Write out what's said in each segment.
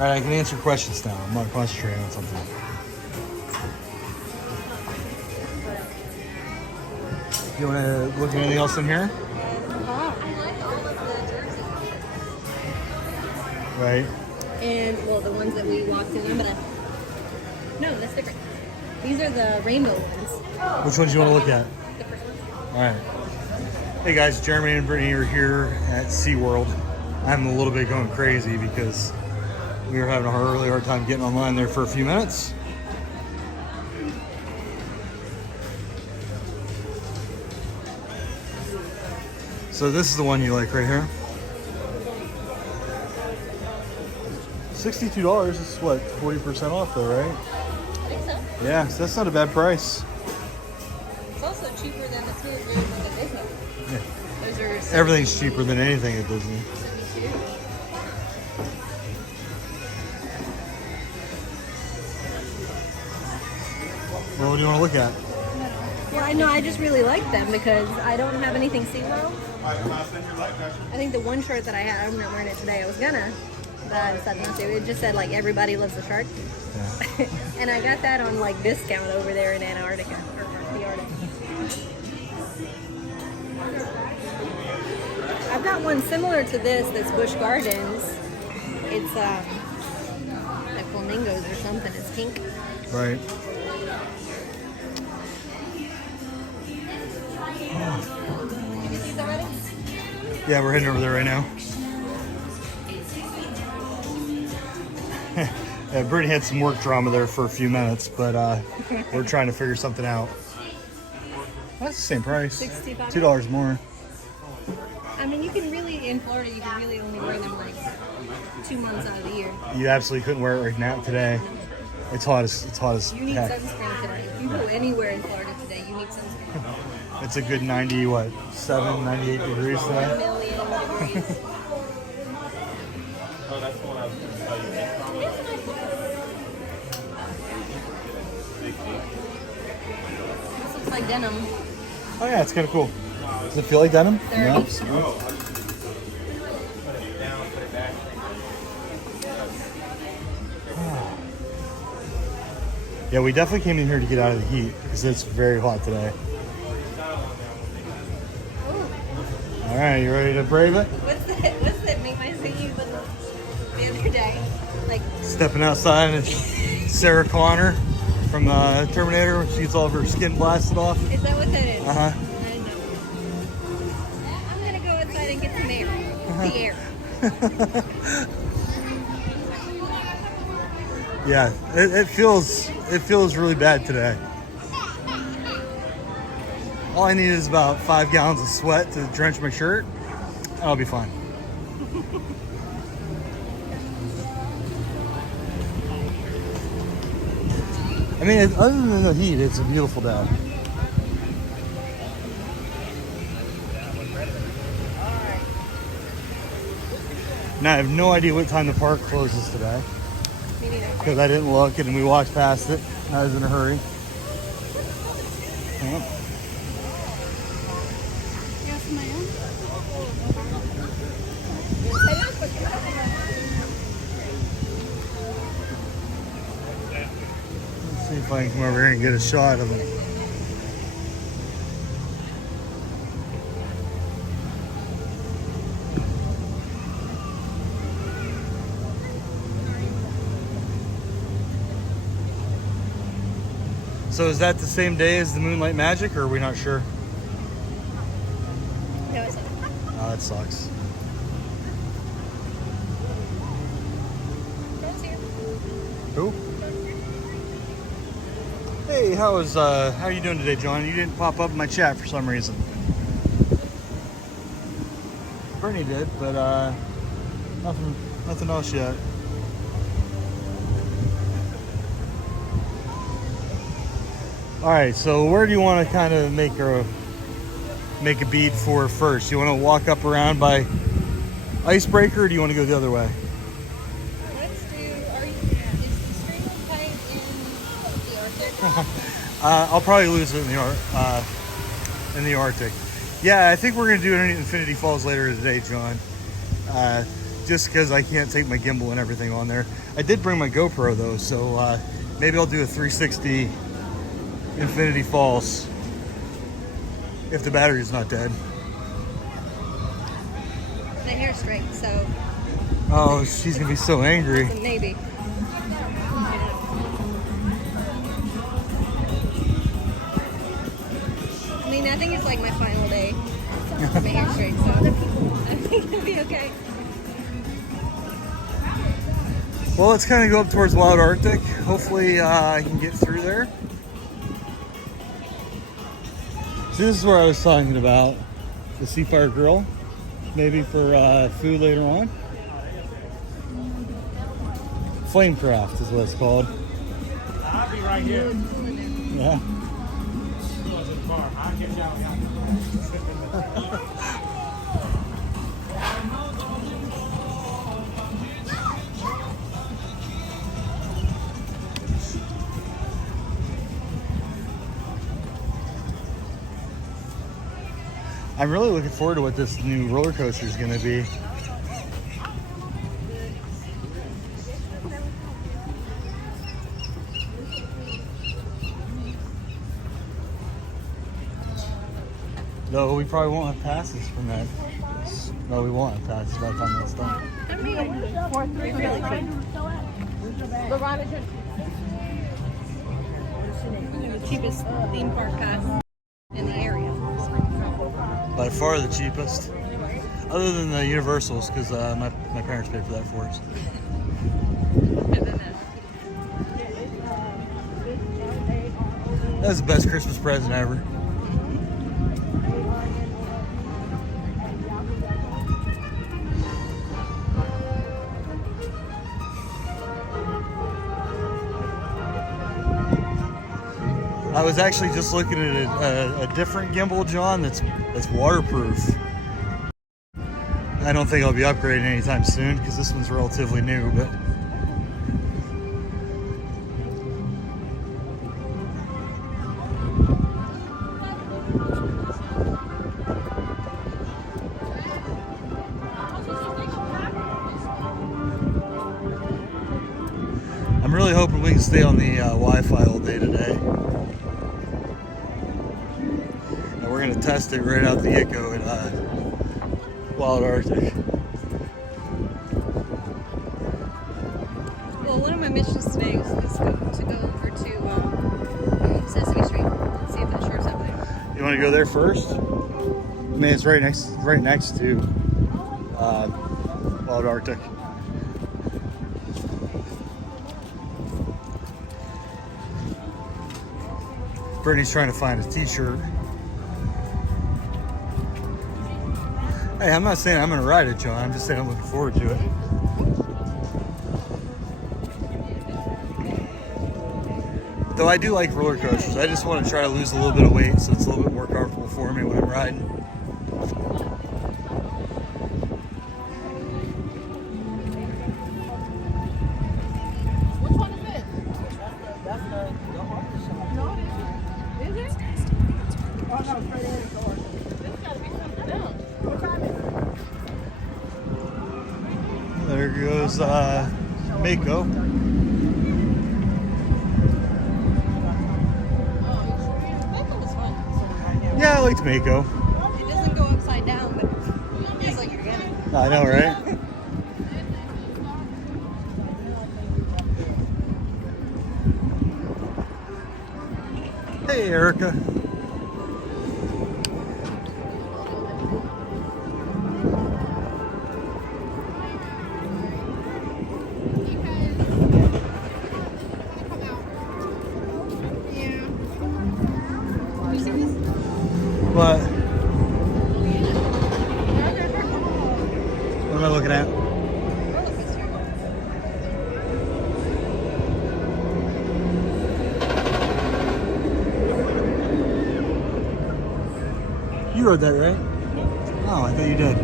Alright, I can answer questions now. I'm not concentrating on something. You want to look at anything else in here? I like all of the jerseys. Right. And, well, the ones that we walked in, no, that's different. These are the rainbow ones. Which ones do you want to look at? The first one. Alright. Hey guys, Jeremy and Brittany are here at SeaWorld. I'm a little bit going crazy because we were having a really hard time getting online there for a few minutes. So this is the one you like right here. $62 is what, 40% off though, right? I think so. Yeah, so that's not a bad price. It's also cheaper than the tours we went at Disney. Yeah. Those are Everything's cheaper than anything at Disney. 72. Well, what do you want to look at? Well, I know, I just really like them because I don't have anything SeaWorld. I think the one shirt that I had, I'm not wearing it today, I was gonna, but I decided not to. It just said like everybody loves a shark. Yeah. And I got that on like discount over there in Antarctica, or the Arctic. I've got one similar to this that's Busch Gardens. It's like flamingos or something, it's pink. Right. Have you seen that already? Yeah, we're heading over there right now. Yeah, Brittany had some work drama there for a few minutes, but we're trying to figure something out. That's the same price. $65. $2 more. I mean, you can really, in Florida, you can really only wear them like 2 months out of the year. You absolutely couldn't wear it right now today. It's hot as You need heck. sunscreen today. If you go anywhere in Florida today, you need sunscreen. It's a good 98 degrees today. 1 million degrees. This looks like denim. Oh yeah, it's kind of cool. Does it feel like denim? 30. No. Yeah, we definitely came in here to get out of the heat because it's very hot today. All right, you ready to brave it? What's that make my singing the other day? Like, Stepping outside and Sarah Connor from Terminator when she gets all of her skin blasted off. is that what that is? Uh-huh. I know. I'm gonna go outside and get some air. The air. Yeah, it feels really bad today. All I need is about 5 gallons of sweat to drench my shirt. I'll be fine. I mean, other than the heat, it's a beautiful day. Now, I have no idea what time the park closes today Me neither. because I didn't look and we walked past it. I was in a hurry. Yeah. Yes, ma'am. Let's see if I can come over here and get a shot of them. So is that the same day as the Moonlight Magic, or are we not sure? No, it's not. Oh, that sucks. That's here. Who? Hey, how are you doing today, John? You didn't pop up in my chat for some reason. Bernie did, but nothing else yet. All right, so where do you want to kind of make a bead for first? You want to walk up around by Icebreaker, or do you want to go the other way? Let's do, is the string tight in the Arctic? I'll probably lose it in the Arctic. Yeah, I think we're gonna do it in Infinity Falls later today, John. just because I can't take my gimbal and everything on there. I did bring my GoPro though, so maybe I'll do a 360 infinity falls if the battery's not dead. The hair's straight, so. Oh, she's gonna be so angry. Maybe. I mean, I think it's like my final day. My hair straight, so I think it'll be okay. Well, let's kind of go up towards Wild Arctic. Hopefully I can get through there. So this is where I was talking about the Seafire Grill, maybe for food later on. Flamecraft is what it's called. I'll be right here. Yeah. I'm really looking forward to what this new roller coaster is going to be. No, we probably won't have passes from that. No, we won't have passes by the time that's done. I mean, the cheapest theme park pass in the area. By far the cheapest. Other than the Universals, because my parents paid for that for us. That's the best Christmas present ever. I was actually just looking at a different gimbal, John, that's waterproof. I don't think I'll be upgrading anytime soon because this one's relatively new, but I'm really hoping we can stay on the Wi-Fi all day today. And we're going to test it right out the get-go at Wild Arctic. Well, one of my missions today was to go over to Sesame Street and see if the short's up there. You want to go there first? I mean, it's right next to Wild Arctic. Brittany's trying to find a t-shirt. Hey, I'm not saying I'm going to ride it, John. I'm just saying I'm looking forward to it. Though I do like roller coasters. I just want to try to lose a little bit of weight so it's a little bit more comfortable for me when I'm riding. Which one is it? That's the office. No, it is. Is it? Oh, no, straight in the door. This got to be something else. What time is it? There goes Mako. Yeah, I liked Mako. It doesn't go upside down, but it feels like you're gonna. I know, right? Hey, Erica. What? What am I looking at? You rode that, right? Oh, I thought you did.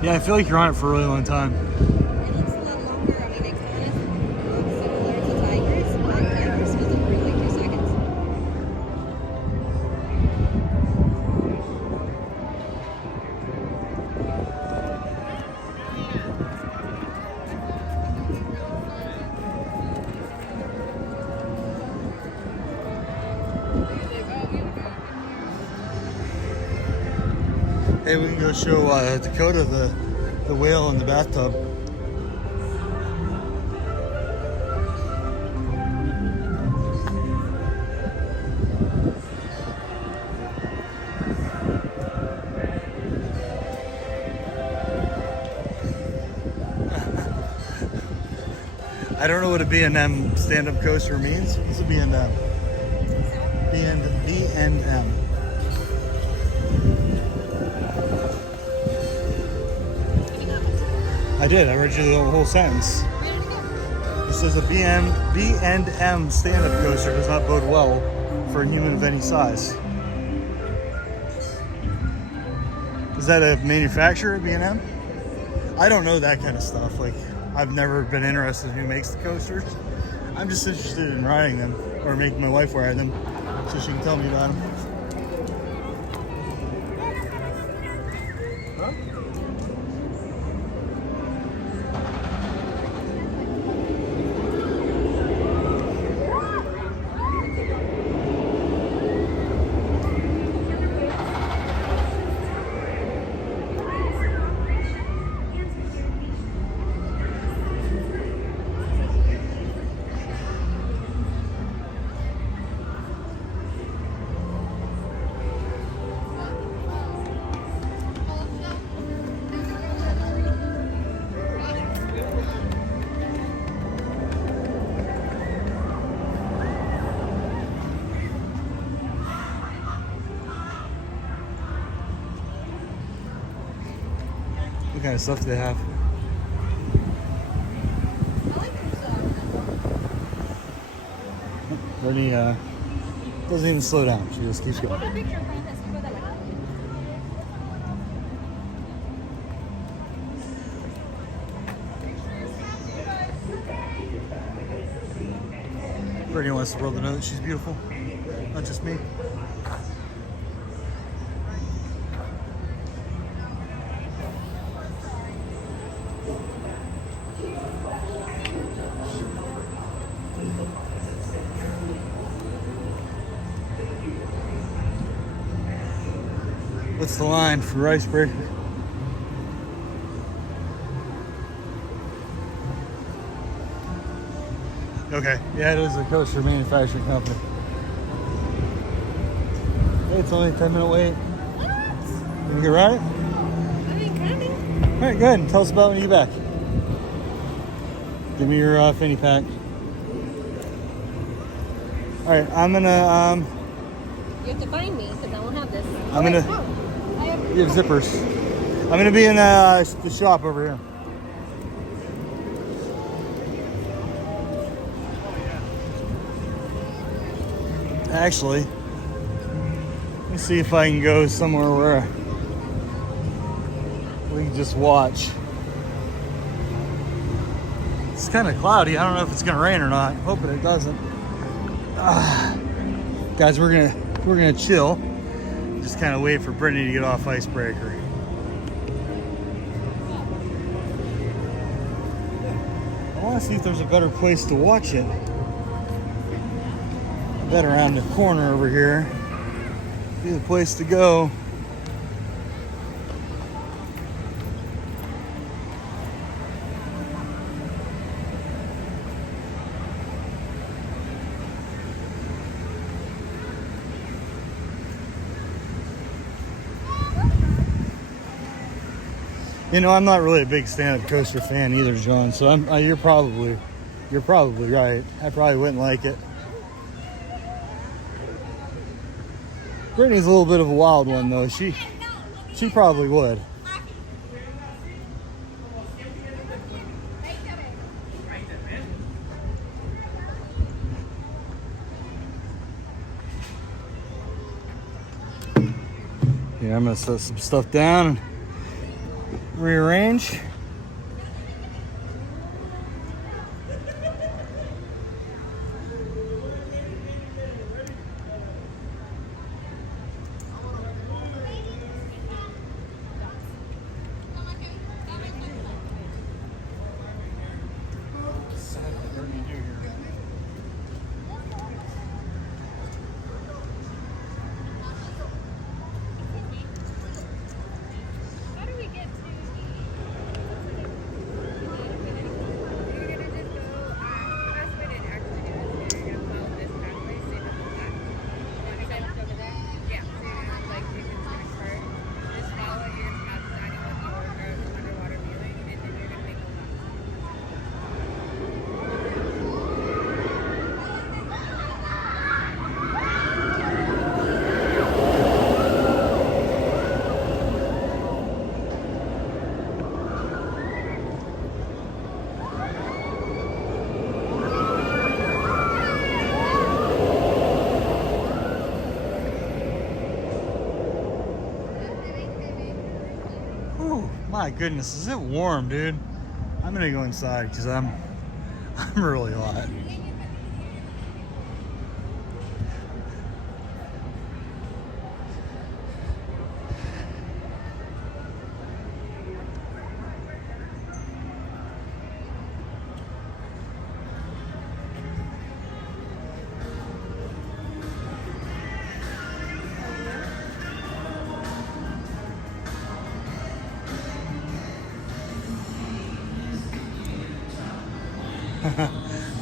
Yeah, I feel like you're on it for a really long time. It looks a lot longer. I mean, it kind of looks similar to tigers, but Hey, we can go show Dakota the whale in the bathtub. I don't know what a B&M stand-up coaster means. What's a B&M? B&M. I did. I read you the whole sentence. It says a B&M stand-up coaster does not bode well for a human of any size. Is that a manufacturer, B&M? I don't know that kind of stuff. Like, I've never been interested in who makes the coasters. I'm just interested in riding them, or making my wife ride them, so she can tell me about them. What kind of stuff do they have? Brittany doesn't even slow down. She just keeps going. Brittany wants the world to know that she's beautiful, not just me. What's the line for icebreaker? Okay, yeah, it is a coaster manufacturing company. Hey, it's only a 10-minute wait. What? You get right? I ain't coming. All right, go ahead and tell us about when you get back. Give me your fanny pack. All right, I'm gonna. You have to find me because I won't have this. I'm gonna. I have. You have zippers. I'm gonna be in the shop over here. Actually, let me see if I can go somewhere where we can just watch. It's kind of cloudy. I don't know if it's gonna rain or not. Hoping it doesn't. Guys, we're gonna chill. Just kind of wait for Brittany to get off icebreaker. I want to see if there's a better place to watch it. I bet around the corner over here be the place to go. You know, I'm not really a big stand-up coaster fan either, John. So you're probably right. I probably wouldn't like it. Brittany's a little bit of a wild one, though. She probably would. Yeah, I'm gonna set some stuff down and rearrange. My goodness, is it warm, dude? I'm gonna go inside because I'm really hot.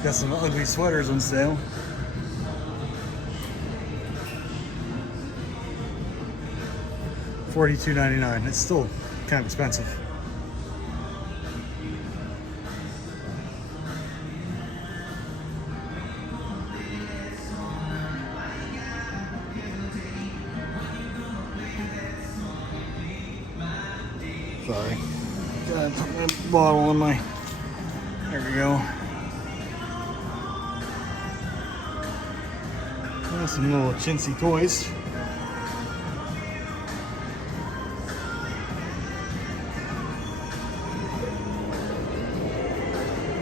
Got some ugly sweaters on sale. $42.99. It's still kind of expensive. Sorry. Got a bottle in my. There we go. Some little chintzy toys.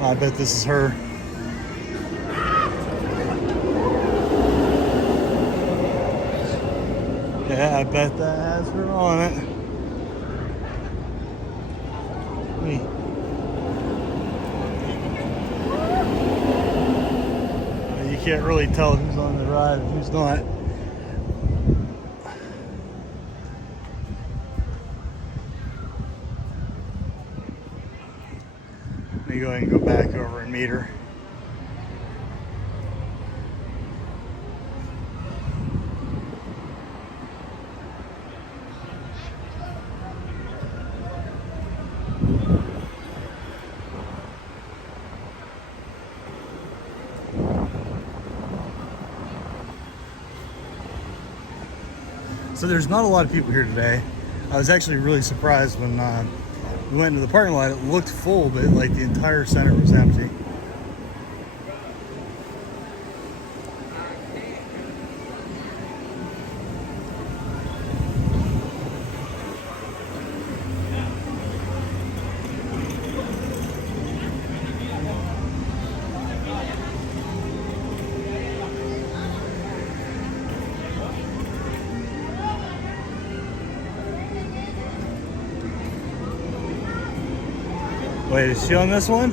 I bet this is her. Yeah, I bet that has her on it. You can't really tell who's on the ride and who's not. Let me go ahead and go back over and meet her. So there's not a lot of people here today. I was actually really surprised when we went into the parking lot. It looked full, but like the entire center was empty. Wait, is she on this one?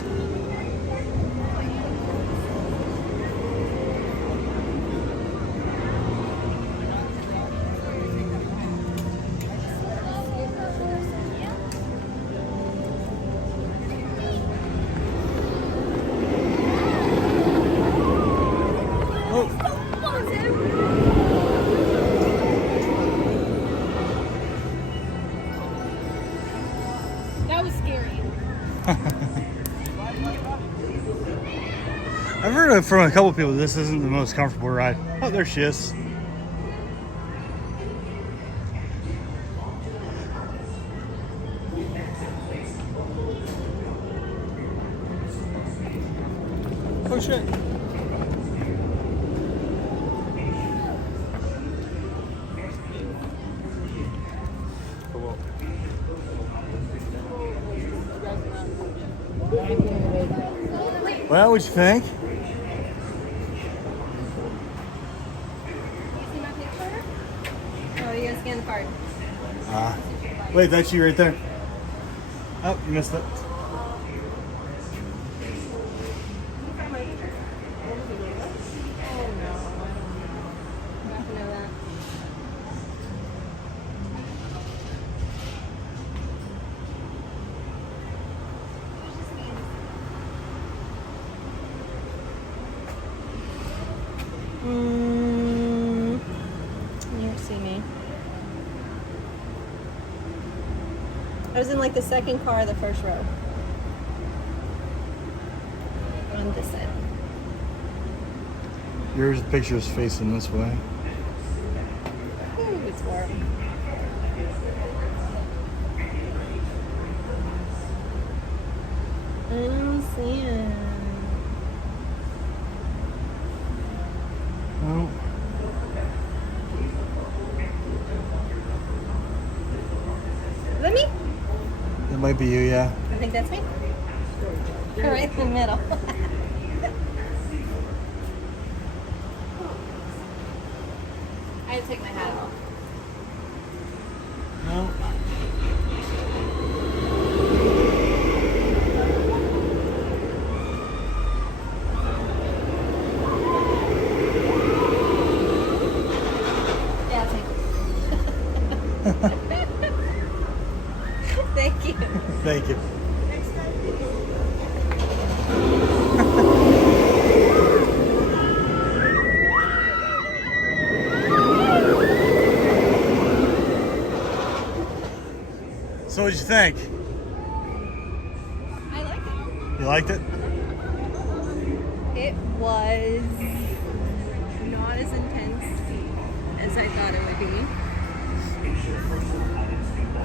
That was scary. I've heard from a couple people this isn't the most comfortable ride. Oh, there she is. Oh shit. Well, what'd you think? Oh, you gotta scan the card. Wait, that's you right there. Oh, you missed it. You see me. I was in like the second car, the first row. On this side. Your picture's facing this way. Ooh, it's warm. I don't see it. Oh. Is that me? That might be you, yeah. I think that's me. Right in the middle. I had to take my hat off. No. Yeah, I'll take it. Thank you. Thank you. So what'd you think? I like it. You liked it? It was not as intense as I thought it would be.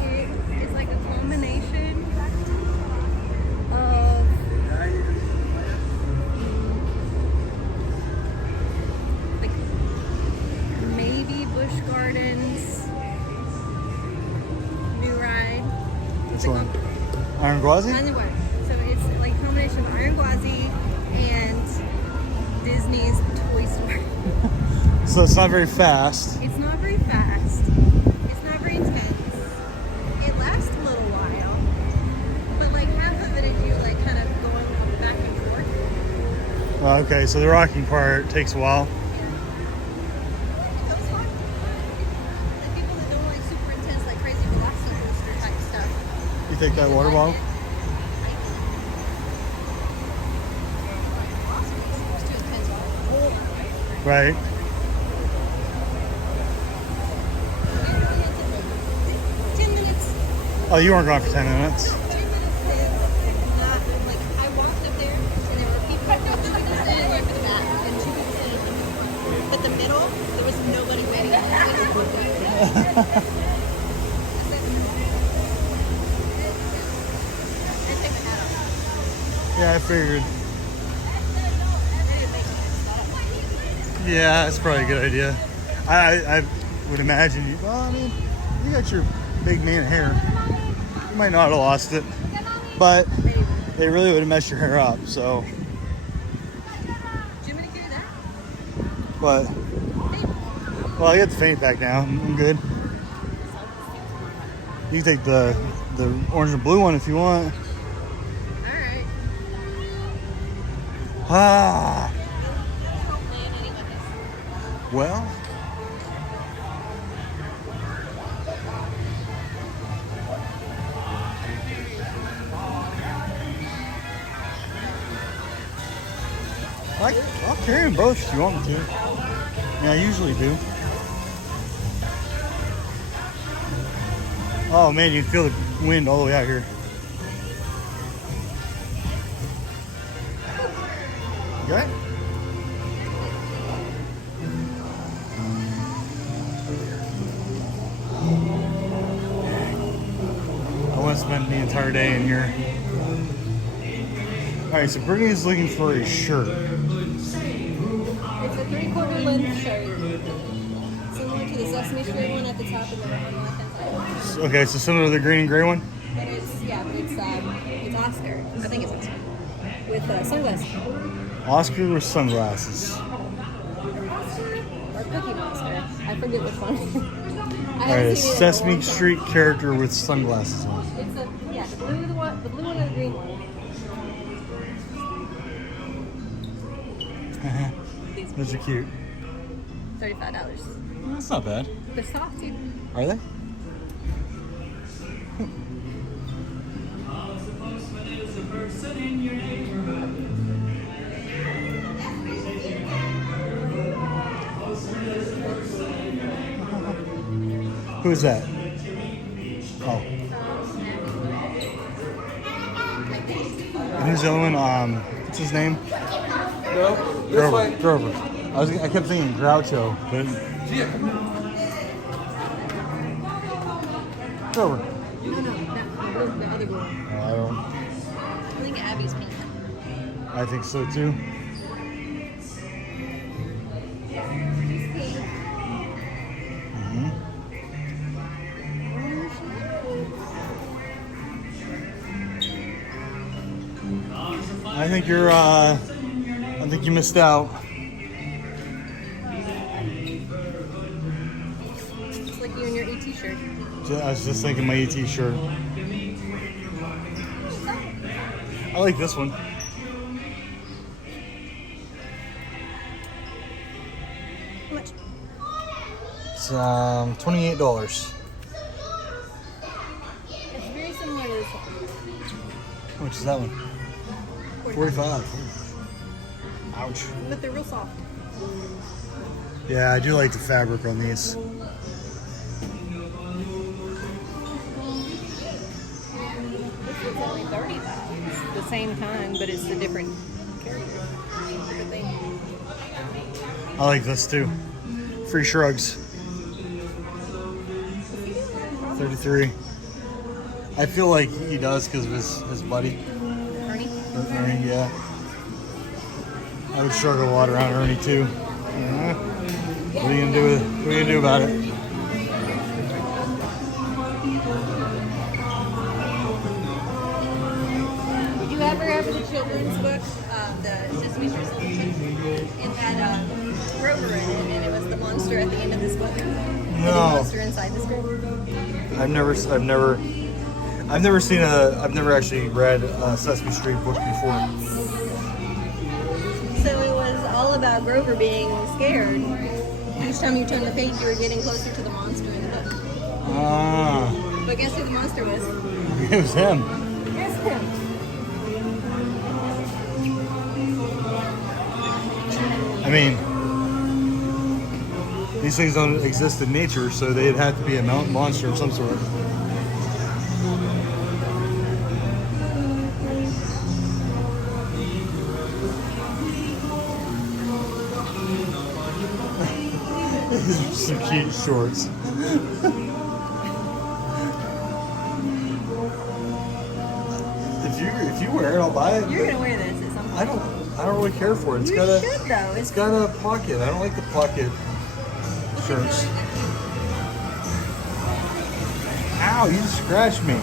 It is like a combination of like maybe Busch Gardens new ride. Which one? Iron Gwazi? Underwater. So it's like a combination of Iron Gwazi and Disney's Toy Story. So it's not very fast. It's not very fast. It's not very intense. It lasts a little while. But like half of it is you like kind of going back and forth. Okay, so the rocking part takes a while. It was fun. The people that don't like super intense, like crazy velocity type stuff. You take that water bottle? It's too intense. Right. 10 minutes. Oh, you weren't gone for 10 minutes. 10 minutes is not like I walked up there and there were people standing right for the back and 2 people standing in the front. But the middle, there was nobody waiting. I take my hat off. Yeah, I figured. Yeah, that's probably a good idea. I would imagine you. Well, I mean, you got your big man hair. You might not have lost it, but it really would have messed your hair up. So, Do you want me to do that? but well, I got the fanny pack now. I'm good. You can take the orange and blue one if you want. Alright. Ah, Land any with this. well. I'll carry them both if you want me to. Yeah, I usually do. Oh man, you can feel the wind all the way out here. You got it? I want to spend the entire day in here. Alright, so Brittany's looking for a shirt. It's a 3/4 length shirt. Similar to the Sesame Street one at the top of the left-hand side. Okay, so similar to the green and gray one? But it's Oscar. I think it's Oscar. With sunglasses. Oscar with sunglasses. Or Cookie Monster. I forget which one. Alright, a Sesame Street character with sunglasses on. It's the blue one and the green one. Those are cute. $35. That's not bad. They're soft too. Are they? Who's that? Oh. And who's the other one? What's his name? No, this way. Grover. I kept thinking Groucho, but Grover. No, the other girl. I think Abby's pink. I think so too. I think you're, I think you missed out. It's like you and your ET shirt. I was just thinking my ET shirt. I like this one. How much? It's $28. It's very similar to this one. How much is that one? 45. Ouch. But they're real soft. Yeah, I do like the fabric on these. This one's only 35. It's the same kind, but it's a different carrier. Different thing. I like this too. Free shrugs. 33. I feel like he does because of his buddy. Ernie? Ernie, yeah. I would shrug a lot around Ernie too. What are you gonna do with it? What are you gonna do about it? Did you ever have the children's book, the Sesame Street Solution? It had Grover in it, and it was the monster at the end of this book. No. The monster inside this book. I've never actually read a Sesame Street book before. So it was all about Grover being scared. Each time you turned the page, you were getting closer to the monster in the book. Ah, But guess who the monster was? it was him. Guess him. I mean, these things don't exist in nature, so they'd have to be a mountain monster of some sort. These are some cute shorts. If you wear it, I'll buy it. You're gonna wear this at some point. I don't really care for it. It's You got should though. it's got a pocket. I don't like the pocket shirts. Ow, you just scratched me. You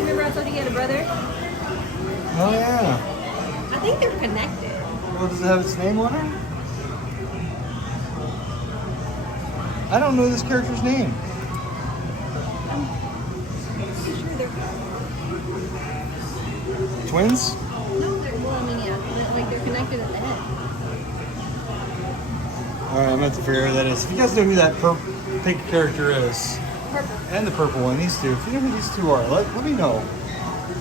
remember I told you you had a brother? Oh yeah. I think they're connected. Well, does it have its name on it? I don't know this character's name. I'm sure they're Twins? no, they're well, I mean, yeah, like they're connected at the head. Alright, I'm going to have to figure out who that is. If you guys know who that pink character is, Purple. and the purple one, these two, if you know who these two are, let me know.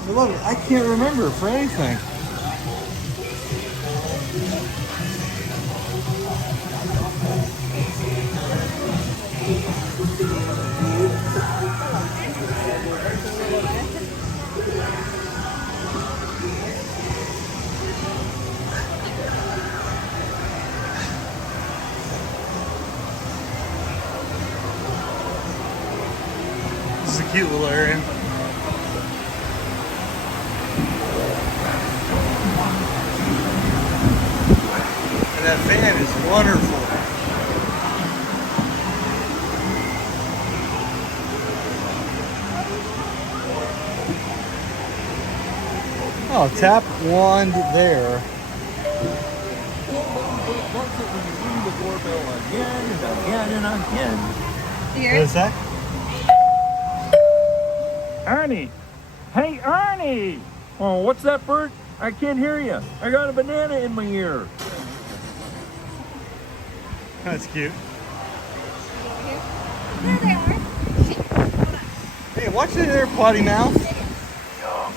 I love it. I can't remember for anything. This is a cute little area. And that fan is wonderful. Oh, tap wand there. You hear What it? is that? Ernie! Hey, Ernie! Oh, what's that, Bert? I can't hear you. I got a banana in my ear. That's cute. There they are. Hey, watch it there, potty mouth. You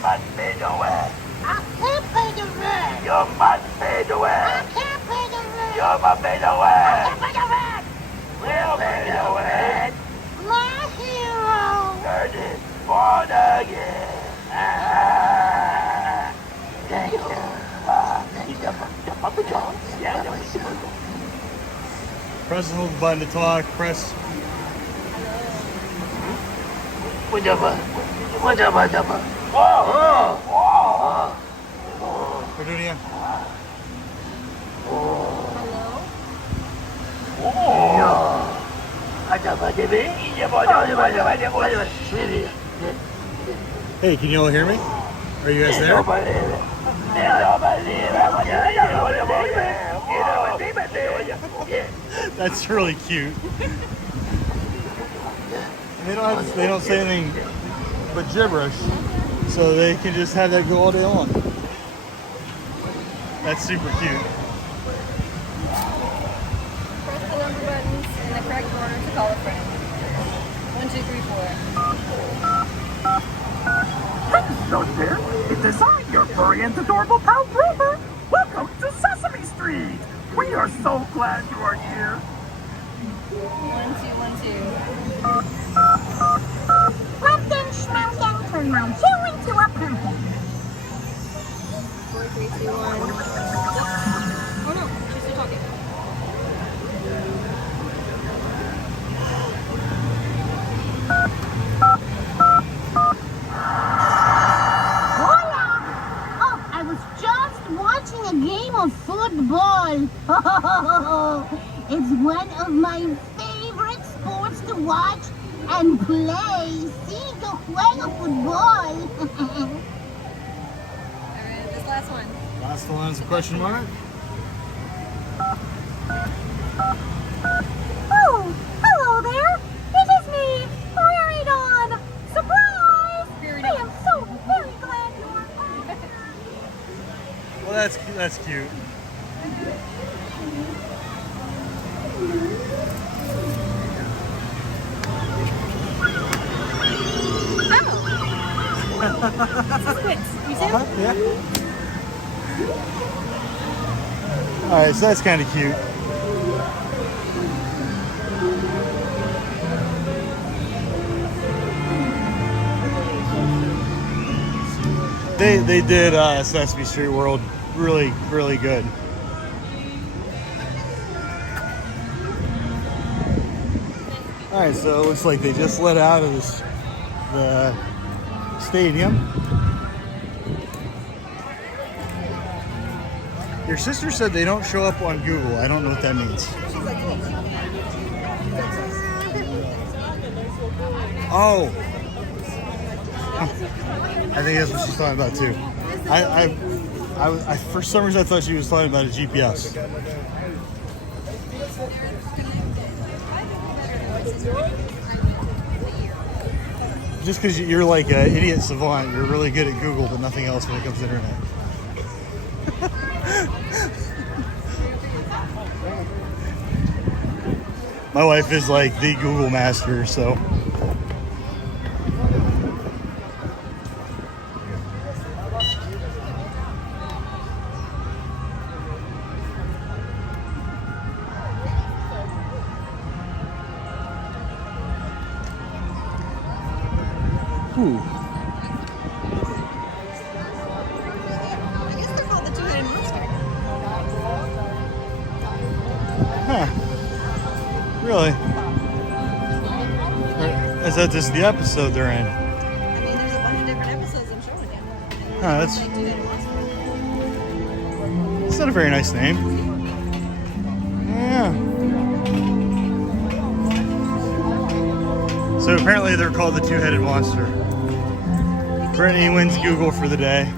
must pay the rent. I can't pay the rent. You must pay the I rent. can't pay the rent. You must pay the I rent. can't pay the rent. We'll pay the rent. My hero. Ernie, born again. Thank you. Yeah, Press the little button to talk. Press. whatever. Whoa. We're doing it again. Hey, can you all hear me? Are you guys there? That's really cute. They don't say anything but gibberish, so they can just have that go all day long. That's super cute. Press the number buttons in the correct order to call a friend. 1, 2, 3, 4. Hello there. It is I, your furry and adorable pal Grover. Welcome to Sesame Street. We are so glad you are here. 1, 2, 1, 2. Pumpkin, schmumpkin, turn my shoe into a pumpkin. 4, 3, 2, 1. Oh no, she's still talking. Hola! Oh, I was just watching a game of football. It's one of my favorite sports to watch and play. Sí, yo juego fútbol. Alright, this last one. Last one is a question mark. Oh, hello there. It is me, Prairie Dawn. Surprise! Prairie I Dawn. am so very glad you are here. Well, that's cute. Yeah. All right, so that's kind of cute. They did Sesame Street World really, really good. All right, so it looks like they just let out of the stadium. Your sister said they don't show up on Google. I don't know what that means. Oh. I think that's what she's talking about too. I for some reason I thought she was talking about a GPS. Just because you're like an idiot savant, you're really good at Google, but nothing else when it comes to internet. My wife is like the Google master, so. Ooh. I guess they're called the two-headed monster. Huh. Really? Is that just the episode they're in? I mean, there's a bunch of different episodes I'm showing you. Huh, that's Like two-headed monster. not a very nice name. Yeah. So apparently they're called the two-headed monster. Brittany wins Google for the day.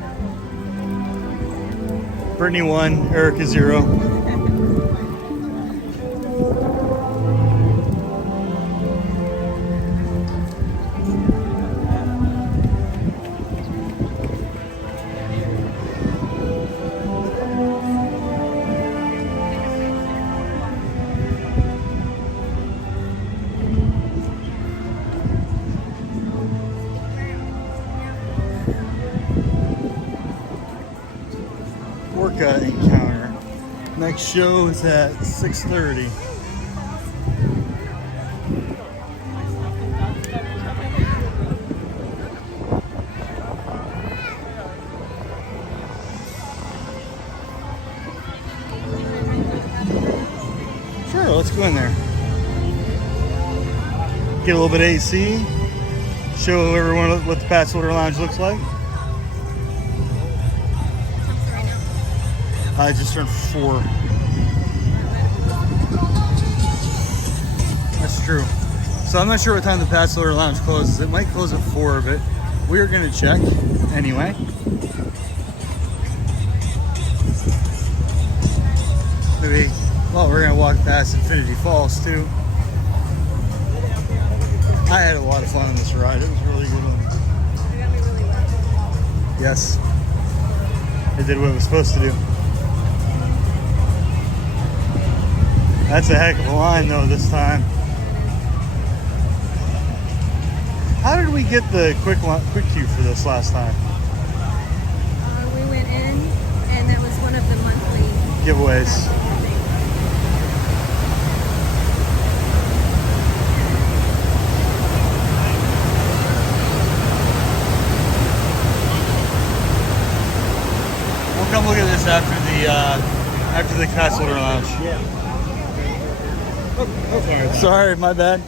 Brittany 1, Erica 0. Orca encounter. Next show is at 6:30. Sure, let's go in there. Get a little bit of AC. Show everyone what the Pathholder Lounge looks like. I just turned 4. That's true. So I'm not sure what time the Pathholder Lounge closes. It might close at 4, but we're gonna check anyway. we're gonna walk past Infinity Falls too. I had a lot of fun on this ride. It was a really good one. It got me really wet. Yes. It did what it was supposed to do. That's a heck of a line though this time. How did we get the quick queue for this last time? We went in, and that was one of the monthly Giveaways. We'll come look at this after the Castle Lounge. Yeah. Oh, sorry. Sorry, my bad.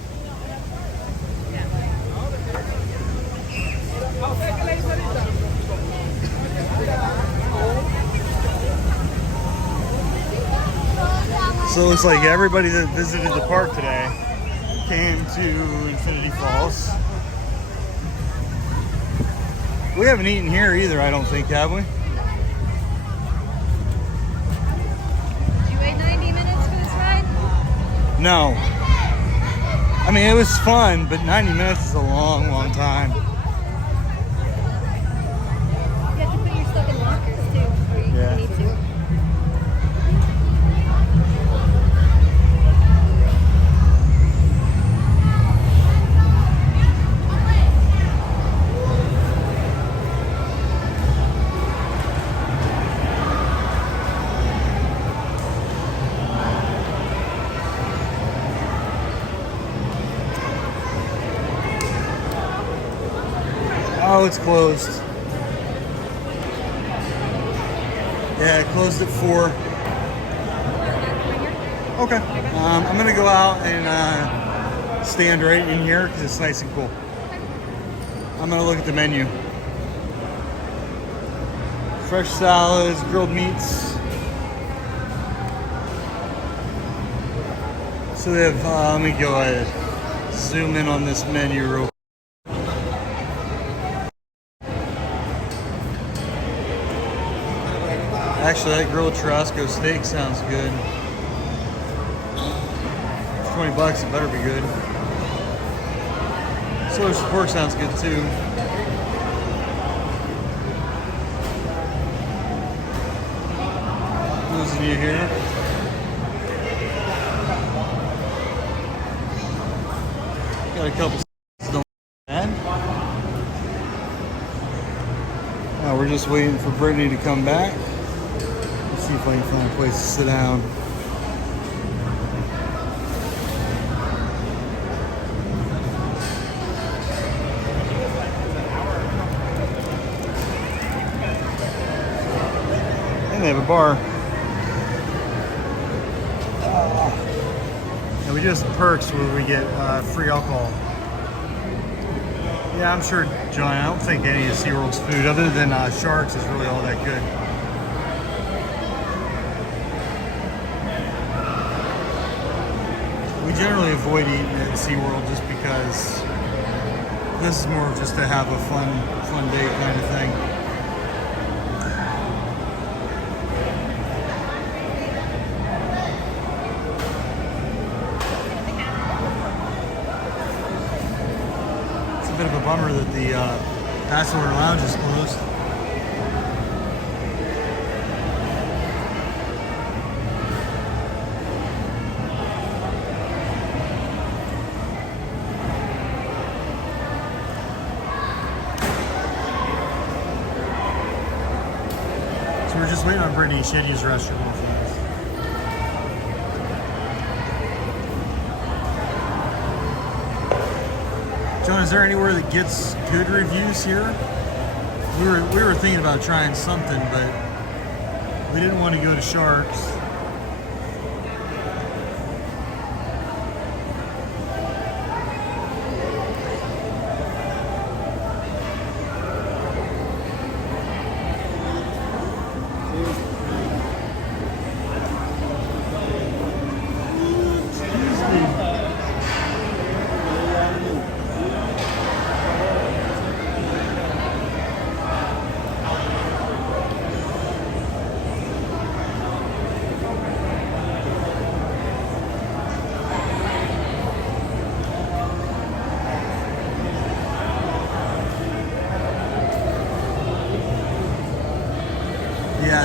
So it looks like everybody that visited the park today came to Infinity Falls. We haven't eaten here either, I don't think, have we? Did you wait 90 minutes for this ride? No. I mean, it was fun, but 90 minutes is a long, long time. You have to put your stuff in lockers too, or you Yeah. need to. Oh, it's closed. Yeah, it closed at 4. Okay. I'm gonna go out and stand right in here because it's nice and cool. I'm gonna look at the menu. Fresh salads, grilled meats. So they have, let me go ahead, zoom in on this menu real quick. Actually, that grilled Churrasco steak sounds good. For $20, it better be good. Source pork sounds good too. Those of you here. Got a couple don't bad. Now we're just waiting for Brittany to come back. Let's see if I can find a place to sit down. And they have a bar. And we do have some perks where we get free alcohol. Yeah, I'm sure, John, I don't think any of SeaWorld's food, other than sharks, is really all that good. We generally avoid eating at SeaWorld just because this is more of just to have a fun day kind of thing. It's a bit of a bummer that the Passover Lounge is closed. So we're just waiting on Brittany. She had to use the restroom. John, is there anywhere that gets good reviews here? We were thinking about trying something, but we didn't want to go to Sharks.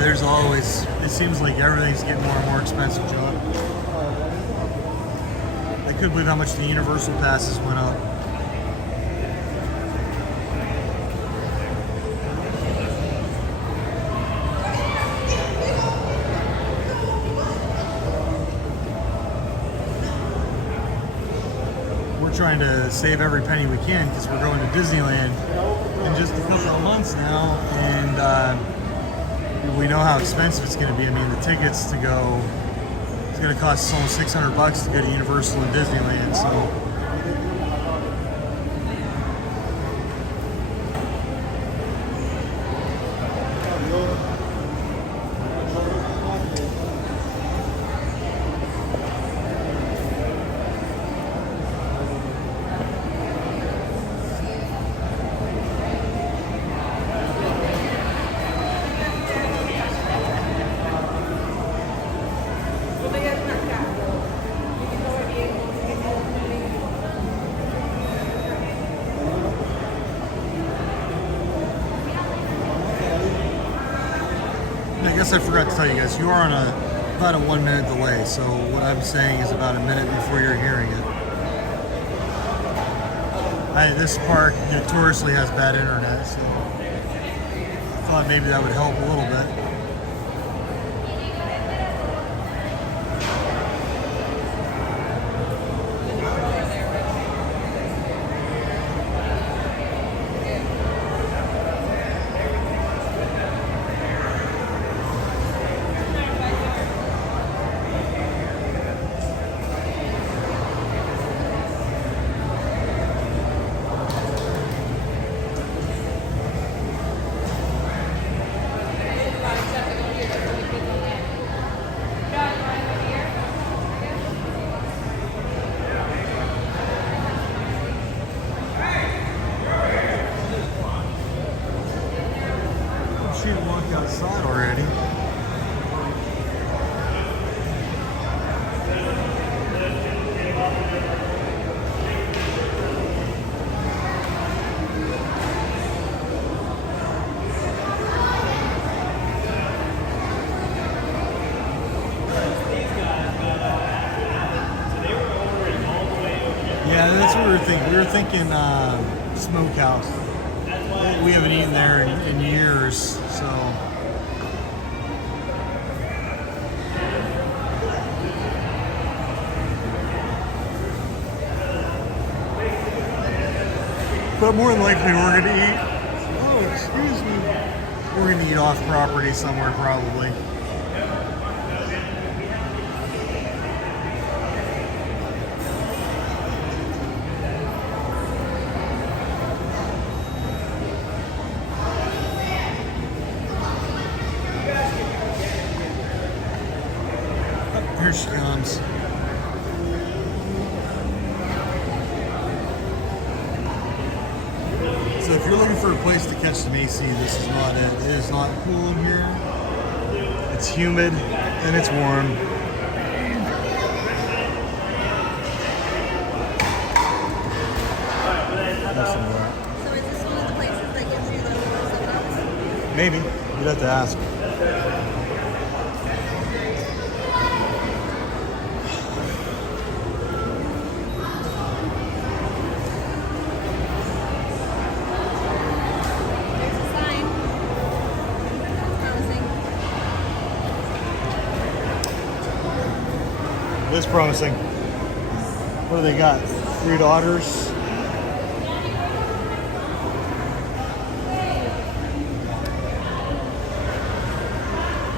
there's always, it seems like everything's getting more and more expensive, John. I couldn't believe how much the Universal passes went up. We're trying to save every penny we can because we're going to Disneyland in just a couple of months now, and we know how expensive it's going to be. I mean, the tickets to go, it's going to cost us almost $600 to go to Universal and Disneyland. So I guess I forgot to tell you guys, you are on about a 1 minute delay. So what I'm saying is about a minute before you're hearing it. This park notoriously has bad internet, so I thought maybe that would help a little bit. She walked outside already. Yeah, that's what we were thinking. We were thinking smokehouse. We haven't eaten there in years, so. But more than likely we're gonna eat, oh, excuse me. We're gonna eat off property somewhere probably. Here she comes. So if you're looking for a place to catch some AC, this is not it. It is not cool in here. It's humid and it's warm. So is this one of the places that gives you those 7 Maybe. You'd have to ask. This promising. What do they got? 3 daughters.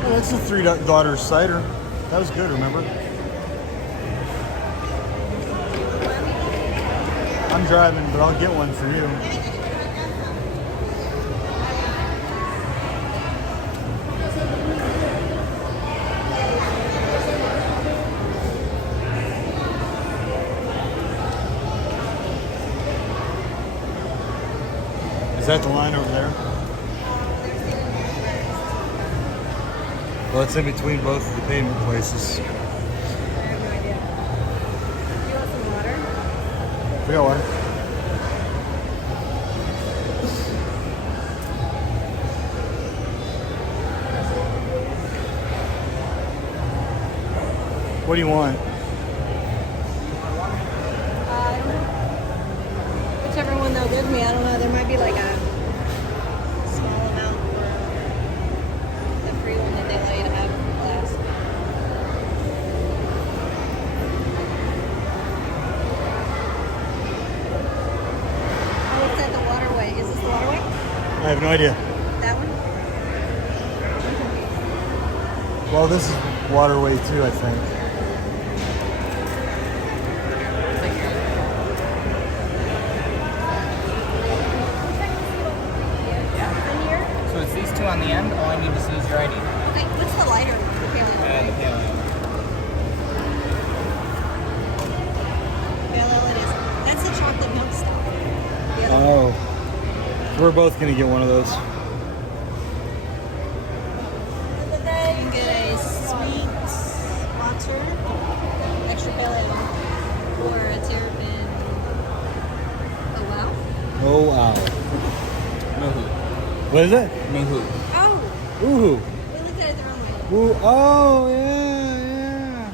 Oh, that's the 3 daughters cider. That was good, remember? I'm driving, but I'll get one for you. Is that the line over there? Well, it's in between both of the payment places. I have no idea. Do you want some water? We got one. What do you want? I don't know. Whichever one they'll give me, I don't know. There might be like a small amount for the free one that they allow you to have in class. Oh, it's at the waterway. Is this the waterway? I have no idea. That one? Well, this is waterway too, I think. In here? So it's these two on the end. All I need to see is your ID. Okay, what's the lighter one? The paleo, The right? paleo. Paleo it is. That's the chocolate milk stuff. The other one. Oh. We're both gonna get one of those. You can get a sweet water, extra paleo, or a terrapin. Oh wow. Oh wow. Muhu. What is it? Muhu. Oh, Ooh. we looked at it the wrong way. Ooh. Oh yeah, yeah.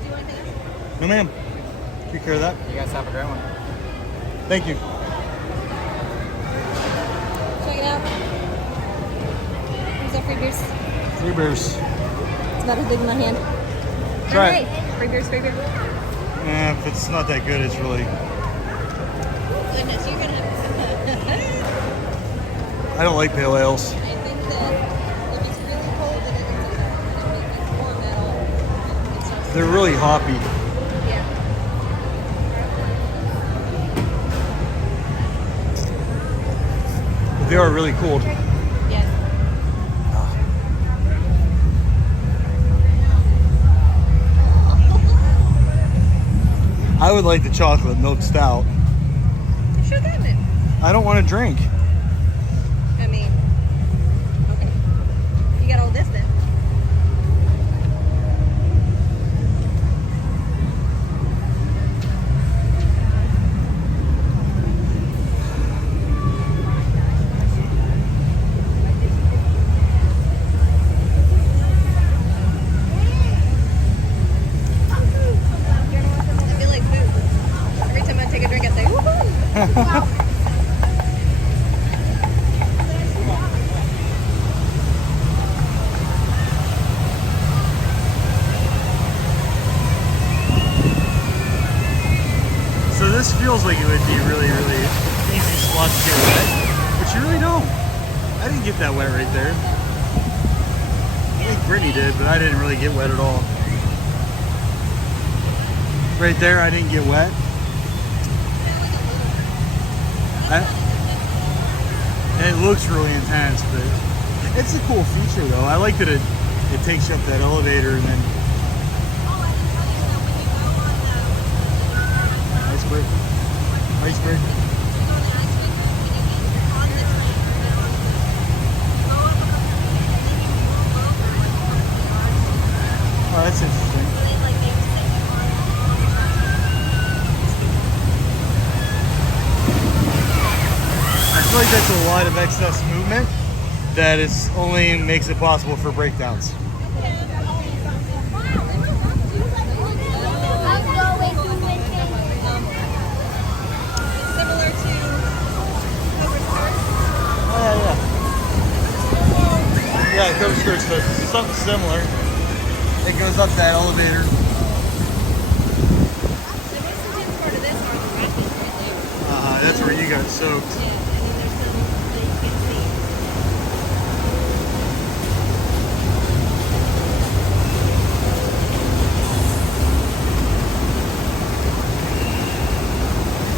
Do you want to take it? No ma'am. Take care of that. You guys have a great one. Thank you. Check it out. Here's our free beers. Three beers. It's about as big in my hand. Try it. Hey, free beers, free beer. If it's not that good, it's really. Goodness, you're gonna have. I don't like pale ales. I think that if it's really cold, then it's okay. If it's warm, that'll. It's just, They're really hoppy. yeah. But they are really cold. Yes. I would like the chocolate milk stout. Sure, that it. I don't want to drink. I mean, okay. You got all this then. I feel like food. Every time I take a drink, I say, woohoo! So this feels like it would be really, really easy spot to get wet, but you really don't. I didn't get that wet right there. I think Brittany did, but I didn't really get wet at all. Right there, I didn't get wet. And it looks really intense, but it's a cool feature though. I like that it takes you up that elevator and then. Iceberg. Iceberg. Oh, that's interesting. I feel like that's a lot of excess movement that is only makes it possible for breakdowns. Similar to cover skirts. Oh yeah. Yeah, cover skirts does something similar. It goes up that elevator. The most intense part of this are the rapids right there. That's where you got soaked. Yeah, I mean there's some that you can see.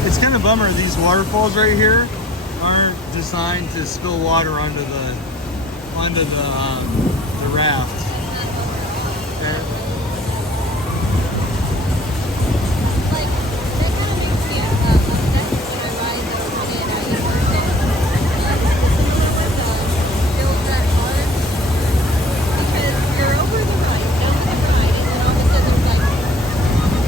It's kind of a bummer these waterfalls right here aren't designed to spill water onto the raft. Okay. Like, that kind of makes me upset when I ride those in University. Build that hard. Because you're over the ride, done with the ride, and then all of a sudden there's like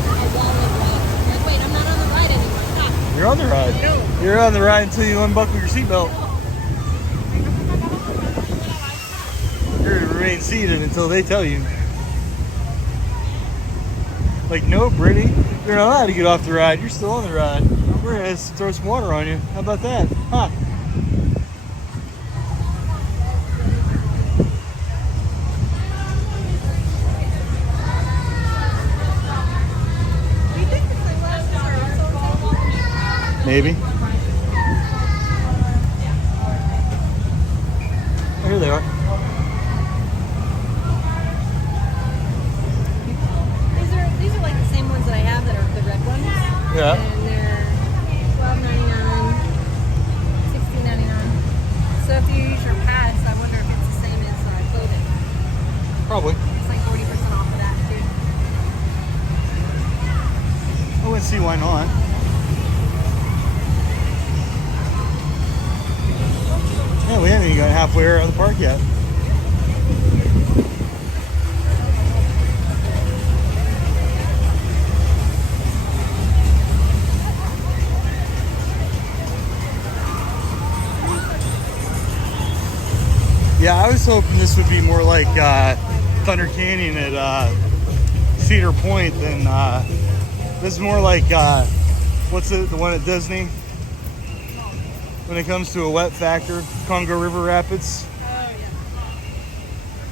a wall of water. Like, wait, I'm not on the ride anymore. Stop. You're on the ride. No. You're on the ride until you unbuckle your seatbelt. You're to remain seated until they tell you. Like, no, Brittany, you're not allowed to get off the ride. You're still on the ride. We're gonna throw some water on you. How about that? Huh? Do you think the sunglasses are also acceptable? Maybe. Oh, here they are. These are like the same ones that I have that are the red ones. Yeah. And they're $12.99, $16.99. So if you use your pass, I wonder if it's the same as clothing. Probably. It's like 40% off of that too. I wouldn't see why not. Yeah, we haven't even got halfway around the park yet. Yeah, I was hoping this would be more like Thunder Canyon at Cedar Point than this is more like what's it? The one at Disney? When it comes to a wet factor, Congo River Rapids. Oh yeah.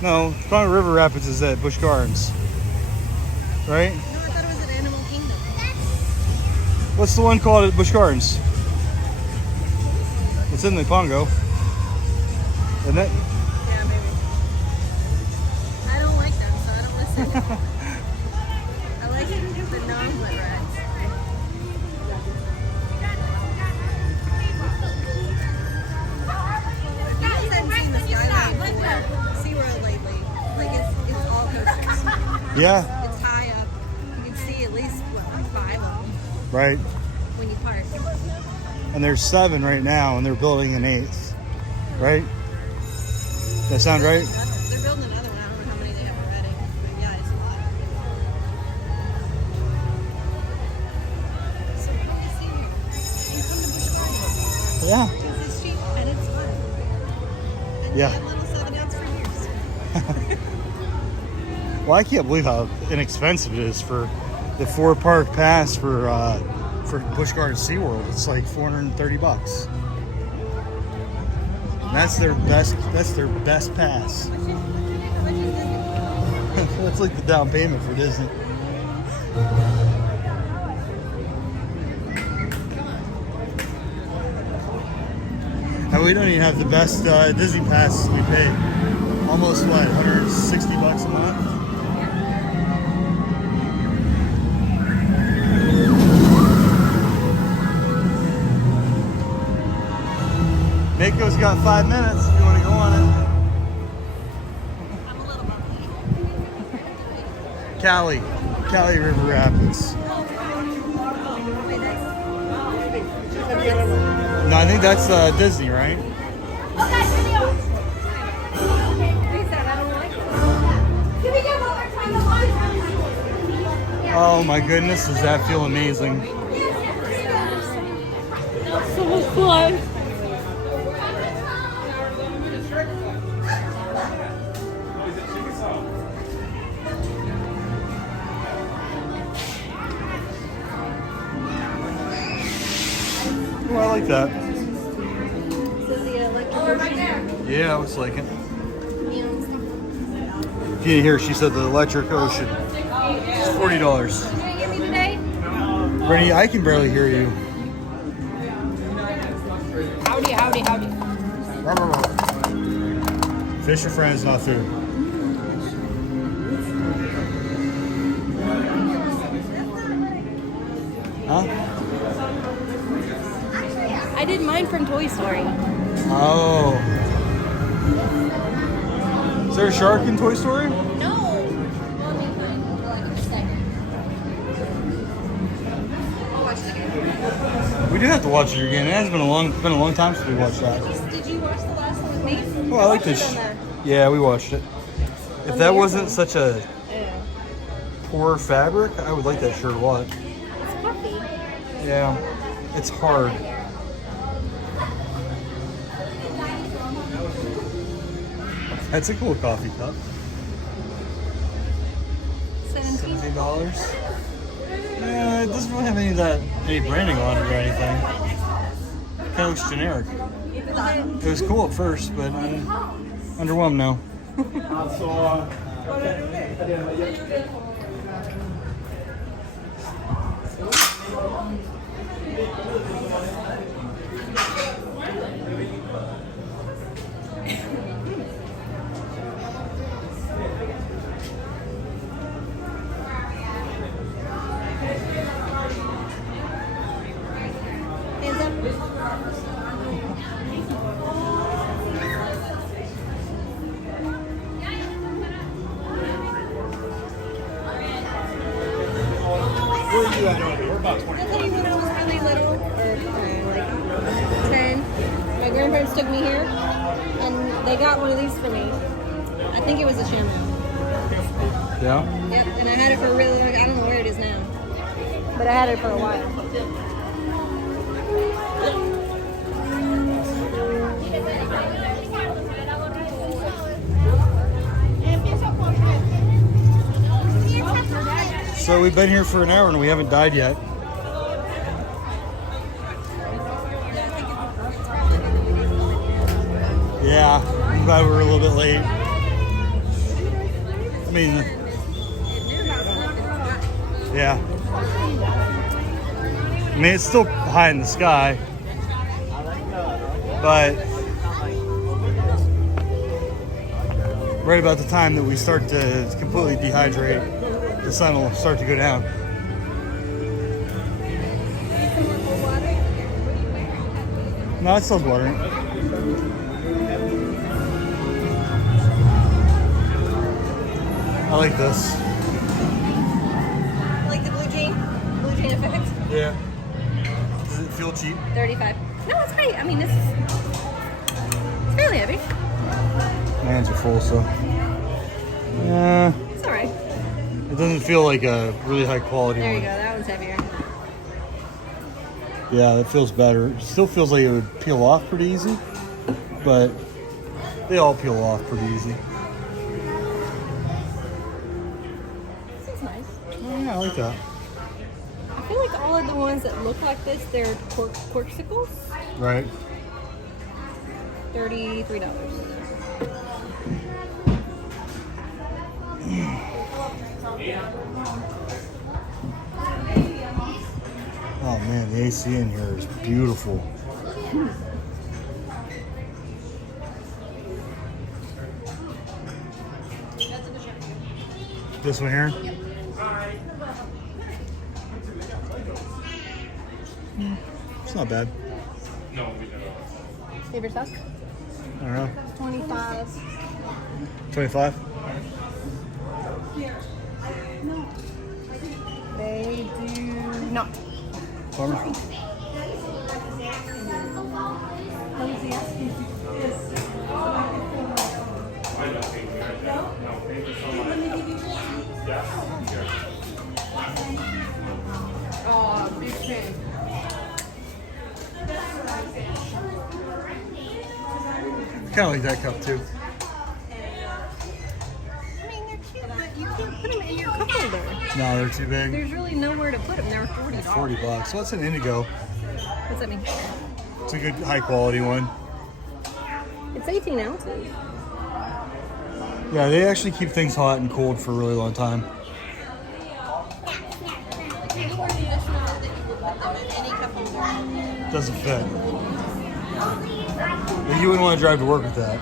No, Congo River Rapids is at Busch Gardens, right? No, I thought it was at Animal Kingdom. What's the one called at Busch Gardens? It's in the Congo, isn't it? Yeah, maybe. I don't like them, so I don't listen. I like the non-wet rides. You guys haven't seen the skyline for SeaWorld lately. Like it's all coasters. Yeah, It's high up. You can see at least like 5 of them right. when you park. And there's 7 right now, and they're building an 8th, right? That sound right? They're building another one. I don't know how many they have already. But yeah, it's a lot. So come to SeaWorld and come to Busch Gardens. Yeah. Because it's cheap and it's fun. And Yeah. they have little 7-outs for years. Well, I can't believe how inexpensive it is for the 4-park pass for Busch Gardens SeaWorld. It's like $430. And that's their best. That's their best pass. How much is Disney? That's like the down payment for Disney. And we don't even have the best Disney passes we pay. Almost what, $160 a month? Mako's got 5 minutes if you want to go on it. I'm a little bumpy. Cali River Rapids. Wait, No, I think that's Disney, right? Oh my goodness, does that feel amazing? so fun. Oh, I like that. This is the electric ocean. Yeah, I was like it. Neon stuff. You can hear she said the electric ocean. It's $40. You gonna hear me today? Brittany, I can barely hear you. Howdy, howdy, howdy. Fish or friends, not food. Huh? I did mine from Toy Story. Oh. Is there a shark in Toy Story? No. Watch it again. We do have to watch it again. It has been a long time since we watched that. Did you watch the last one with me? Oh, I like watched this. it on Yeah, we watched it. If On that the wasn't airplane. such a Yeah. poor fabric, I would like that shirt a lot. It's puffy. Yeah, it's hard. That's a cool coffee cup. $17. $17. doesn't really have any branding on it or anything. Kind of looks generic. It was cool at first, but I'm underwhelmed now. Hands up. Where are you at? We're about 20. I'll tell you when I was really little, or like 10, my grandparents took me here, and they got one of these for me. I think it was a shampoo. Yeah? Yep, and I had it for a really long, I don't know where it is now, but I had it for a while. So we've been here for an hour and we haven't died yet. Yeah, I'm glad we were a little bit late. I mean, yeah. I mean, it's still high in the sky, but right about the time that we start to completely dehydrate, the sun will start to go down. No, it's still watering. I like this. Like the blue jean effect. Yeah. Does it feel cheap? 35. No, it's great. I mean, it's fairly heavy. My hands are full, so. Yeah. It's all right. It doesn't feel like a really high quality There you one. go. That one's heavier. Yeah, that feels better. It still feels like it would peel off pretty easy, but they all peel off pretty easy. This is nice. Oh, yeah, I like that. I feel like all of the ones that look like this, they're corksicles. Right. $33. Oh man, the AC in here is beautiful. This one here? It's not bad. Favorite sauce? I don't know. 25. 25? They do not. Farmer? Oh, big fan. Kind of like that cup too. I mean, they're cute, but you can't put them in your cup holder. No, they're too big. There's really nowhere to put them. They're $40. $40. What's an indigo? What's that mean? It's a good high quality one. It's 18 ounces. Yeah, they actually keep things hot and cold for a really long time. Doesn't fit. But you wouldn't want to drive to work with that.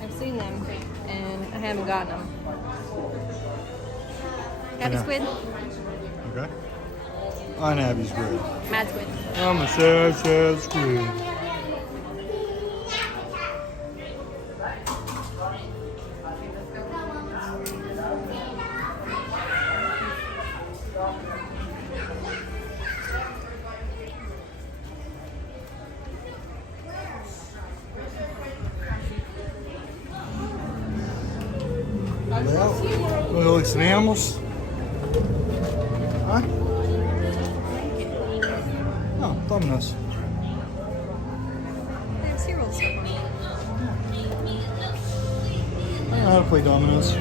I've seen them, and I haven't gotten them. Happy Yeah. squid? Okay. On Abby's grid. Mad squid. I'm a sad squid. Well, we look at some animals. Huh? Oh, thought Domino's. They have SeaWorld stuff on. I don't know how to play dominoes.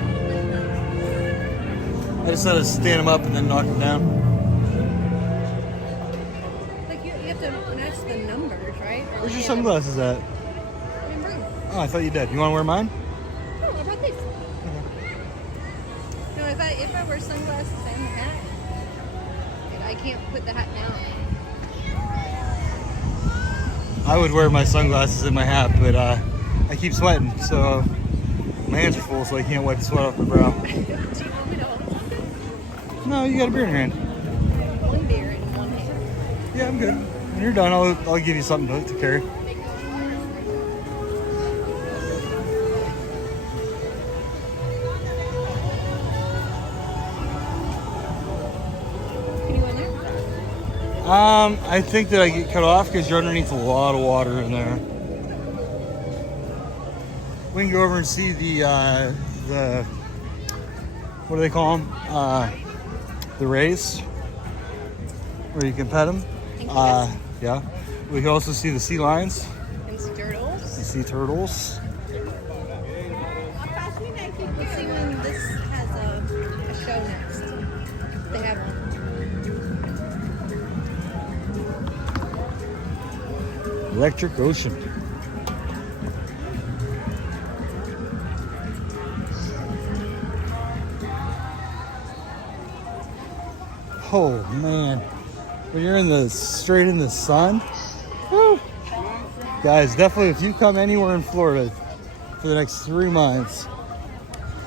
I just had to stand them up and then knock them down. Like you have to match the numbers, right? Or Where's your like, sunglasses at? I didn't bring them. Oh, I thought you did. You want to wear mine? No, I brought these. No, if I wear sunglasses and the hat, I can't put the hat down. I would wear my sunglasses and my hat, but I keep sweating, so my hands are full, so I can't wipe the sweat off my brow. Do you want me to hold something? No, you got a beer in your hand. One beer in one hand. Yeah, I'm good. When you're done, I'll give you something to carry. Can you go in there? I think that I get cut off because you're underneath a lot of water in there. We can go over and see the what do they call them? The rays, where you can pet them. Yeah. We can also see the sea lions, And sea turtles. the sea turtles. Let's see when this has a show next. They have one. Electric Ocean. Oh man, when you're straight in the sun, whew. Guys, definitely if you come anywhere in Florida for the next 3 months,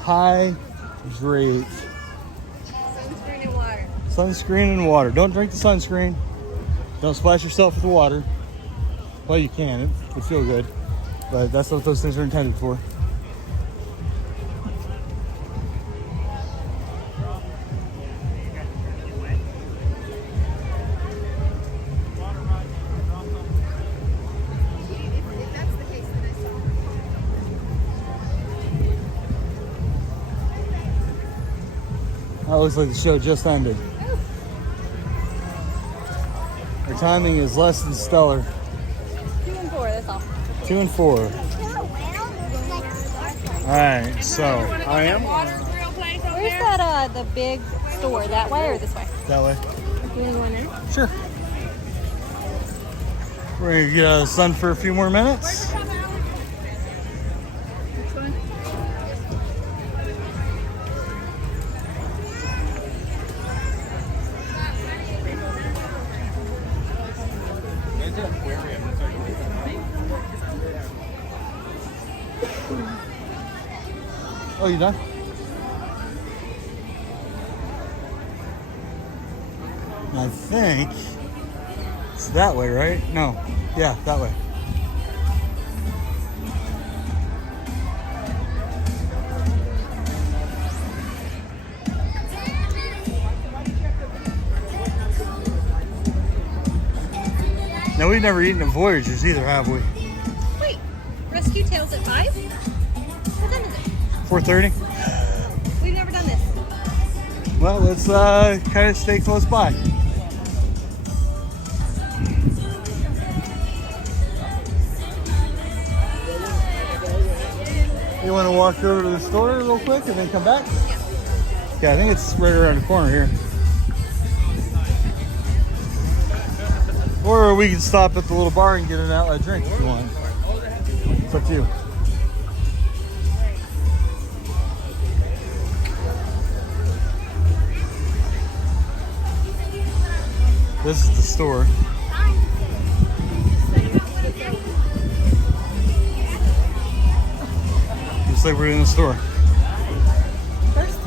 hydrate. Sunscreen and water. Sunscreen and water. Don't drink the sunscreen. Don't splash yourself with the water. Well, you can. It would feel good. But that's what those things are intended for. If that's the case, then I saw. That looks like the show just ended. Our timing is less than stellar. 2 and 4, that's all. 2 and 4. Alright, so I am Where's that, the big store? That way or this way? that way. You want to go in there? Sure. We're gonna get out of the sun for a few more minutes. Which one? Oh, you done? I think it's that way, right? No. Yeah, that way. Now, we've never eaten at Voyagers either, have we? Wait, Rescue Tales at 5? What time is it? 4:30? We've never done this. Well, let's kind of stay close by. You want to walk over to the store real quick and then come back? Yeah, I think it's right around the corner here. Or we can stop at the little bar and get an outlet drink if you want. It's up to you. This is the store. Looks like we're in the store. First?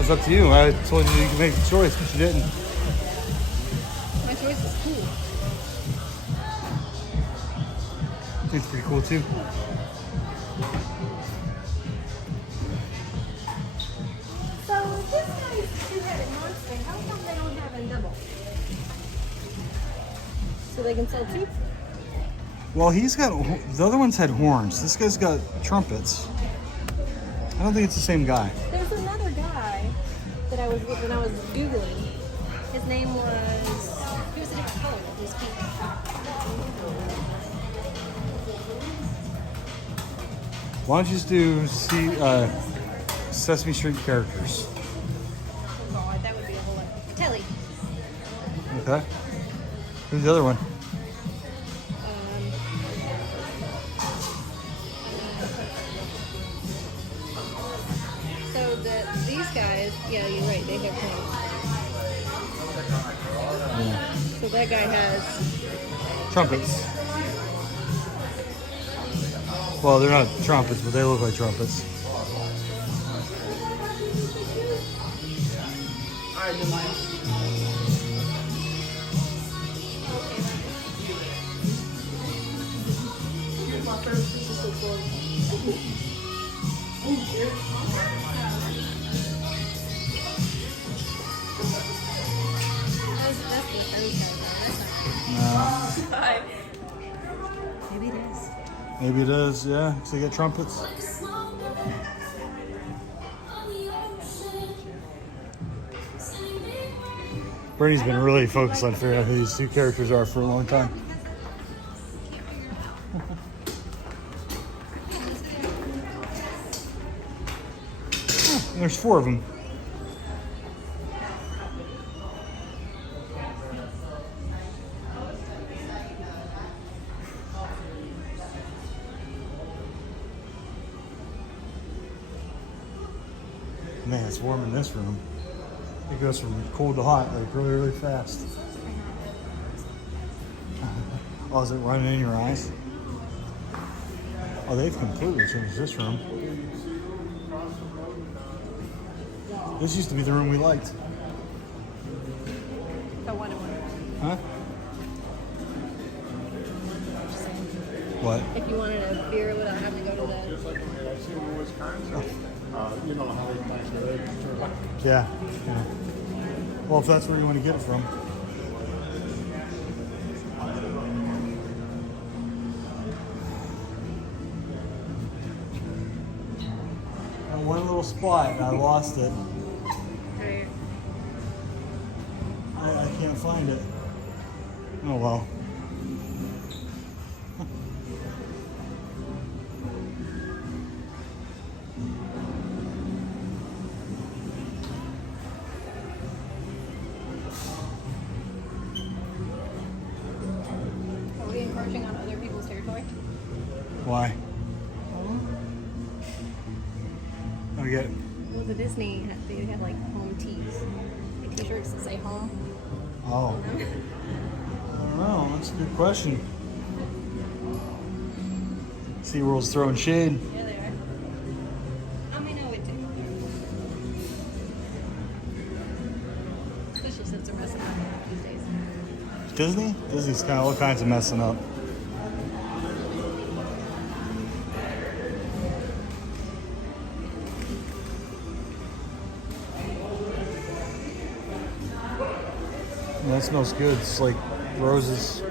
It's up to you. I told you you could make the choice, but you didn't. My choice is cool. I think it's pretty cool too. So, this guy's two-headed monster, how come they don't have a double? So they can sell 2? Well, he's got, the other ones had horns. This guy's got trumpets. I don't think it's the same guy. There's another guy that when I was Googling. His name was Here's a different color. There's pink. Why don't you just do Sesame Street characters? Oh God, that would be a whole lot. Telly. Okay. Who's the other one? So these guys, yeah, you're right. They have pink. Yeah. So that guy has. Trumpets. Well, they're not trumpets, but they look like trumpets. Alright, Jemima. My favorite sister so close. That's the those guys. That's not. Maybe it is. Maybe it is, yeah. Because they get trumpets. Bernie's been really focused on figuring out who these two characters are for a long time. Oh, there's 4 of them. Man, it's warm in this room. It goes from cold to hot like really, really fast. Oh, is it running in your eyes? Oh, they've completely changed this room. This used to be the room we liked. The one and one. Huh? What? If you wanted a beer without having to go to the. You know how they plant their eggs. Yeah. Yeah. Well, if that's where you want to get it from. That one little spot, and I lost it. Right. I can't find it. Oh well. Are we encroaching on other people's territory? Why? I get. Well, the Disney, they have like home tees. Like t-shirts that say home. Oh. I don't know. That's a good question. SeaWorld's throwing shade. Yeah, they are. I know it too. Especially since they're messing up these days. Disney? Disney's kind of all kinds of messing up. That smells good. It's like roses.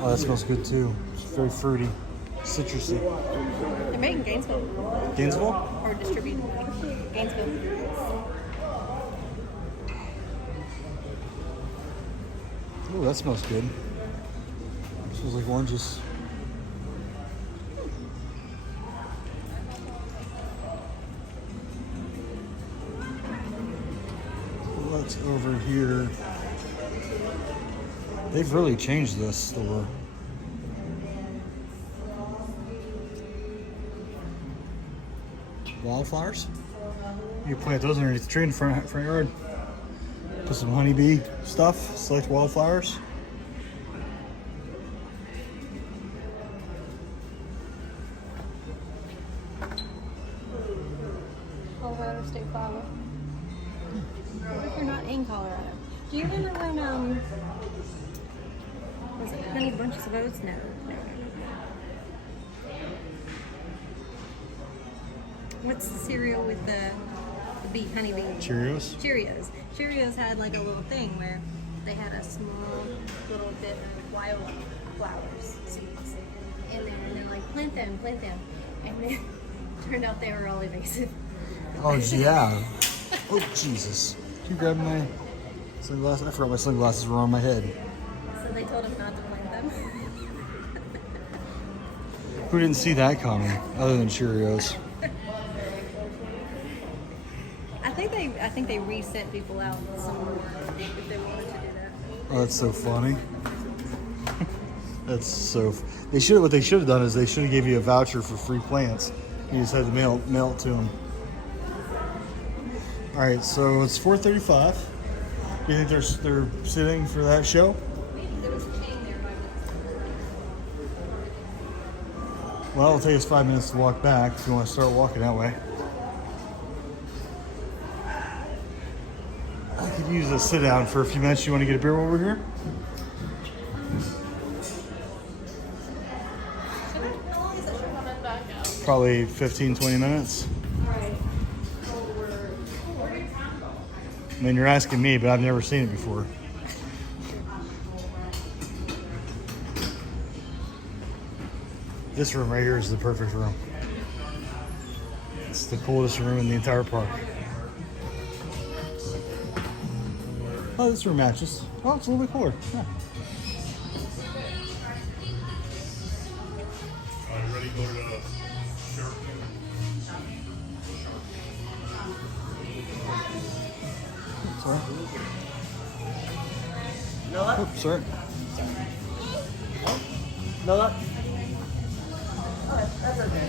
Oh, that smells good too. It's very fruity, citrusy. They're made in Gainesville. Gainesville? Or distributed. Gainesville. Oh, that smells good. Smells like oranges. What's over here? They've really changed this store. Wildflowers? You can plant those underneath the tree in front yard. Put some honeybee stuff, select wildflowers. Colorado State flower. What if you're not in Colorado? Do you remember when, was it Honey Bunches of Oats? No. What's the cereal with the bee, honey bee? Cheerios? Cheerios. Cheerios had like a little thing where they had a small little bit of wildflowers seeds in there, and they're like, plant them, and then turned out they were all invasive. Oh, yeah. Oh, Jesus. Can you grab my... Sunglasses? I forgot my sunglasses were on my head. So they told him not to plant them. Who didn't see that coming, other than Cheerios? I think they resent people out some more if they wanted to do that. Oh, that's so funny. They should. What they should have done is they should have gave you a voucher for free plants. You just had to mail it to them. All right, so it's 4:35. Do you think they're sitting for that show? There was a chain there. Well, it'll take us 5 minutes to walk back if you want to start walking that way. I could use a sit down for a few minutes. You want to get a beer while we're here? How long is that show coming back out? Probably 15, 20 minutes. I mean, you're asking me, but I've never seen it before. This room right here is the perfect room. It's the coolest room in the entire park. Oh, this room matches. Oh, it's a little bit cooler. Yeah. Are you ready to go to the shark? Sorry. Noah? Oops, sorry. Noah? That's okay.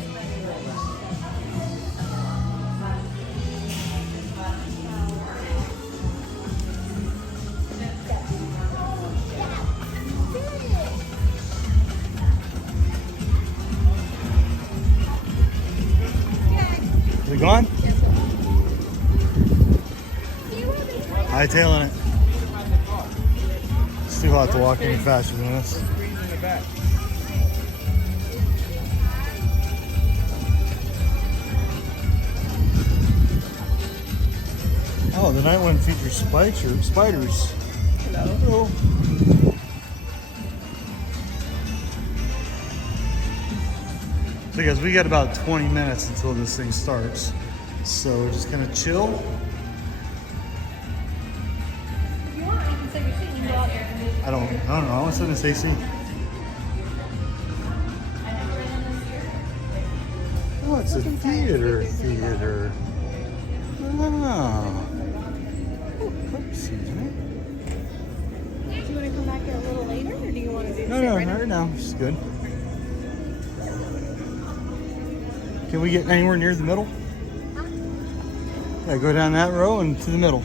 Is it gone? Hightailing it. It's too hot to walk any faster than this. Oh, the night one features spiders. Hello. So guys, we got about 20 minutes until this thing starts. So we're just gonna chill. If you want, you can save your seat and you can go out there. I don't know. I want to sit in this AC. Oh, it's a theater. Oh. Excuse me. Do you want to come back here a little later, or do you want to do No, right now. It's good. Can we get anywhere near the middle? Yeah, go down that row and to the middle.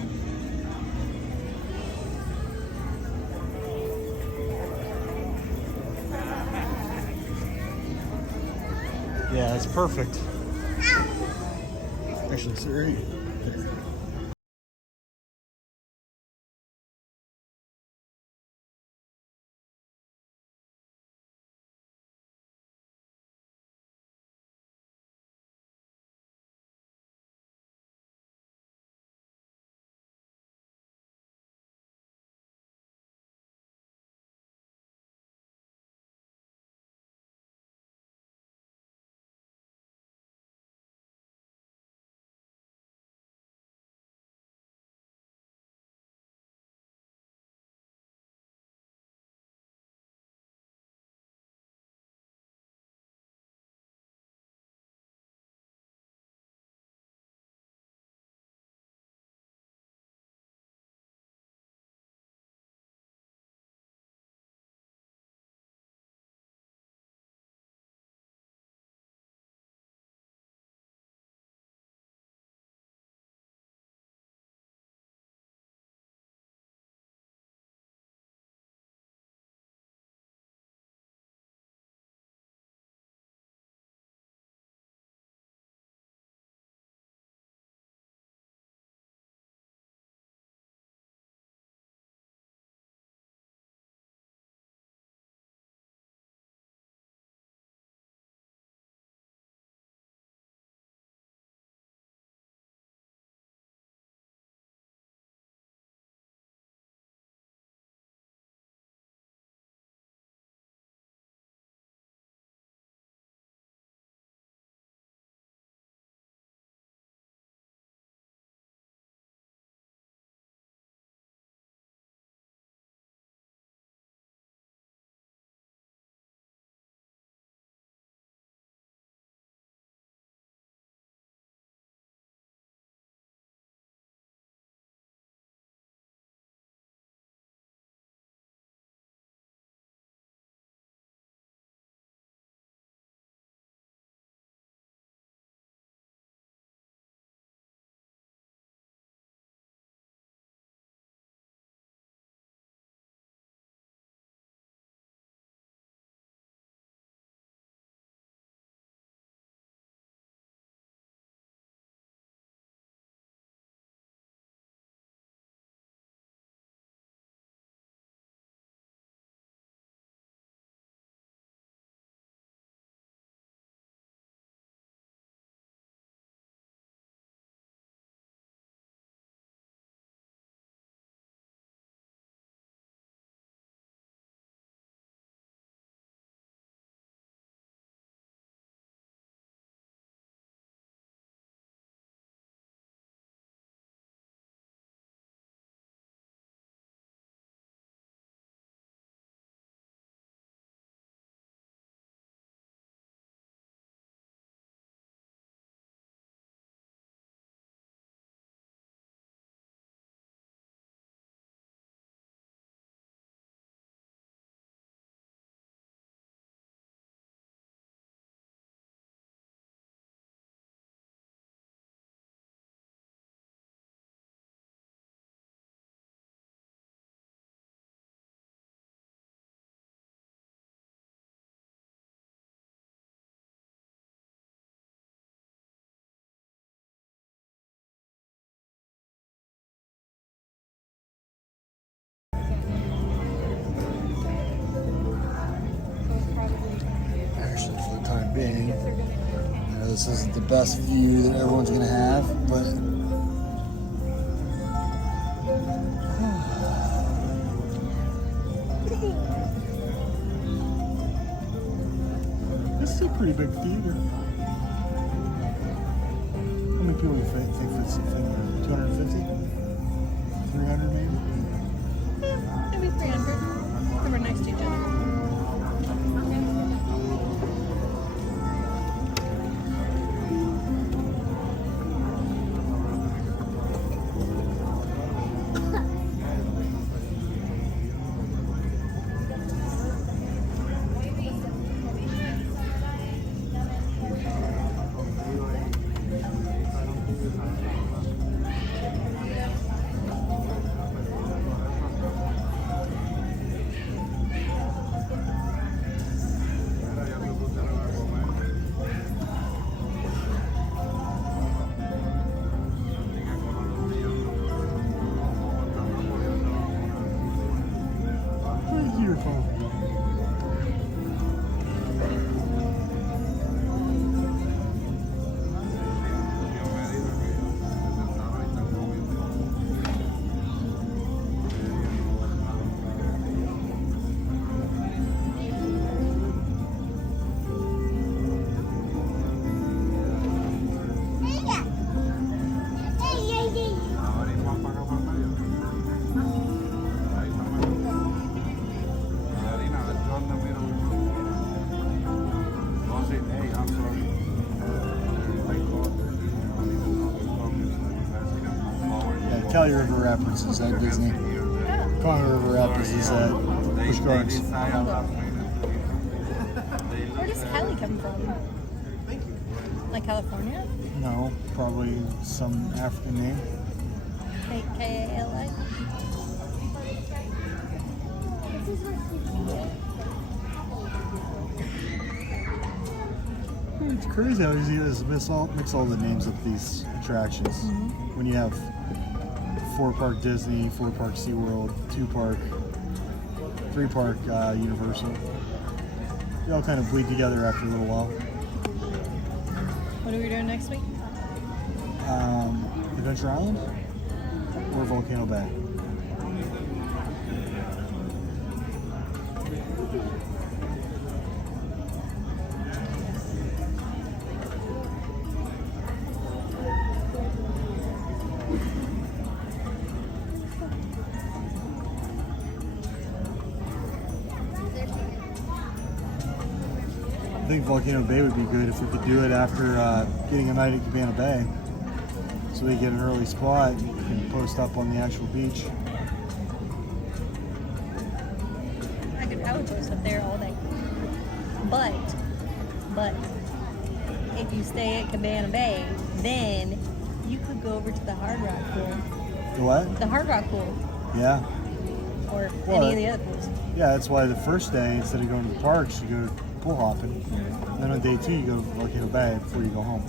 Yeah, that's perfect. Actually, sit right there. this isn't the best view that everyone's gonna have, but it's still a pretty big theater. How many people do you think fits in there? 250? 300 maybe? Maybe 300. We're next to each other. Cali River Rapids is at Disney. Congo River Rapids is at Busch Gardens. Where does Kylie come from? Like California? No, probably some African name. K-A-L-I? It's crazy how easy it is to mix all the names of these attractions. When you have 4-park Disney, 4-park SeaWorld, 2-park, 3-park Universal. They all kind of bleed together after a little while. What are we doing next week? Adventure Island or Volcano Bay? I think Volcano Bay would be good if we could do it after getting a night at Cabana Bay. So we get an early spot and post up on the actual beach. I would post up there all day. But if you stay at Cabana Bay, then you could go over to the Hard Rock pool. The what? The Hard Rock pool. Yeah. Or Well, any of the other pools. Yeah, that's why the first day, instead of going to the parks, you go pool hopping. Then on day 2, you go to Volcano Bay before you go home.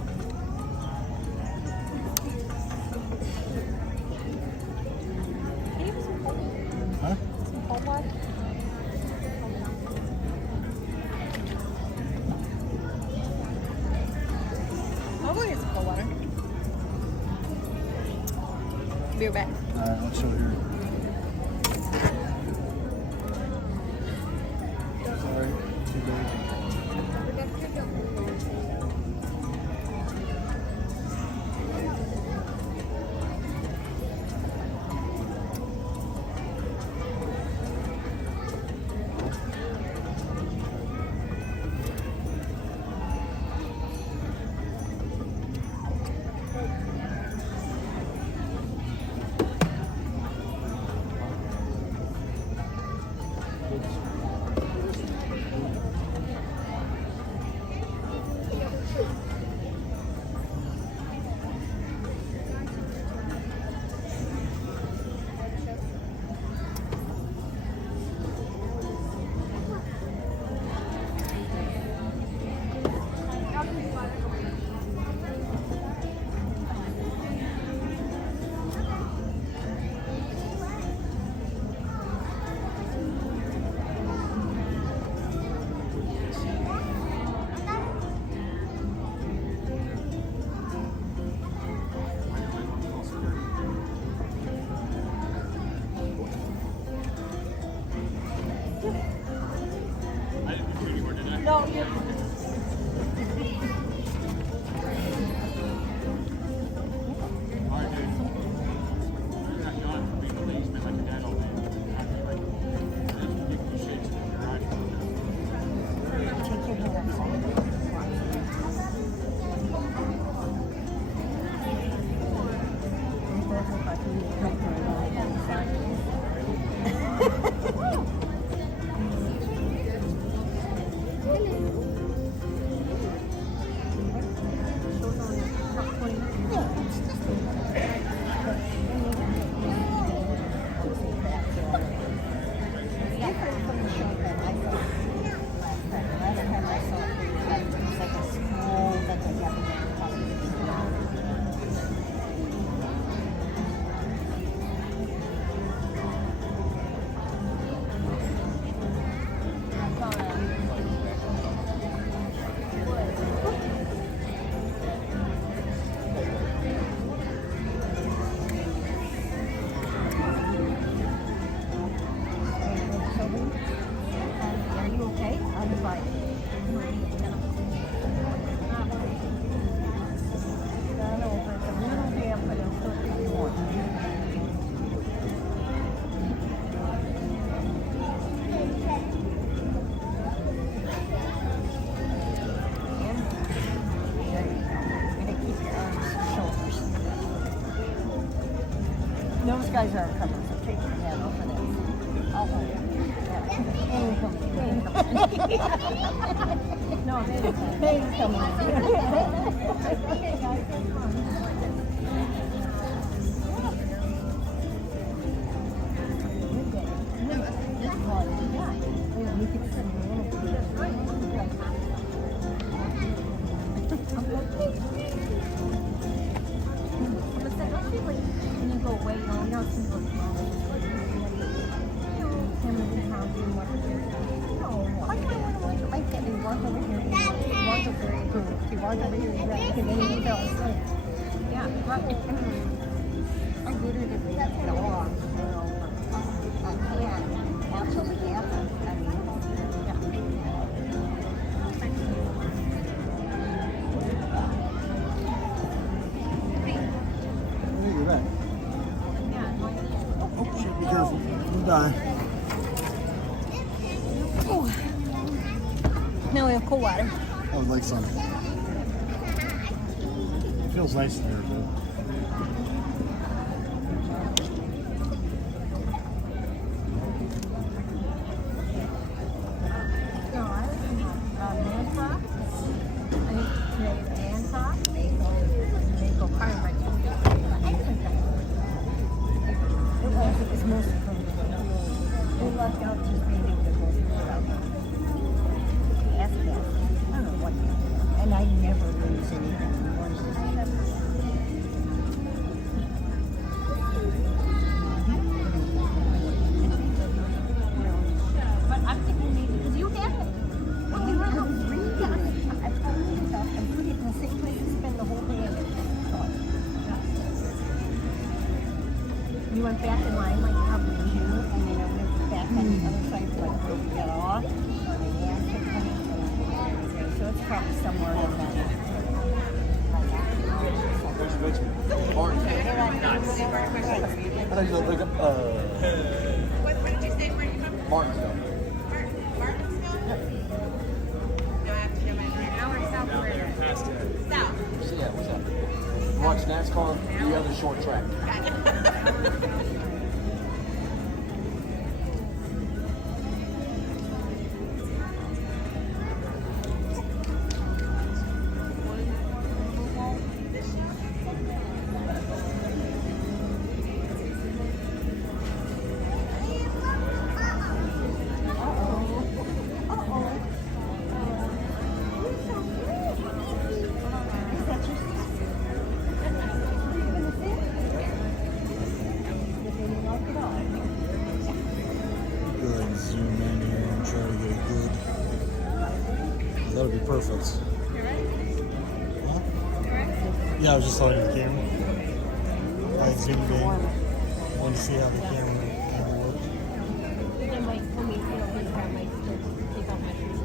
Can you have some cold water? Huh? Some cold water? I'll go get some cold water. Be right back. Alright, let's show here. Sorry, too big. guys aren't coming, so take your hand off of this. I'll hold it. No, Dave's coming. Okay, guys. You're back. Oh, shit, be careful. You'll die. Now we have cold water. I would like some. It feels nice in here, but. And I never lose anything. But I'm thinking maybe because you have it. Well, you have it. I told myself and put it in the same place and spend the whole day in it. You went back in line like how we do, and then I went back on the other side like where we got off. So it's probably somewhere in that. I just look up, What did you say where you come from? Martinsville. Martinsville? No, I have to go back there. Now we're south of where? South. So yeah, what's that? Watch NASCAR, the other short track. Go ahead and zoom in here and try to get it good. That'll be perfect. Huh? Yeah, I was just telling you the camera. I zoomed in. Want to see how the camera works. Then like when we, you know, we have my take off my shoes.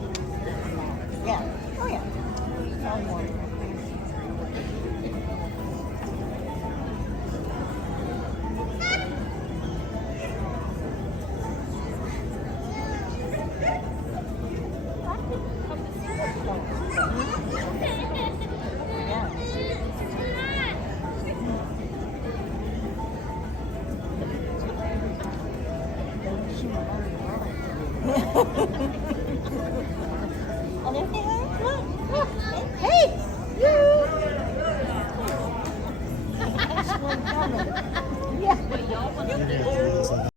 Yeah. Oh yeah. It's all warm. Hey! You! Yeah. You're gonna do this, I think.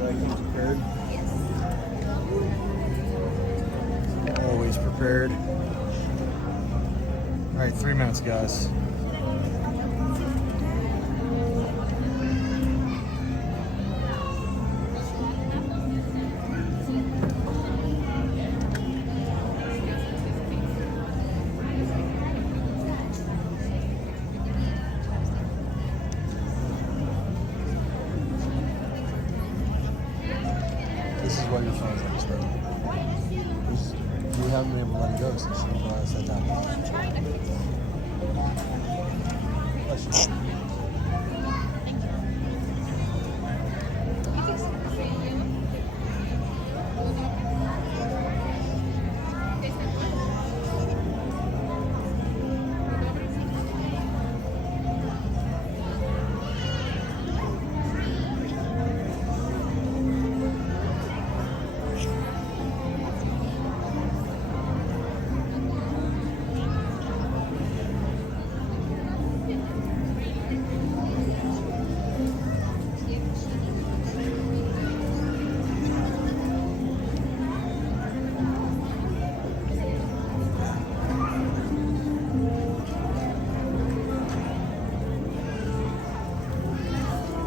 glad I came prepared. Always prepared. All right, 3 minutes, guys. This is why your phone's like stuff. You haven't been able to let it go since you sat down. Bless you.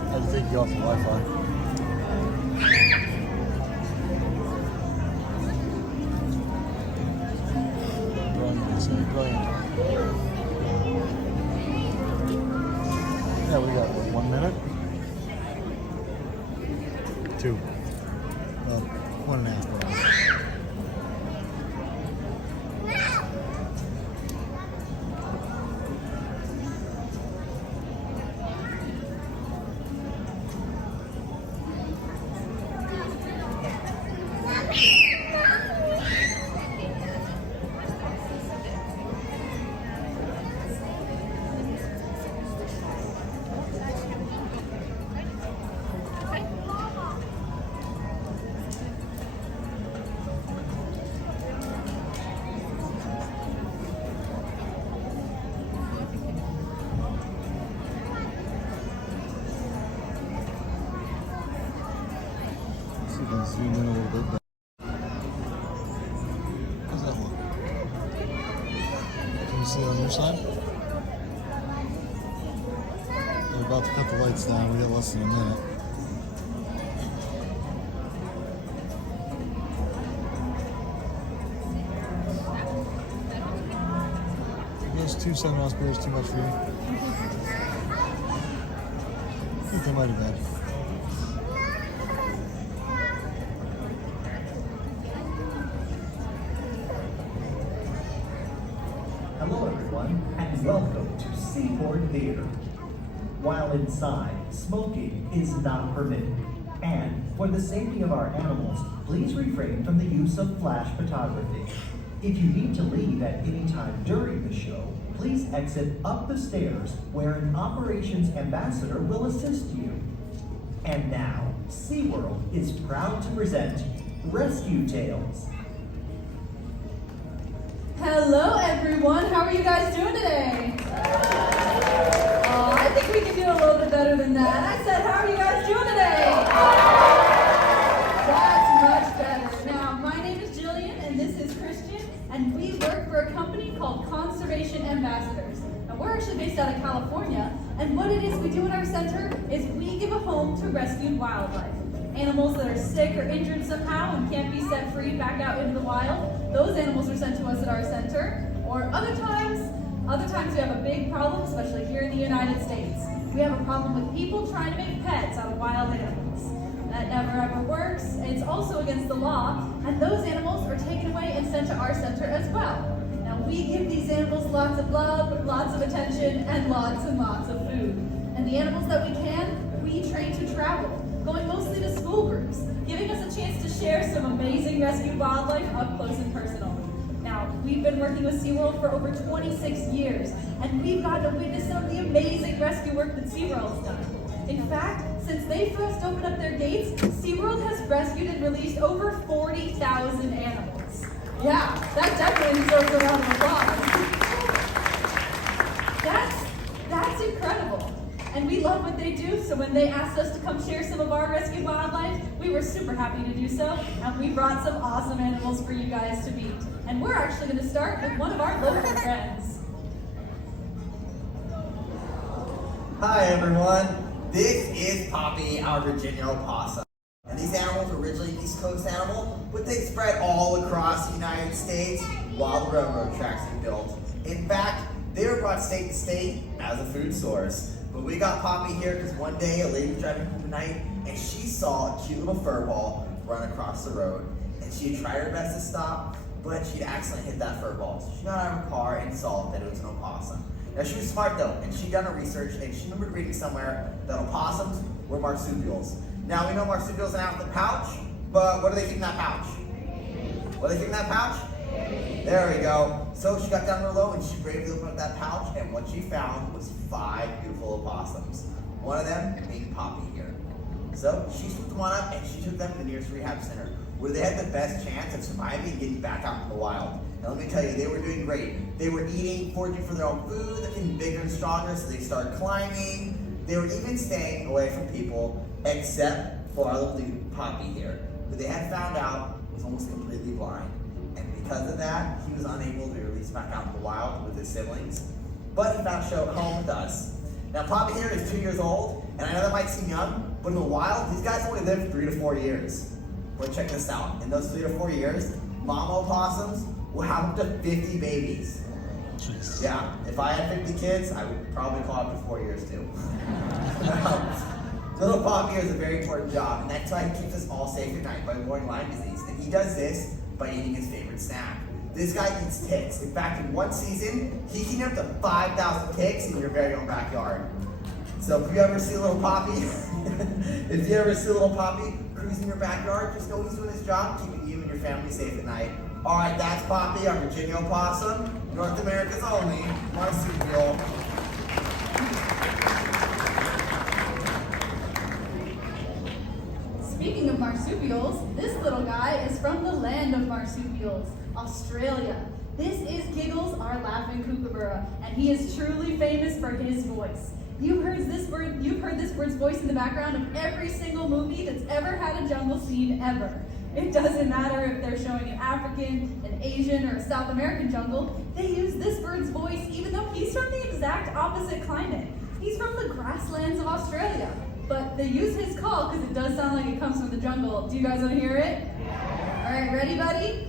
Had to take you off the Wi-Fi. Brilliant. Yeah, we got what, 1 minute? 2. Well, 1.5 minutes. See if I can zoom in a little bit better. How's that look? Can you see it on your side? They're about to cut the lights down. We got less than a minute. Those 2 7-ounce beers too much for you? I think they might have been. Hello everyone, and welcome to SeaWorld Theater. While inside, smoking is not permitted. And for the safety of our animals, please refrain from the use of flash photography. If you need to leave at any time during the show, please exit up the stairs where an operations ambassador will assist you. And now, SeaWorld is proud to present Rescue Tales. Hello everyone, how are you guys doing today? I think we can do a little bit better than that. I said, how are you guys doing today? That's much better. Now, my name is Jillian and this is Christian, and we work for a company called Conservation Ambassadors. Now, we're actually based out of California, and what it is we do in our center is we give a home to rescued wildlife. Animals that are sick or injured somehow and can't be set free back out into the wild, those animals are sent to us at our center. Or other times we have a big problem, especially here in the United States. We have a problem with people trying to make pets out of wild animals. That never ever works. It's also against the law, and those animals are taken away and sent to our center as well. Now we give these animals lots of love, lots of attention, and lots of food. And the animals that we can, we train to travel, going mostly to school groups, giving us a chance to share some amazing rescued wildlife up close and personal. Now, we've been working with SeaWorld for over 26 years, and we've gotten to witness some of the amazing rescue work that SeaWorld's done. In fact, since they first opened up their gates, SeaWorld has rescued and released over 40,000 animals. Yeah, that definitely deserves a round of applause. That's incredible. and we love what they do, so when they asked us to come share some of our rescued wildlife, we were super happy to do so, and we brought some awesome animals for you guys to meet. And we're actually going to start with one of our local friends. Hi everyone, this is Poppy, our Virginia opossum. And these animals were originally an East Coast animal, but they spread all across the United States while the railroad tracks were built. In fact, they were brought state to state as a food source. But we got Poppy here because one day a lady was driving home at night and she saw a cute little fur ball run across the road. And she had tried her best to stop, but she'd accidentally hit that fur ball. So she got out of her car and saw that it was an opossum. Now she was smart though, and she'd done her research and she remembered reading somewhere that opossums were marsupials. Now we know marsupials are out in the pouch, but what do they keep in that pouch? What do they keep in that pouch? There we go. So she got down real low and she bravely opened up that pouch, and what she found was 5 beautiful opossums. One of them being Poppy here. So she swooped them on up and she took them to the nearest rehab center, where they had the best chance of surviving and getting back out in the wild. And let me tell you, they were doing great. They were eating, foraging for their own food, getting bigger and stronger, so they started climbing. They were even staying away from people, except for our little dude, Poppy here, who they had found out was almost completely blind. And because of that, he was unable to be released back out in the wild with his siblings. But he found a home with us. Now Poppy here is 2 years old, and I know that might seem young, but in the wild, these guys only live 3 to 4 years. But check this out. In those 3 to 4 years, mama opossums will have up to 50 babies. Jeez. Yeah, if I had 50 kids, I would probably call up to 4 years too. Little Poppy has a very important job, and that's why he keeps us all safe at night by avoiding Lyme disease. And he does this by eating his favorite snack. This guy eats ticks. In fact, in one season, he can eat up to 5,000 ticks in your very own backyard. So if you ever see a little Poppy, cruising your backyard, just know he's doing his job, keeping you and your family safe at night. All right, that's Poppy, our Virginia opossum, North America's only marsupial. Speaking of marsupials, this little guy is from the land of marsupials, Australia. This is Giggles, our laughing kookaburra, and he is truly famous for his voice. You've heard this bird's voice in the background of every single movie that's ever had a jungle scene ever. It doesn't matter if they're showing an African, an Asian, or a South American jungle, they use this bird's voice even though he's from the exact opposite climate. He's from the grasslands of Australia. But they use his call because it does sound like it comes from the jungle. Do you guys want to hear it? All right, ready, buddy?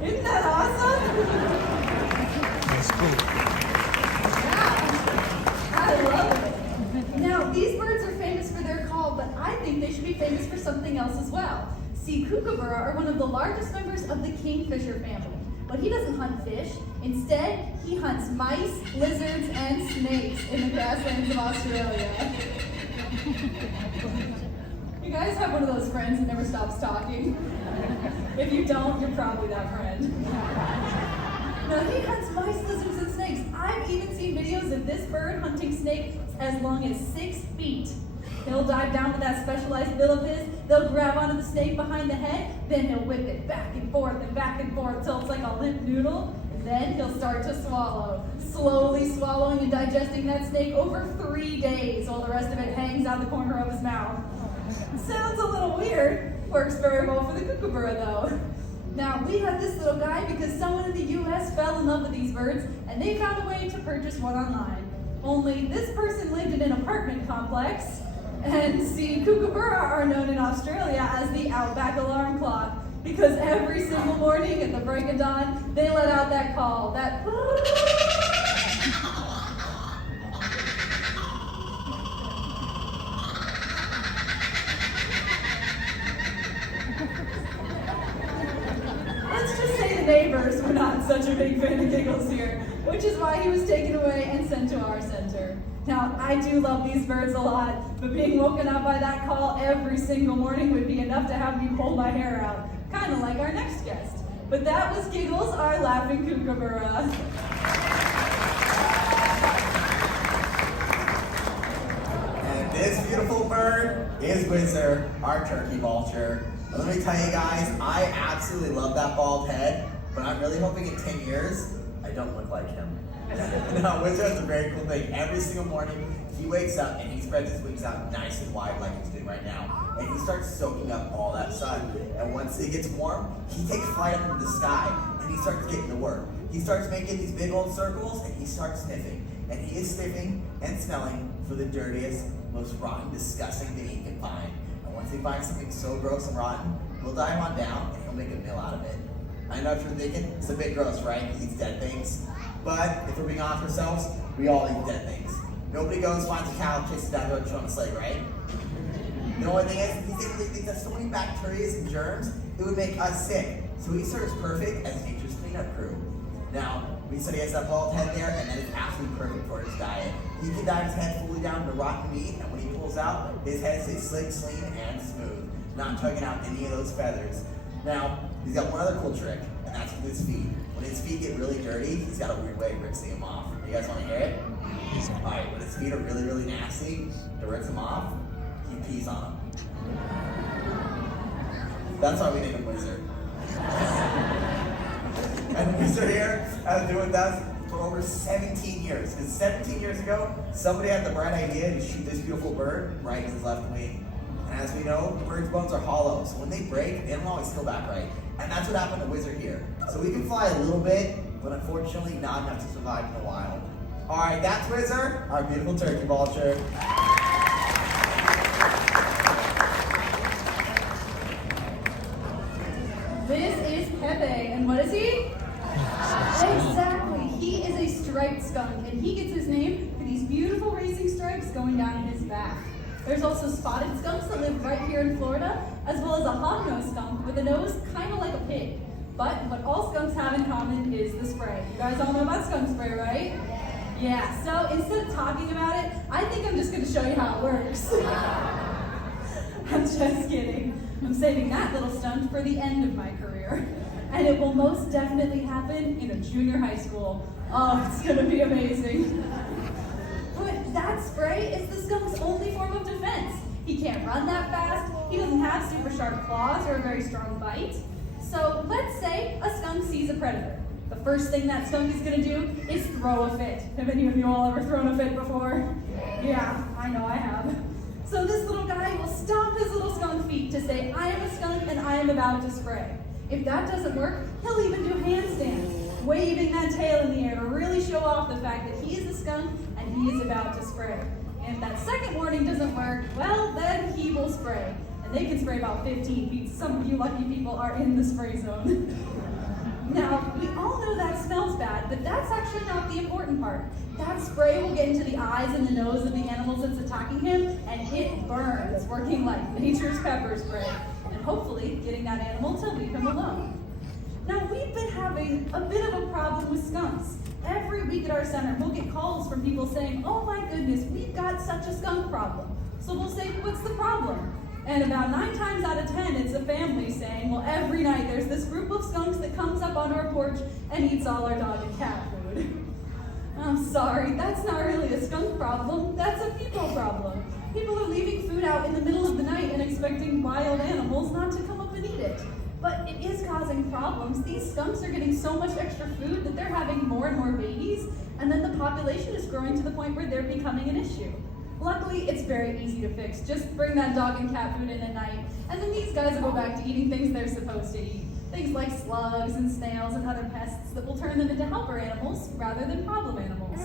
Isn't that awesome? That's cool. Yeah, I love it. Now, these birds are famous for their call, but I think they should be famous for something else as well. See, kookaburra are one of the largest members of the kingfisher family, but he doesn't hunt fish. Instead, he hunts mice, lizards, and snakes in the grasslands of Australia. You guys have one of those friends that never stops talking? If you don't, you're probably that friend. Now, he hunts mice, lizards, and snakes. I've even seen videos of this bird hunting snakes as long as 6 feet. He'll dive down with that specialized bill of his, they'll grab onto the snake behind the head, then he'll whip it back and forth till it's like a limp noodle, and then he'll start to swallow, slowly swallowing and digesting that snake over 3 days while the rest of it hangs out the corner of his mouth. Sounds a little weird, works very well for the kookaburra though. Now, we have this little guy because someone in the US fell in love with these birds and they found a way to purchase one online. Only this person lived in an apartment complex, and see, kookaburra are known in Australia as the outback alarm clock because every single morning at the break of dawn, they let out that call, that let's just say the neighbors were not such a big fan of Giggles here, which is why he was taken away and sent to our center. Now, I do love these birds a lot, but being woken up by that call every single morning would be enough to have me pull my hair out, kind of like our next guest. But that was Giggles, our laughing kookaburra. This beautiful bird is Whizzer, our turkey vulture. And let me tell you guys, I absolutely love that bald head, but I'm really hoping in 10 years, I don't look like him. No, Whizzer has a very cool thing. Every single morning, he wakes up and he spreads his wings out nice and wide like he's doing right now. And he starts soaking up all that sun. And once it gets warm, he takes flight up into the sky and he starts getting to work. He starts making these big old circles and he starts sniffing. And he is sniffing and smelling for the dirtiest, most rotten, disgusting thing he can find. And once he finds something so gross and rotten, he'll dive on down and he'll make a meal out of it. I know what you're thinking, it's a bit gross, right? He eats dead things. But if we're being honest with ourselves, we all eat dead things. Nobody goes, finds a cow, chases down the road, on a sleigh, right? The only thing is, he thinks that so many bacteria and germs, it would make us sick. So he serves perfect as nature's cleanup crew. Now, we said he has that bald head there, and that is absolutely perfect for his diet. He can dive his head fully down to rotten meat, and when he pulls out, his head stays slick, clean, and smooth, not tugging out any of those feathers. Now, he's got one other cool trick, and that's with his feet. When his feet get really dirty, he's got a weird way of rinsing them off. You guys want to hear it? Alright, when his feet are really, really nasty, to rinse them off, he pees on them. That's why we named him Whizzer. And Whizzer here has been with us for over 17 years. Because 17 years ago, somebody had the bright idea to shoot this beautiful bird right in his left wing. And as we know, birds' bones are hollow, so when they break, they don't always go back right. And that's what happened to Whizzer here. So we can fly a little bit, but unfortunately not enough to survive in the wild. Alright, that's Whizzer, our beautiful turkey vulture. This is Pepe, and what is he? Exactly, he is a striped skunk, and he gets his name for these beautiful racing stripes going down his back. There's also spotted skunks that live right here in Florida, as well as a hog-nosed skunk with a nose kind of like a pig. But what all skunks have in common is the spray. You guys all know about skunk spray, right? Yeah, so instead of talking about it, I think I'm just going to show you how it works. I'm just kidding. I'm saving that little stunt for the end of my career. And it will most definitely happen in a junior high school. Oh, it's going to be amazing. But that spray is the skunk's only form of defense. He can't run that fast, he doesn't have super sharp claws or a very strong bite. So let's say a skunk sees a predator. The first thing that skunk is gonna do is throw a fit. Have any of you all ever thrown a fit before? Yeah, I know I have. So this little guy will stomp his little skunk feet to say, I am a skunk and I am about to spray. If that doesn't work, he'll even do handstands, waving that tail in the air to really show off the fact that he is a skunk and he is about to spray. And if that second warning doesn't work, well, then he will spray. And they can spray about 15 feet. Some of you lucky people are in the spray zone. Now, we all know that smells bad, but that's actually not the important part. That spray will get into the eyes and the nose of the animals that's attacking him, and it burns, working like nature's pepper spray, and hopefully getting that animal to leave him alone. Now, we've been having a bit of a problem with skunks. Every week at our center, we'll get calls from people saying, oh my goodness, we've got such a skunk problem. So we'll say, what's the problem? And about 9 times out of 10, it's a family saying, well, every night there's this group of skunks that comes up on our porch and eats all our dog and cat food. I'm sorry, that's not really a skunk problem, that's a people problem. People are leaving food out in the middle of the night and expecting wild animals not to come up and eat it. But it is causing problems. These skunks are getting so much extra food that they're having more and more babies, and then the population is growing to the point where they're becoming an issue. Luckily, it's very easy to fix. Just bring that dog and cat food in at night, and then these guys will go back to eating things they're supposed to eat. Things like slugs and snails and other pests that will turn them into helper animals rather than problem animals.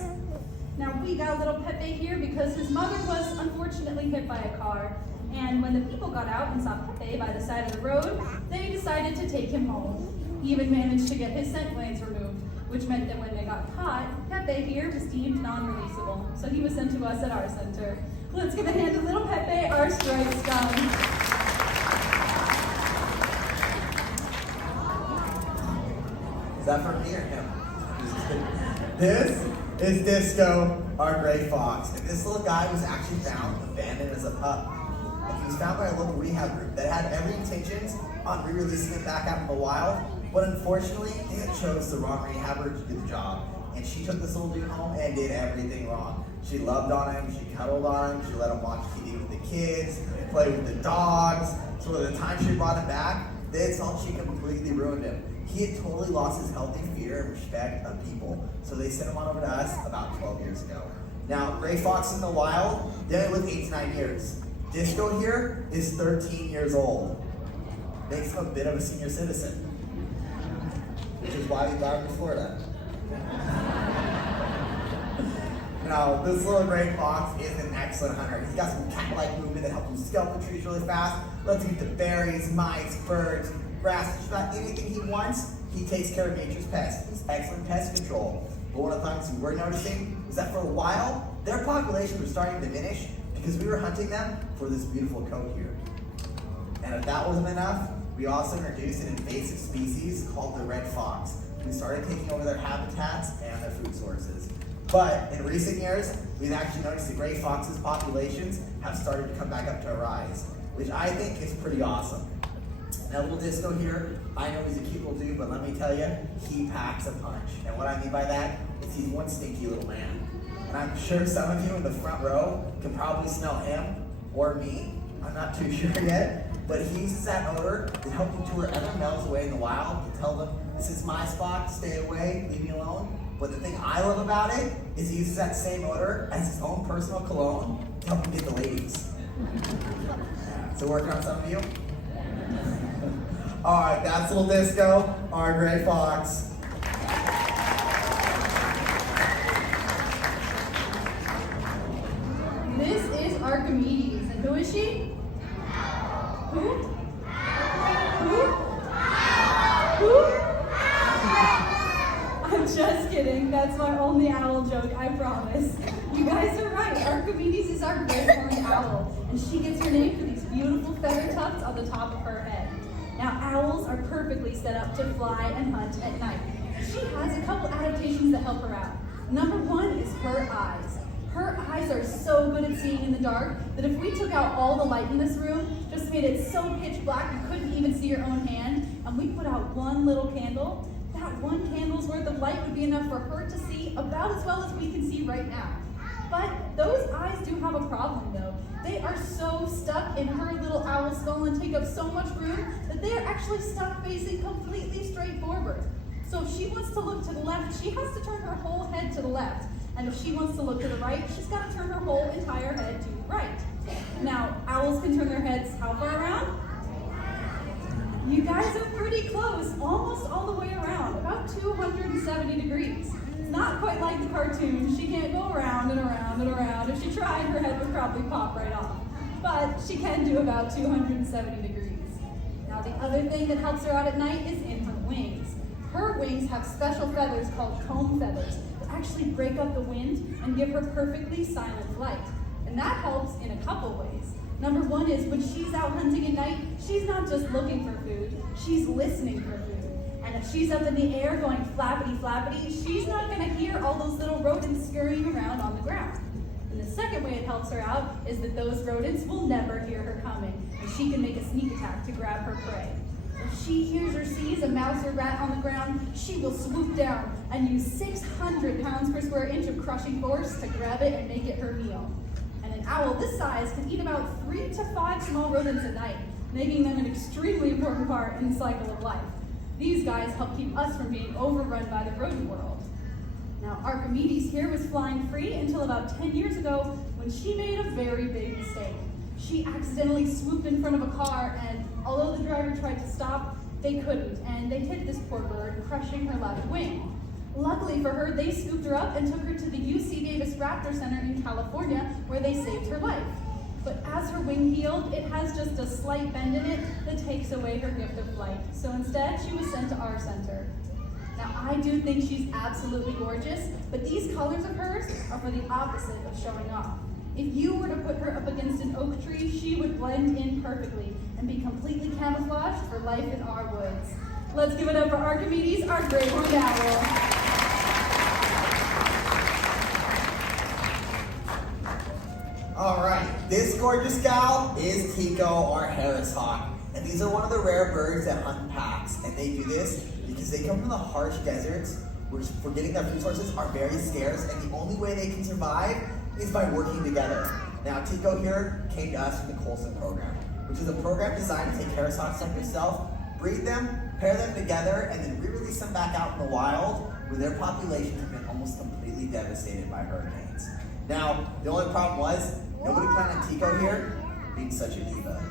Now, we got little Pepe here because his mother was unfortunately hit by a car, and when the people got out and saw Pepe by the side of the road, they decided to take him home. He even managed to get his scent glands removed, which meant that when they got caught, Pepe here was deemed non-releasable, so he was sent to us at our center. Let's give a hand to little Pepe, our striped skunk. Is that for me or him? This is Disco, our gray fox. And this little guy was actually found abandoned as a pup. And he was found by a local rehab group that had every intentions on re-releasing him back out in the wild. But unfortunately, they had chose the wrong rehabber to do the job. And she took this little dude home and did everything wrong. She loved on him, she cuddled on him, she let him watch TV with the kids, play with the dogs. So by the time she brought him back, they had thought she completely ruined him. He had totally lost his healthy fear and respect of people. So they sent him on over to us about 12 years ago. Now, gray fox in the wild, they only live 8 to 9 years. Disco here is 13 years old. Makes him a bit of a senior citizen, which is why we got him to Florida. Now, this little gray fox is an excellent hunter. He's got some cat-like movement that helps him scalp the trees really fast, lets him get the berries, mice, birds, grass, just about anything he wants. He takes care of nature's pests. He's excellent pest control. But one of the things we were noticing is that for a while, their populations were starting to diminish because we were hunting them for this beautiful coat here. And if that wasn't enough, we also introduced an invasive species called the red fox. We started taking over their habitats and their food sources. But in recent years, we've actually noticed the gray fox's populations have started to come back up to a rise, which I think is pretty awesome. Now, little Disco here, I know he's a cute little dude, but let me tell you, he packs a punch. And what I mean by that is he's one stinky little man. And I'm sure some of you in the front row can probably smell him or me. I'm not too sure yet. But he uses that odor to help him to wherever Mel's away in the wild to tell them, this is my spot, stay away, leave me alone. But the thing I love about it is he uses that same odor as his own personal cologne to help him get the ladies. So working on some of you? All right, that's little Disco, our gray fox. This is Archimedes, and who is she? Who? I'm just kidding. That's my only owl joke, I promise. You guys are right. Archimedes is our great horned owl, and she gets her name for these beautiful feather tufts on the top of her head. Now, owls are perfectly set up to fly and hunt at night. She has a couple adaptations that help her out. Number one is her eyes. Her eyes are so good at seeing in the dark that if we took out all the light in this room, just made it so pitch black you couldn't even see your own hand, and we put out one little candle, that one candle's worth of light would be enough for her to see about as well as we can see right now. But those eyes do have a problem though. They are so stuck in her little owl skull and take up so much room that they are actually stuck facing completely straight forward. So if she wants to look to the left, she has to turn her whole head to the left. And if she wants to look to the right, she's got to turn her whole entire head to the right. Now, owls can turn their heads how far around? You guys are pretty close, almost all the way around, about 270 degrees. It's not quite like the cartoon. She can't go around and around and around. If she tried, her head would probably pop right off. But she can do about 270 degrees. Now, the other thing that helps her out at night is in her wings. Her wings have special feathers called comb feathers that actually break up the wind and give her perfectly silent flight. And that helps in a couple ways. Number one is when she's out hunting at night, she's not just looking for food, she's listening for food. And if she's up in the air going flappity flappity, she's not gonna hear all those little rodents scurrying around on the ground. And the second way it helps her out is that those rodents will never hear her coming, and she can make a sneak attack to grab her prey. If she hears or sees a mouse or rat on the ground, she will swoop down and use 600 pounds per square inch of crushing force to grab it and make it her meal. And an owl this size can eat about 3 to 5 small rodents a night, making them an extremely important part in the cycle of life. These guys help keep us from being overrun by the rodent world. Now, Archimedes here was flying free until about 10 years ago when she made a very big mistake. She accidentally swooped in front of a car, and although the driver tried to stop, they couldn't, and they hit this poor bird, crushing her left wing. Luckily for her, they scooped her up and took her to the UC Davis Raptor Center in California, where they saved her life. But as her wing healed, it has just a slight bend in it that takes away her gift of flight. So instead, she was sent to our center. Now, I do think she's absolutely gorgeous, but these colors of hers are for the opposite of showing off. If you were to put her up against an oak tree, she would blend in perfectly and be completely camouflaged for life in our woods. Let's give it up for Archimedes, our great horned owl. All right, this gorgeous gal is Tico, our Harris hawk. And these are one of the rare birds that hunt packs. And they do this because they come from the harsh deserts, which for getting their food sources are very scarce. And the only way they can survive is by working together. Now, Tico here came to us from the Colson program, which is a program designed to take Harris hawks like yourself, breed them, pair them together, and then re-release them back out in the wild, where their populations have been almost completely devastated by hurricanes. Now, the only problem was, nobody planned on Tico here being such a diva.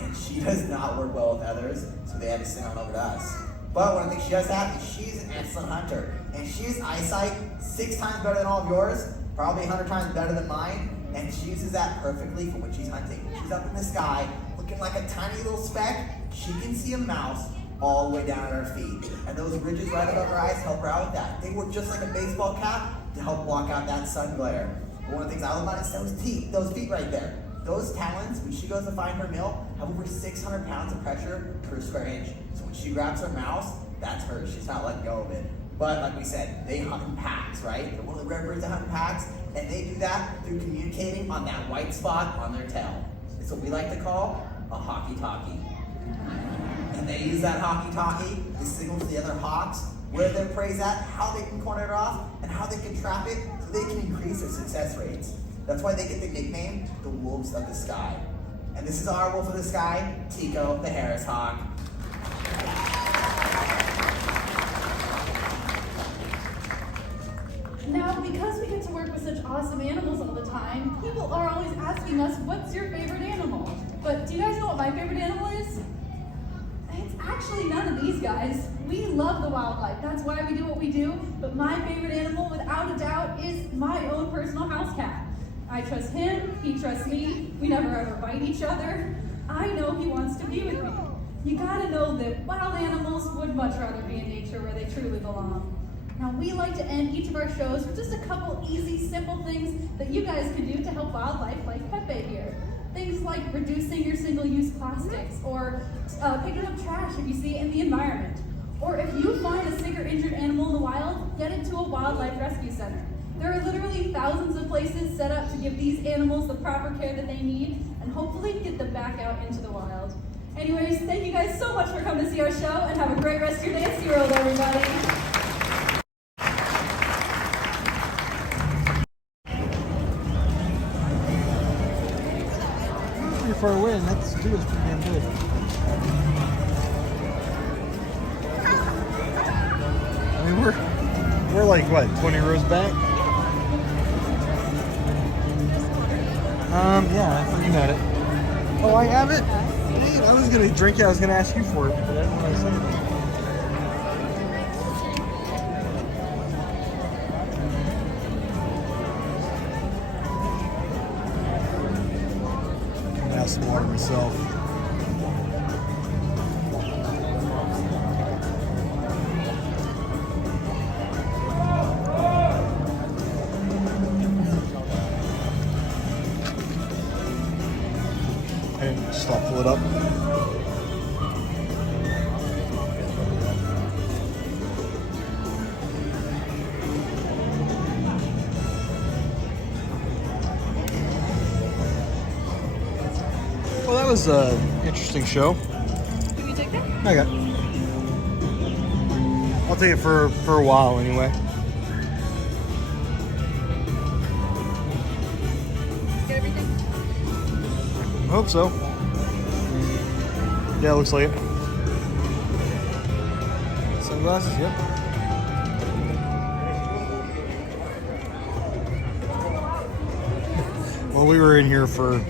And she does not work well with others, so they had to send on over to us. But one of the things she does have is she's an excellent hunter. And she's eyesight 6 times better than all of yours, probably 100 times better than mine, and she uses that perfectly for when she's hunting. When she's up in the sky, looking like a tiny little speck, she can see a mouse all the way down at her feet. And those ridges right above her eyes help her out with that. They work just like a baseball cap to help block out that sun glare. But one of the things I love about it is those teeth, those feet right there. Those talons, when she goes to find her meal, have over 600 pounds of pressure per square inch. So when she grabs her mouse, that's hers. She's not letting go of it. But like we said, they hunt in packs, right? They're one of the rare birds that hunt in packs, and they do that through communicating on that white spot on their tail. It's what we like to call a hockey-talkie. And they use that hockey-talkie to signal to the other hawks where their prey's at, how they can corner it off, and how they can trap it so they can increase their success rates. That's why they get the nickname, the Wolves of the Sky. And this is our Wolf of the Sky, Tico the Harris hawk. Now, because we get to work with such awesome animals all the time, people are always asking us, what's your favorite animal? But do you guys know what my favorite animal is? It's actually none of these guys. We love the wildlife. That's why we do what we do. But my favorite animal, without a doubt, is my own personal house cat. I trust him, he trusts me. We never ever bite each other. I know he wants to be with me. You gotta know that wild animals would much rather be in nature where they truly belong. Now, we like to end each of our shows with just a couple easy, simple things that you guys can do to help wildlife like Pepe here. Things like reducing your single-use plastics, or picking up trash if you see it in the environment. Or if you find a sick or injured animal in the wild, get it to a wildlife rescue center. There are literally thousands of places set up to give these animals the proper care that they need, and hopefully get them back out into the wild. Anyways, thank you guys so much for coming to see our show, and have a great rest of your day at SeaWorld, everybody. Pretty far away, and that's pretty damn good. I mean, we're like what, 20 rows back? Yeah, I thought you had it. Oh, I have it? Dang, I was gonna drink it. I was gonna ask you for it, but I didn't want to say it. Some water myself. And just pull it up. Well, that was an interesting show. Can you take that? I got it. I'll take it for a while anyway. Get everything? I hope so. Yeah, it looks like it. Sunglasses, yep. Well, we were in here for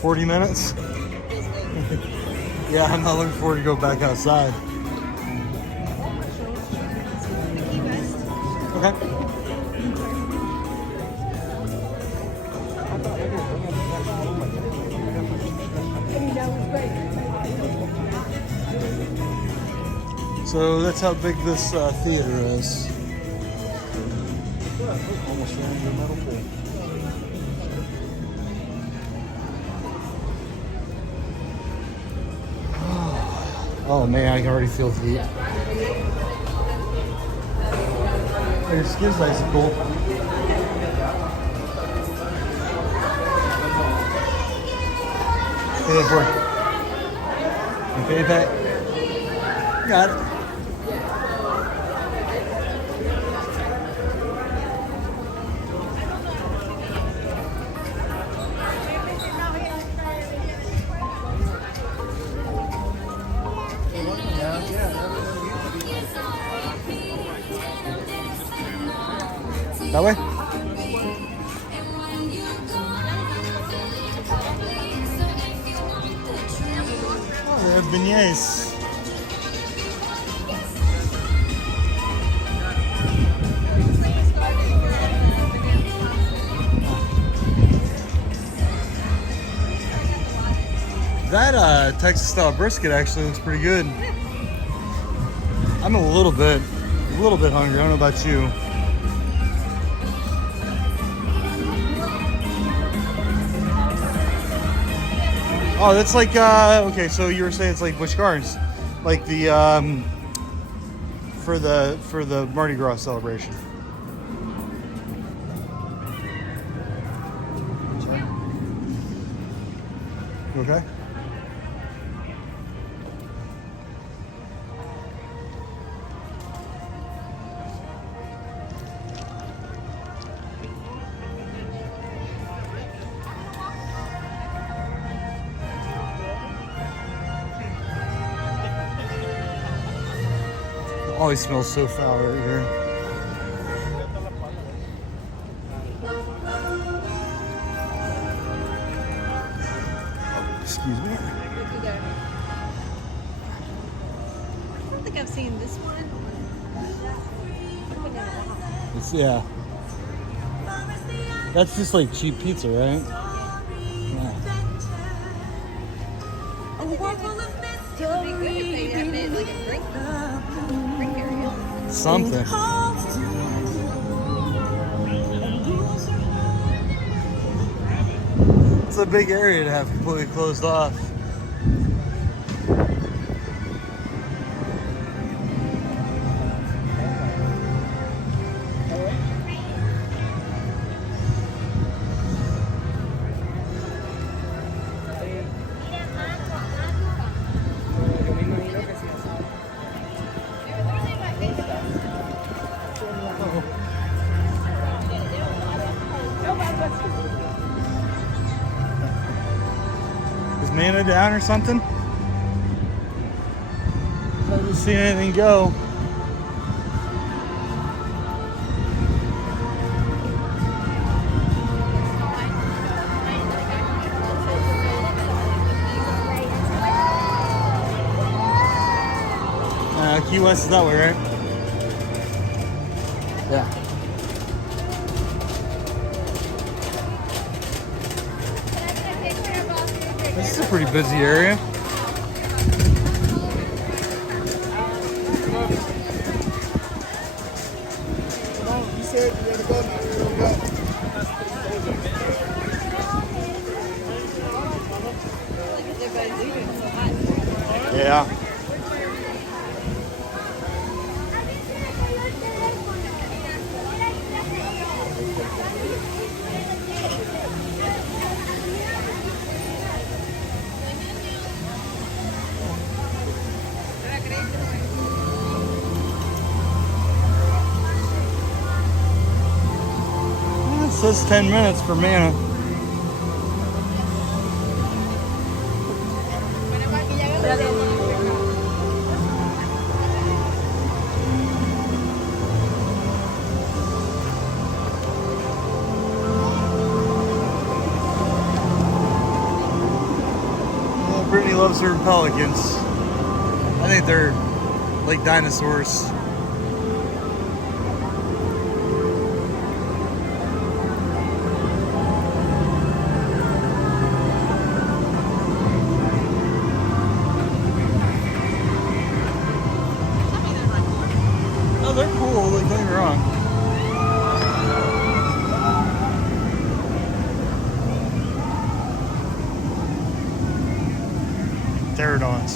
40 minutes. Yeah, I'm not looking forward to go back outside. Okay. So that's how big this theater is. Almost ran into a metal pole. Oh man, I can already feel the heat. Your skin's nice and cool. Hey, look for it. Okay, Pat. Got it. That way? Oh, they have beignets. That Texas style brisket actually looks pretty good. I'm a little bit hungry. I don't know about you. Oh, that's like okay. So you were saying it's like Busch Gardens, like the for the Mardi Gras celebration. You okay? Always smells so foul right here. Excuse me. I don't think I've seen this one. It's, yeah. That's just like cheap pizza, right? Yeah. It would be good if they had made like a drink area. Something. It's a big area to have completely closed off. Is Mana down or something? I haven't seen anything go. Key West is that way, right? Yeah. This is a pretty busy area. You said you had to go now. Here we go. Yeah. It says 10 minutes for Mana. Brittany loves her pelicans. I think they're like dinosaurs. Oh, they're cool, like, don't get me wrong. Pterodons.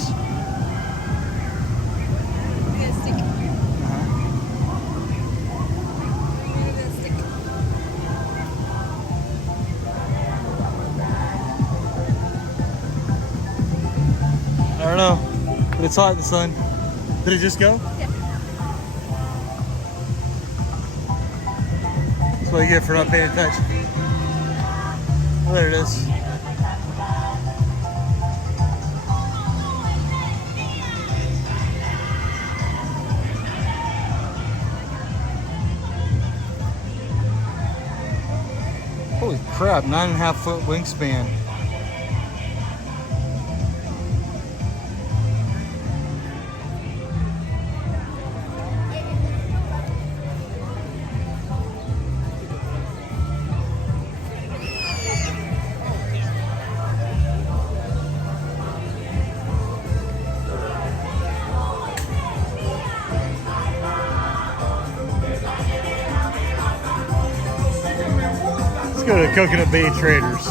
I don't know, but it's hot in the sun. Did it just go? Yeah. That's what you get for not paying attention. Oh, there it is. crap, 9.5-foot wingspan. Let's go to Coconut Bay Traders.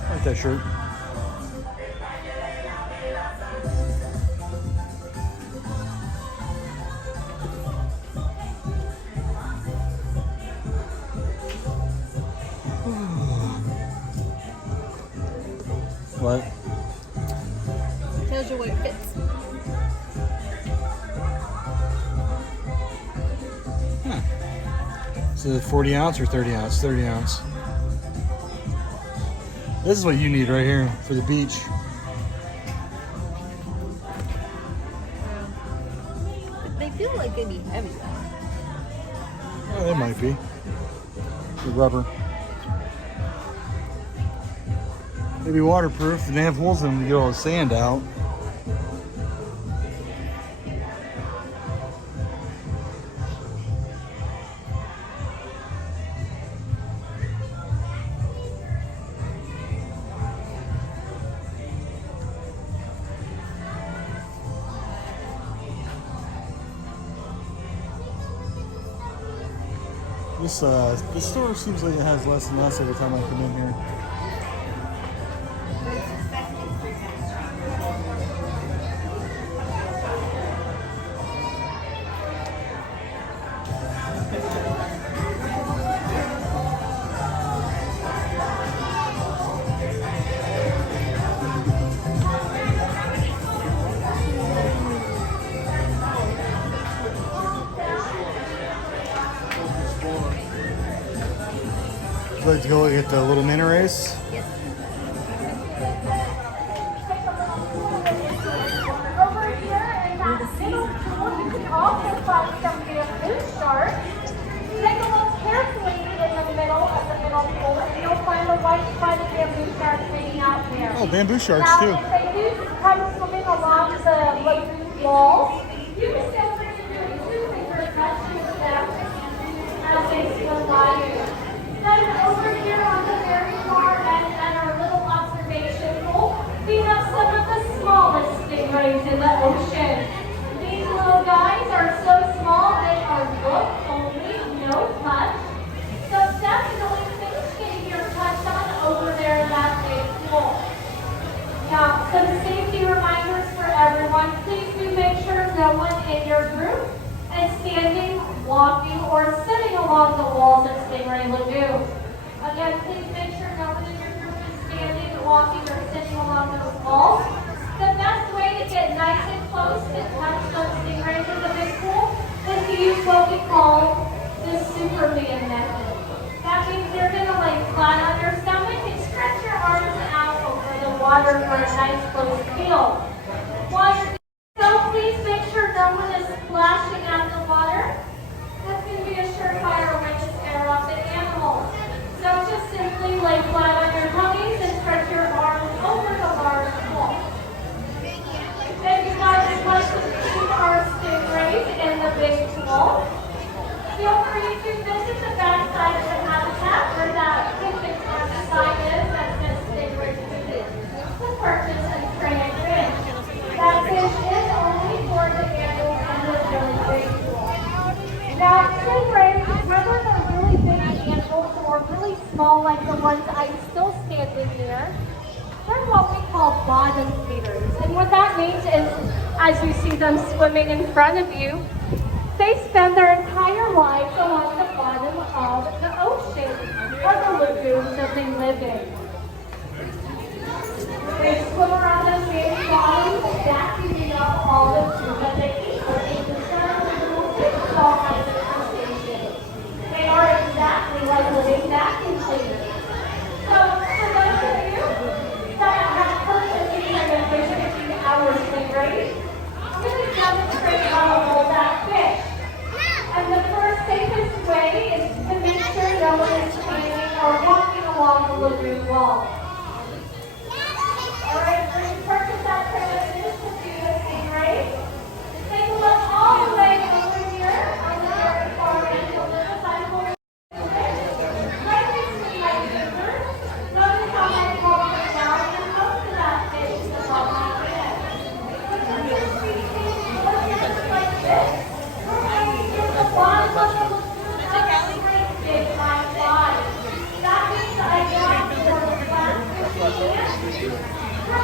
I like that shirt. What? Tells you what fits. Is it 40 ounce or 30 ounce? 30 ounce. This is what you need right here for the beach. They feel like they'd be heavy though. Oh, they might be. The rubber. Maybe waterproof, and they have holes in them to get all the sand out. This store seems like it has less and less every time I come in here. Would you like to go look at the little mini race? Yes. Over here in that middle pool, you can also find some bamboo sharks. Take a look carefully in the middle of the middle pool, and you'll find the white-spotted bamboo sharks hanging out there. Oh, bamboo sharks now, too. if they do come swimming along the lagoon walls, you can feel free to do two-finger touches with them as they swim by you. Then over here on the very far end at our little observation pool, we have some of the smallest stingrays in the ocean. These little guys are so small they are look only, no touch. So definitely finish getting your touch on over there in that big pool. Now, some safety reminders for everyone. Please do make sure no one in your group is standing, walking, or sitting along the walls of Stingray Lagoon. Again, please make sure no one in your group is standing, walking, or sitting along those walls. The best way to get nice and close and touch those stingrays in the big pool is to use what we call the Superman method. That means you're going to lay flat on your stomach and stretch your arms out over the water for a nice close feel. While you're doing so, please make sure no one is splashing at the water. This can be a surefire way to scare off the animals. So just simply lay flat on your tummies and stretch your arms over the large pool. If you guys would like to see our stingrays in the big pool, feel free to visit the back side of the habitat where that picnic sign is that says Stingray Food to purchase and train a fish. That fish is only for the animals in the really big pool. Now, stingrays, whether they're really big animals or really small like the ones I'm still standing near, they're what we call bottom feeders. And what that means is, as you see them swimming in front of you, they spend their entire lives along the bottom of the ocean or the lagoons that they live in. They swim around those baby bodies, vacuuming up all the food that they eat, which is little fish, all kinds of crustaceans. They are exactly like living vacuum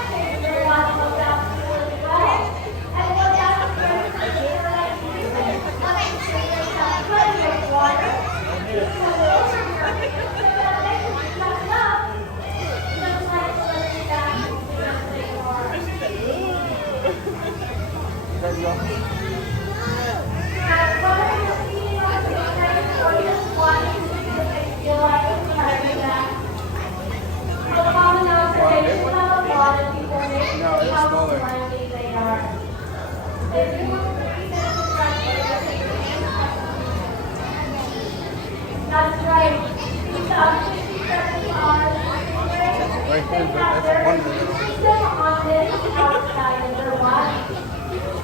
safe for a lot of look out people as well. And look out for those that are like humans. Have plenty of water. Just come over here so that they can suck up. Just like the living back where they are. Now, whether you're feeding on the train or just watching because they feel like it's coming back. A common observation that a lot of people make is how slimy they are. They do look pretty disrespectful. That's right. These up-to-7 cars Right there, but have that's their one system on this outside of their body.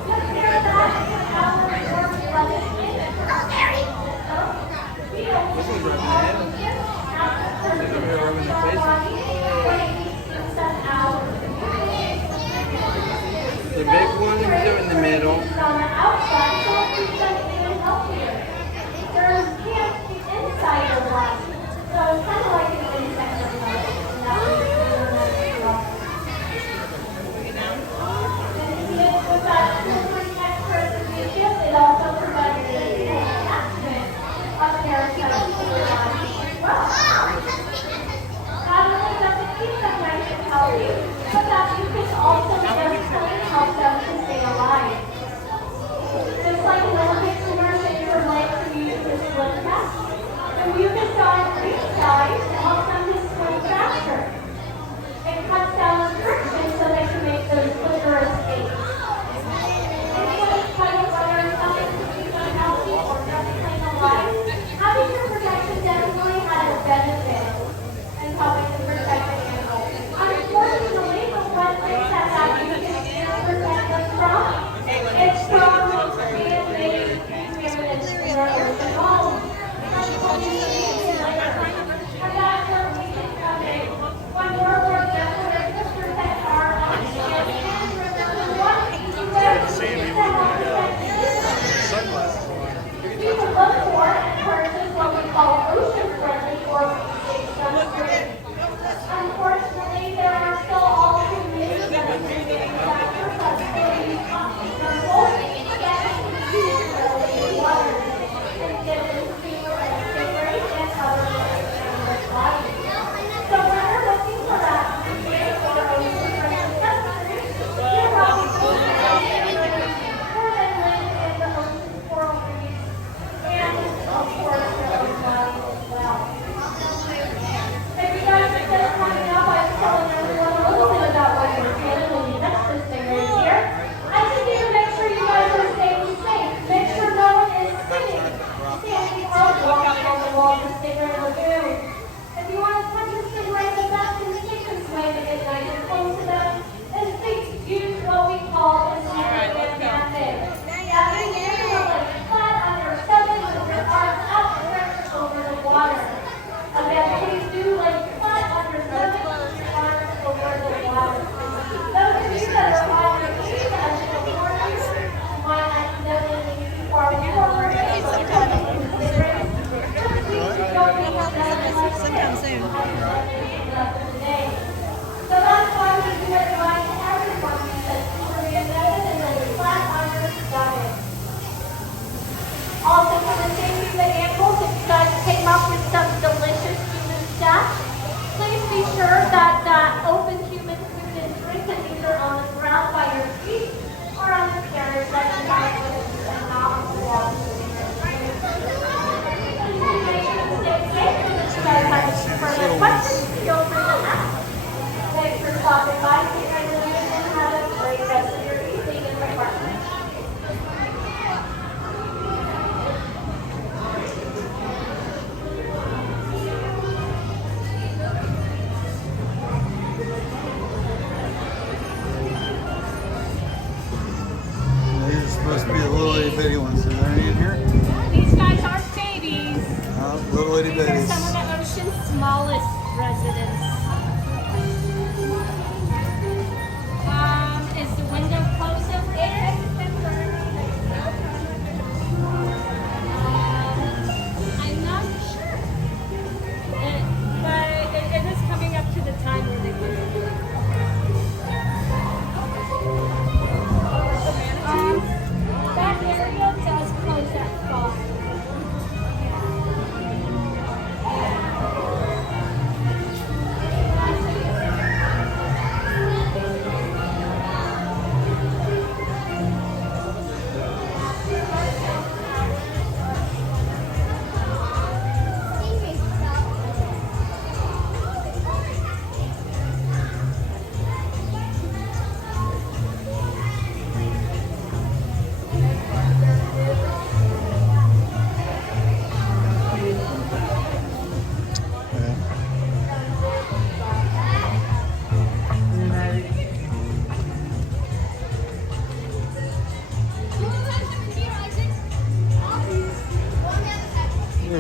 Compare that to how their warm blooded skin feels. The big one is in the middle. On the outside, so it keeps them even healthier. There's can't be inside of one. So it's kind of like an insect or something. And that way it's and with that filtering extra it also provides a attachment of parasites to your body as well. Not only does it keep them nice and healthy, but that you can also medically help them to stay alive. Just like an Olympic swimmer saves their legs from using the swim test, the mucus on green sides helps them to swim faster. It cuts down on friction so they can make those quicker escapes. Anyone is fighting whether something to keep them healthy or just plain alive, having your protection definitely has a benefit in helping to protect the animal. Unfortunately, the one thing that you can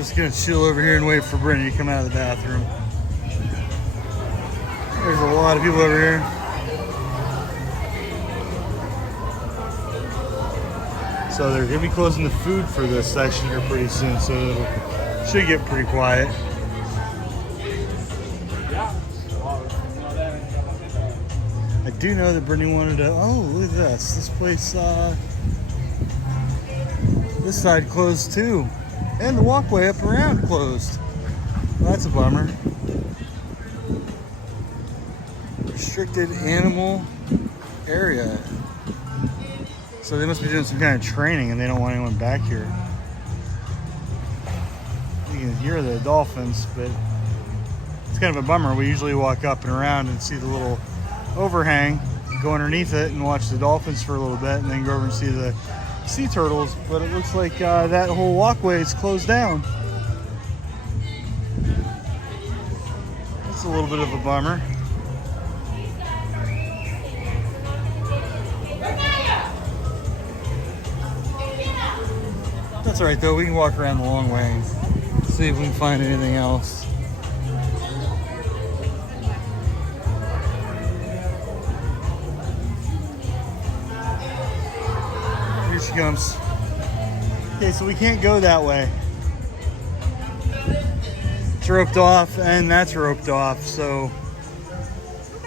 We're just gonna chill over here and wait for Brittany to come out of the bathroom. There's a lot of people over here. So they're gonna be closing the food for this section here pretty soon, so it should get pretty quiet. I do know that Brittany wanted to. Oh, look at this! This place, this side closed too, and the walkway up around closed. Well, that's a bummer. Restricted animal area. So they must be doing some kind of training, and they don't want anyone back here. You can hear the dolphins, but it's kind of a bummer. We usually walk up and around and see the little overhang, go underneath it and watch the dolphins for a little bit, and then go over and see the sea turtles. But it looks like that whole walkway is closed down. That's a little bit of a bummer. That's all right though, we can walk around the long way and see if we can find anything else. Here she comes. Okay, so we can't go that way. It's roped off and that's roped off, so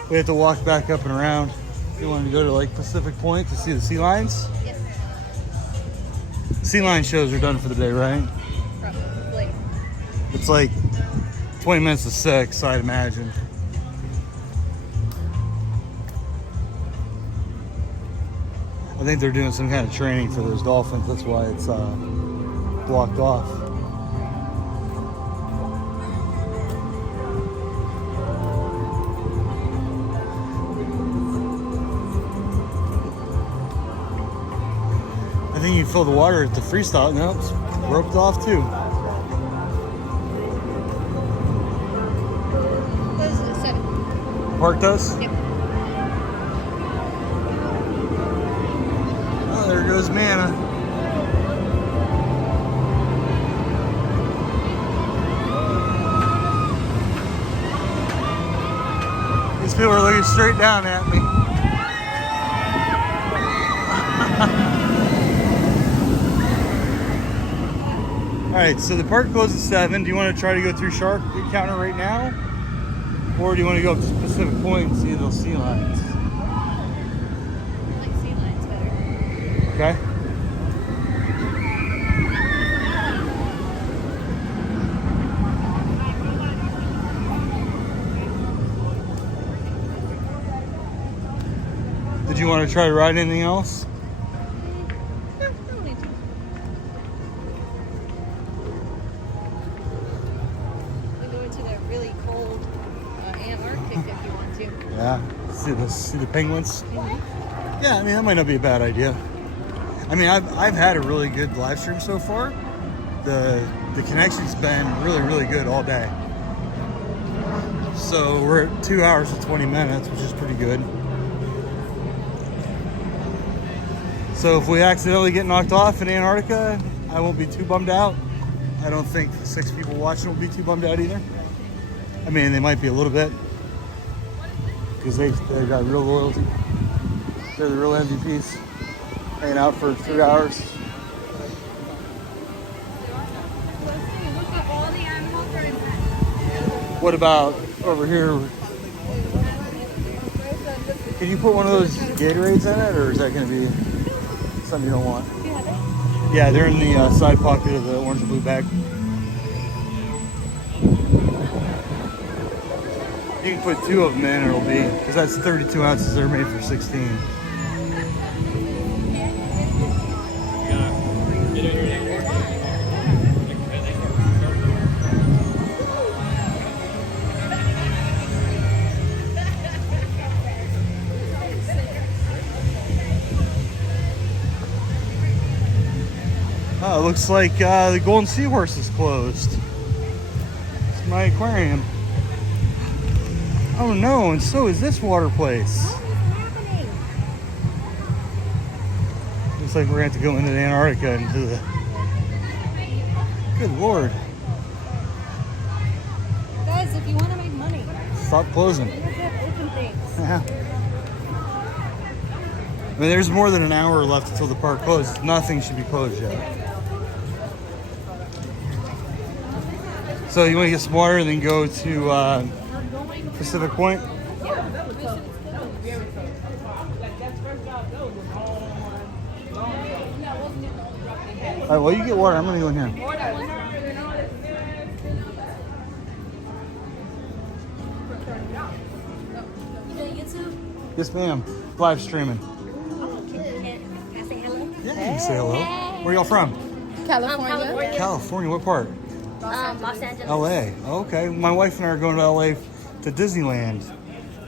we have to walk back up and around. You want to go to like Pacific Point to see the sea lions? Yes. Sea lion shows are done for the day, right? Probably. It's like 20 minutes to 6, I'd imagine. I think they're doing some kind of training for those dolphins. That's why it's blocked off. I think you can fill the water at the freestyle. No, it's roped off too. Closes at 7. Park does? Yep. Oh, there goes Manna. These people are looking straight down at me. All right, so the park closes at 7. Do you want to try to go through shark encounter right now? Or do you want to go up to Pacific Point and see those sea lions? I like sea lions better. Okay. Did you want to try to ride anything else? No, I don't need to. We go into the really cold Antarctic if you want to. Yeah. See the penguins? Yeah, I mean that might not be a bad idea. I mean I've had a really good live stream so far. The connection's been really good all day. So we're at 2 hours and 20 minutes, which is pretty good. So if we accidentally get knocked off in Antarctica, I won't be too bummed out. I don't think 6 people watching will be too bummed out either. I mean, they might be a little bit, because they've got real loyalty. They're the real MVPs, hanging out for 3 hours. What about over here? Can you put one of those Gatorades in it, or is that going to be something you don't want? Do you have it? Yeah, they're in the side pocket of the orange and blue bag. You can put 2 of them in, it'll be, because that's 32 ounces. They're made for 16. Oh, it looks like the Golden Seahorse is closed. It's my aquarium. Oh no, and so is this water place. What is happening? Looks like we're going to have to go into the Antarctica, into the... Good Lord. If you want to make money, Stop closing. you have to open things. Yeah. I mean, there's more than an hour left until the park closes. Nothing should be closed yet. So you want to get some water and then go to Pacific Point? All right, well, you get water. I'm going to go in here. You gonna get some? Yes, ma'am. Live streaming. Can I say hello? Yeah, you can say hello. Where y'all from? California. California. What part? Los Angeles. LA. Okay. My wife and I are going to LA to Disneyland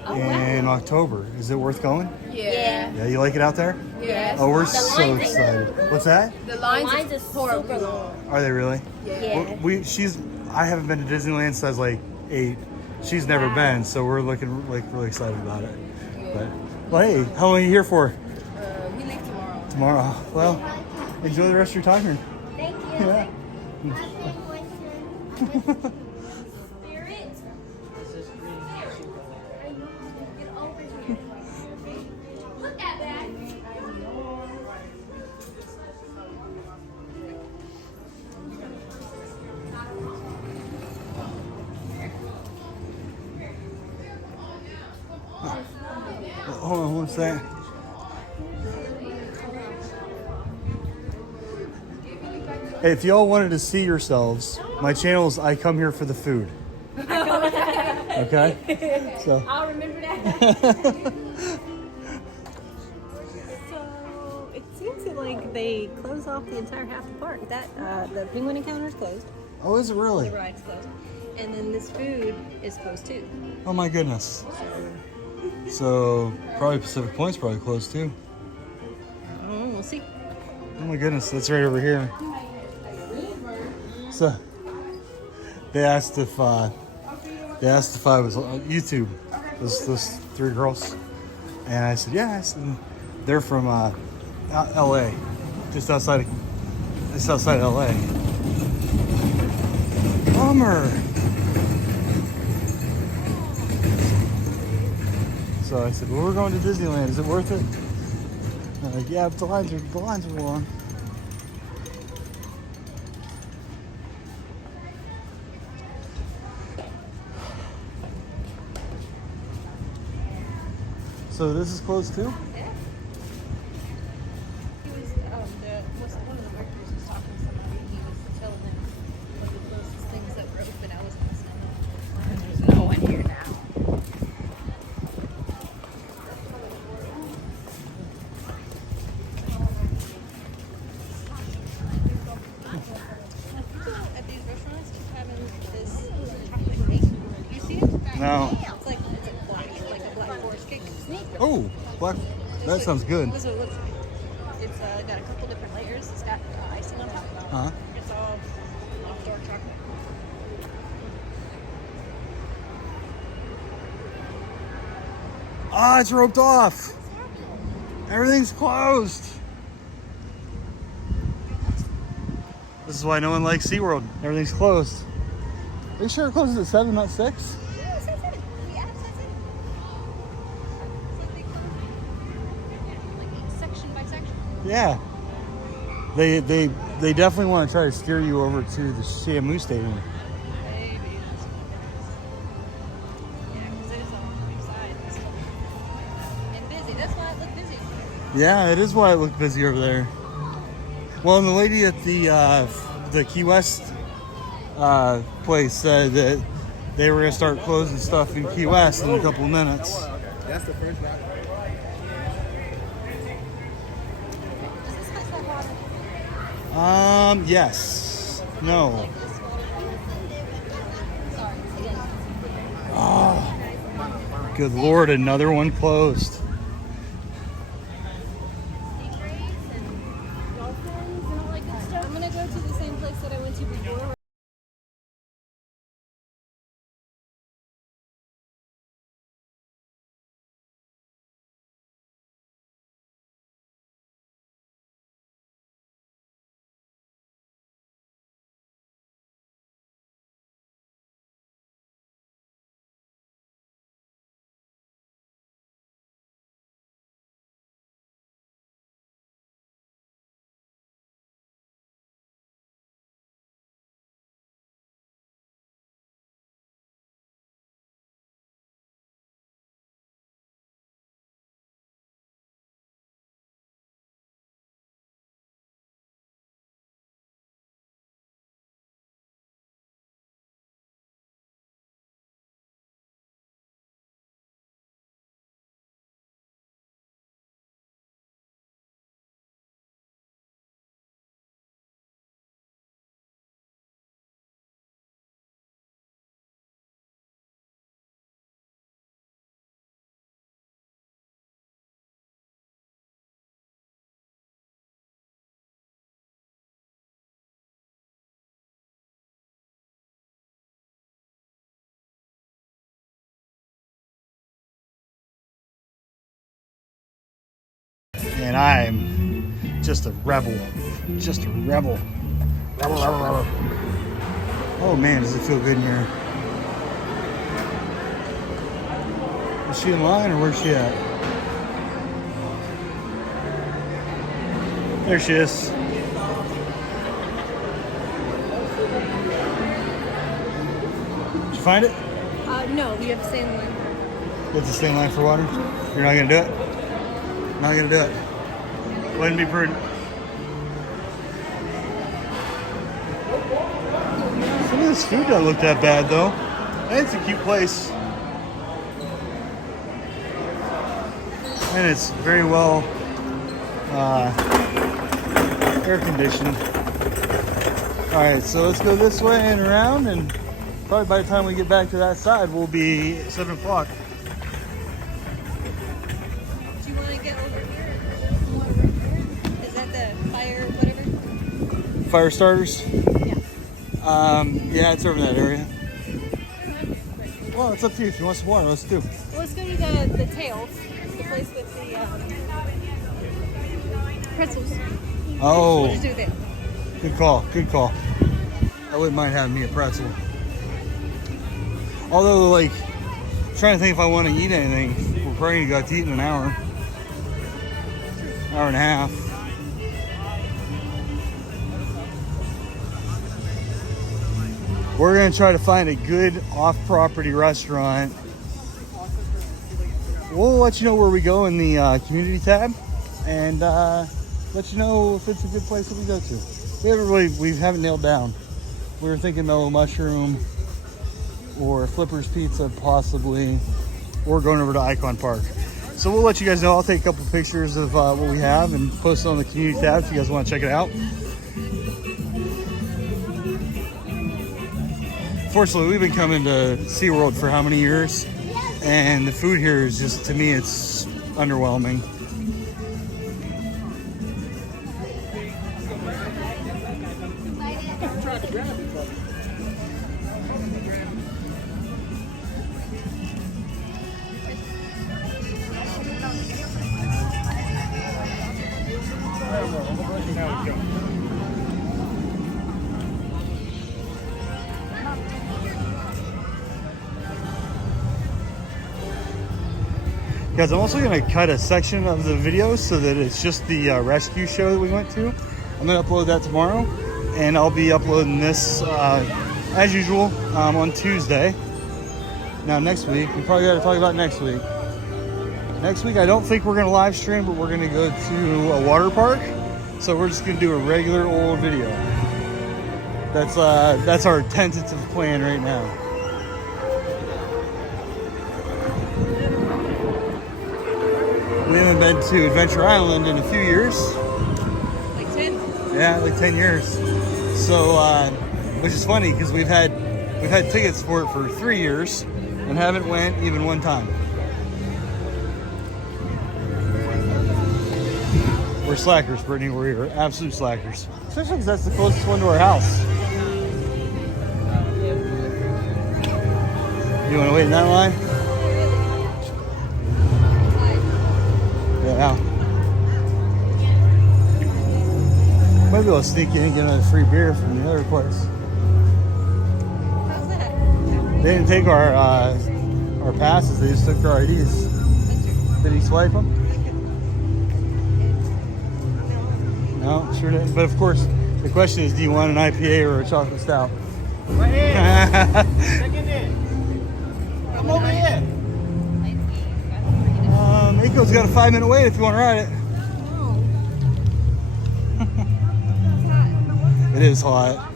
in October. Is it worth going? Yeah. Yeah, you like it out there? Yes. Oh, we're The so lines are- excited. What's that? The Lines is super long. Are they really? Yeah. I haven't been to Disneyland since I was like 8. She's never been, so we're looking like really excited about it. But hey, how long are you here for? We leave tomorrow. Tomorrow. Well, enjoy the rest of your time here. Thank you. Yeah. Spirit. Look at that. Hold on one sec. Hey, if y'all wanted to see yourselves, my channel is I Come Here for the Food. Okay? So. I'll remember that. So it seems that like they close off the entire half the park. That the penguin encounter is closed. Oh, is it really? The ride's closed, and then this food is closed too. Oh my goodness. So probably Pacific Point's probably closed too. We'll see. Oh my goodness, that's right over here. So they asked if I was on YouTube. Those 3 girls, and I said yeah. I said they're from LA, just outside LA. Bummer. So I said, well, we're going to Disneyland. Is it worth it? They're like, yeah, but the lines are long. So this is closed too? Yeah. He was one of the workers was talking to somebody. He was telling them what the closest things that were open. I was listening. And there's no one here now. At these restaurants, just having this chocolate cake. You see it? No. It's like black, like a black forest cake. Oh, black. That sounds good. This is what it looks like. It's got a couple different layers. It's got icing on top. Huh? It's all dark chocolate. Ah, it's roped off. Everything's closed. This is why no one likes SeaWorld. Everything's closed. Are you sure it closes at 7, not 6? Yeah, it says it. The app says it. It's like section by section. Yeah. They definitely want to try to steer you over to the Shamu Stadium. Maybe that's what it is. Yeah, because it is on three sides. And busy. That's why it looked busy. Yeah, it is why it looked busy over there. Well, and the lady at the Key West place said that they were going to start closing stuff in Key West in a couple of minutes. That's the first one. Yes. No. Oh, good Lord, another one closed. I'm gonna go to the same place that I went to before. and I'm just a rebel. Just a rebel. Rebel, rebel, rebel. Oh man, does it feel good in here. Is she in line or where's she at? There she is. Did you find it? No, we have to stay in line. You have to stay in line for water? You're not gonna do it? Not gonna do it. Go ahead and be prudent. Some of this food doesn't look that bad though. And it's a cute place. And it's very well air conditioned. Alright, so let's go this way and around, and probably by the time we get back to that side, we'll be 7 o'clock. Do you want to get over here? Is that the fire, whatever? Fire starters? Yeah. Yeah, it's over in that area. Well, it's up to you. If you want some water, let's do. Well, let's go to the tails, the place with the pretzels. Oh. We'll just do that. Good call. Good call. I wouldn't mind having me a pretzel. Although, like, trying to think if I want to eat anything. We're probably going to go out to eat in an hour. Hour and a half. We're going to try to find a good off-property restaurant. We'll let you know where we go in the community tab, and let you know if it's a good place that we go to. We haven't nailed down. We were thinking Mellow Mushroom or Flipper's Pizza possibly, or going over to Icon Park. So we'll let you guys know. I'll take a couple pictures of what we have and post it on the community tab if you guys want to check it out. Fortunately, we've been coming to SeaWorld for how many years? And the food here is just, to me, it's underwhelming. Guys, I'm also going to cut a section of the video so that it's just the rescue show that we went to. I'm going to upload that tomorrow, and I'll be uploading this as usual on Tuesday. Now next week, we probably got to talk about next week. Next week, I don't think we're going to live stream, but we're going to go to a water park. So we're just going to do a regular old video. That's our tentative plan right now. We haven't been to Adventure Island in a few years. Like 10? Yeah, like 10 years. So, which is funny because we've had tickets for it for 3 years and haven't went even one time. We're slackers, Brittany. We're absolute slackers. Especially because that's the closest one to our house. You want to wait in that line? Yeah. Maybe we'll sneak in and get another free beer from the other place. How's that? They didn't take our passes, they just took our IDs. Did he swipe them? No, sure didn't. But of course, the question is, do you want an IPA or a chocolate stout? Right here. Second in. Come over here. Miko's got a 5-minute wait if you want to ride it. It is hot.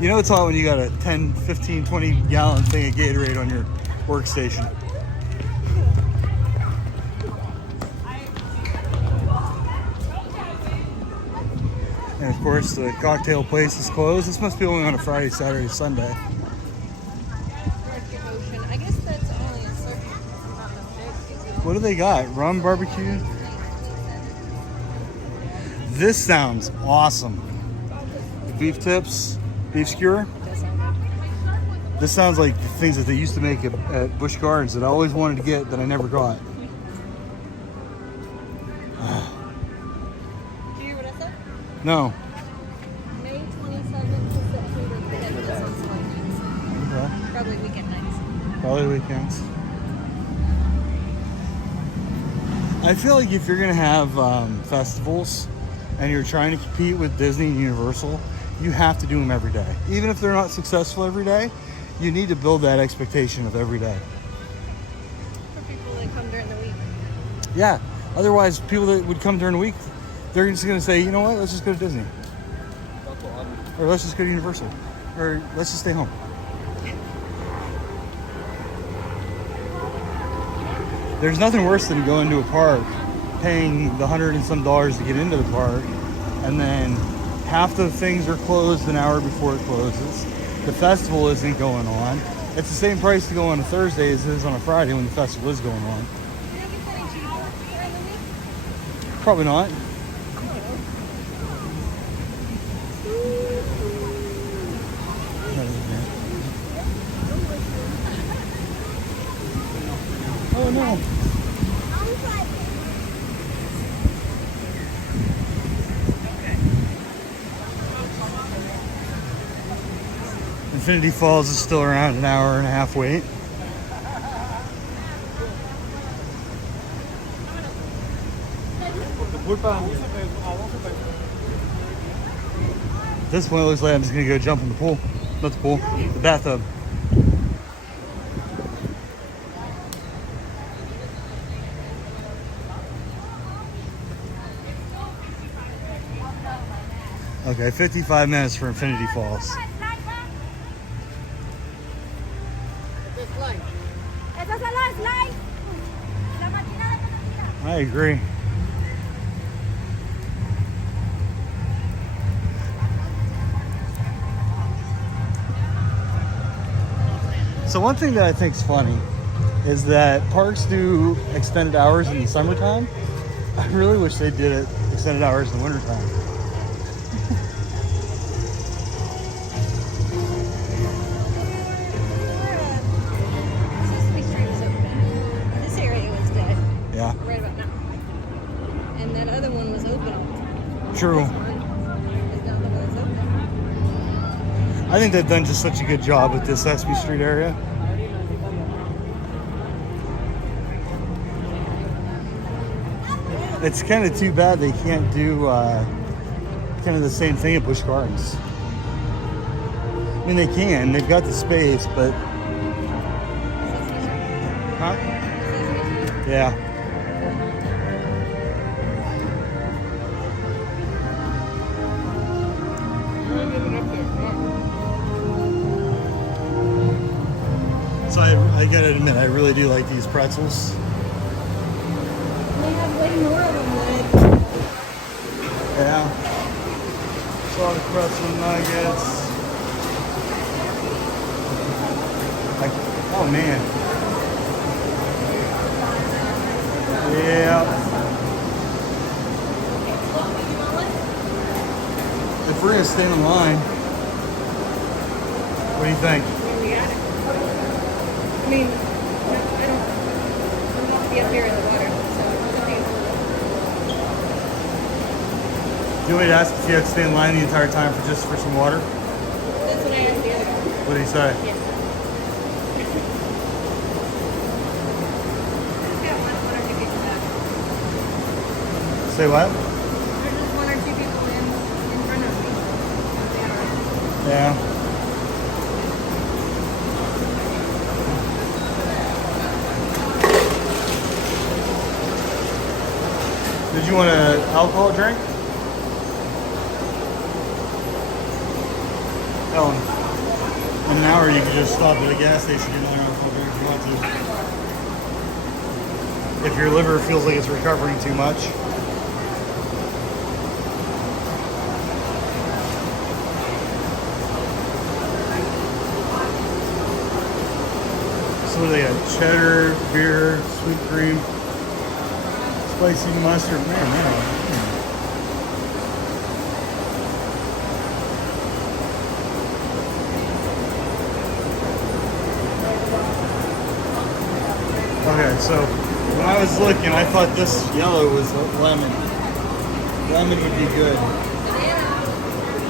You know it's hot when you got a 10, 15, 20 gallon thing of Gatorade on your workstation. And of course the cocktail place is closed. This must be only on a Friday, Saturday, Sunday. I guess that's only a certain amount of big. What do they got? Rum barbecue? This sounds awesome. Beef tips, beef skewer. This sounds like the things that they used to make at Busch Gardens that I always wanted to get that I never got. No. May 27th to September 5th on Sundays. Okay. Probably weekend nights. Probably weekends. I feel like if you're gonna have festivals and you're trying to compete with Disney and Universal, you have to do them every day. Even if they're not successful every day, you need to build that expectation of every day. For people that come during the week. Yeah. Otherwise, people that would come during the week, they're just gonna say, you know what, let's just go to Disney. Or let's just go to Universal. Or let's just stay home. There's nothing worse than going to a park, paying the $100 and some to get into the park, and then half the things are closed an hour before it closes. The festival isn't going on. It's the same price to go on a Thursday as it is on a Friday when the festival is going on. Probably not. Oh no. Infinity Falls is still around an hour and a half wait. At this point, it looks like I'm just gonna go jump in the pool. Not the pool, the bathtub. Okay, 55 minutes for Infinity Falls. I agree. So one thing that I think is funny is that parks do extended hours in the summertime. I really wish they did it extended hours in the wintertime. Yeah. Right about now. And that other one was open. True. I think they've done just such a good job with this Sesame Street area. It's kind of too bad they can't do kind of the same thing at Busch Gardens. I mean, they can. They've got the space, but... Huh? Yeah. So I gotta admit, I really do like these pretzels. They have way more of them than Yeah. Saw the pretzel nuggets. Oh man. Yeah. If we're gonna stay in line, what do you think? we got it. I mean, I don't want to be up here in the water, so it's okay. Do you want me to ask if you have to stay in line the entire time for some water? That's what I asked the other guy. What did he say? Yes. Say what? There's just one or two people in front of me. Yeah. Did you want an alcohol drink? Tell him. In an hour you can just stop at a gas station and get another alcohol drink if you want to. If your liver feels like it's recovering too much. So what do they got? Cheddar, beer, sweet cream, spicy mustard. Man. Okay, so when I was looking, I thought this yellow was lemon. Lemon would be good. Banana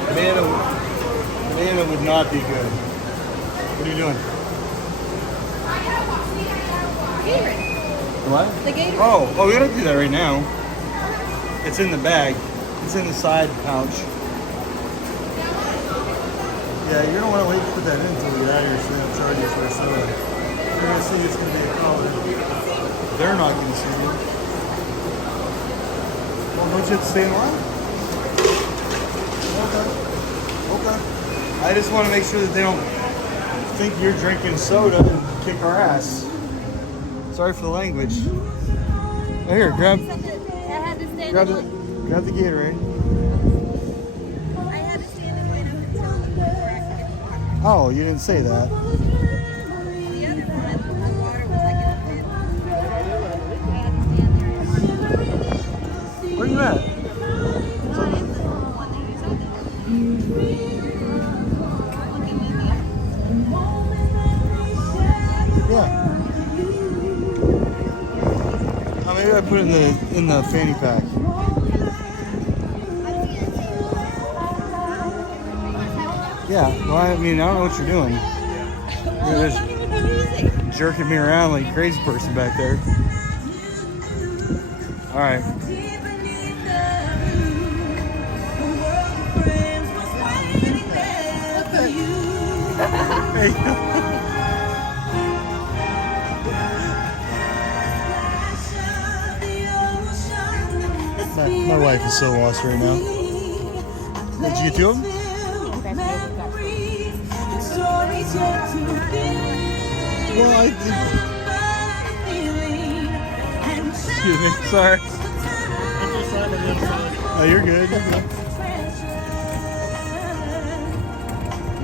Banana would not be good. What are you doing? Gatorade. What? The Gatorade. Oh, we gotta do that right now. It's in the bag. It's in the side pouch. Yeah, you don't want to wait to put that in until we get out of here so they don't charge us for a soda. They're gonna see it's gonna be a color. They're not gonna see it. Well, don't you have to stay in line? Okay. I just want to make sure that they don't think you're drinking soda and kick our ass. Sorry for the language. Oh, here, grab the Gatorade. I had to stand and wait until the rack. Oh, you didn't say that. The other one, the water was like in the pit. Where are you at? Yeah. Oh, maybe I put it in the fanny pack. Yeah. Well, I mean, I don't know what you're doing. You're just jerking me around like a crazy person back there. All right. Hey. My wife is so lost right now. Did you get two of them? Well, I did. Excuse me. Sorry. Oh, you're good.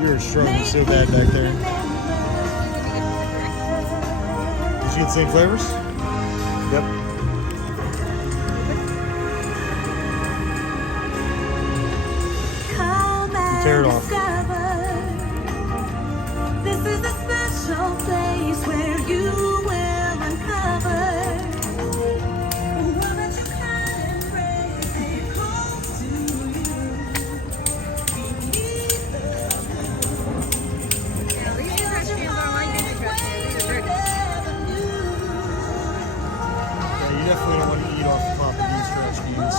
You're struggling so bad back there. Did you get the same flavors? Yep. Tear it off. This is a special place where you will uncover all that you can embrace. Take home to you. Beneath the blue. These trash cans are like these trash cans. These are dirty. Yeah, you definitely don't want to eat off the top of these trash cans.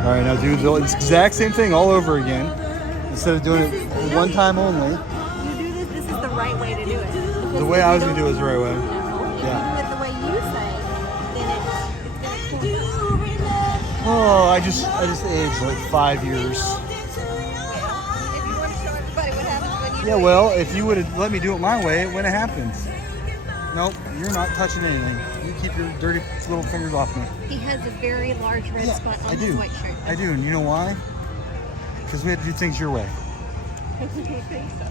All right, now do the exact same thing all over again. Instead of doing it one time only. You do this. This is the right way to do it. The way I was gonna do it is the right way. If you do it the way you say, then it's gonna. Oh, I just aged like 5 years. If you want to show everybody what happens when you. Yeah, well, if you would have let me do it my way, it wouldn't have happened. Nope, you're not touching anything. You keep your dirty little fingers off me. He has a very large red spot on his white shirt. I do, and you know why? Because we had to do things your way. I don't think so.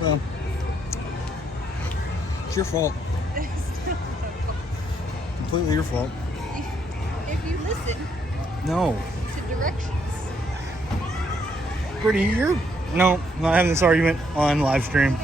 Well, it's your fault. Completely your fault. If you listen No. to directions. Pretty, you're... No, I'm not having this argument on live stream.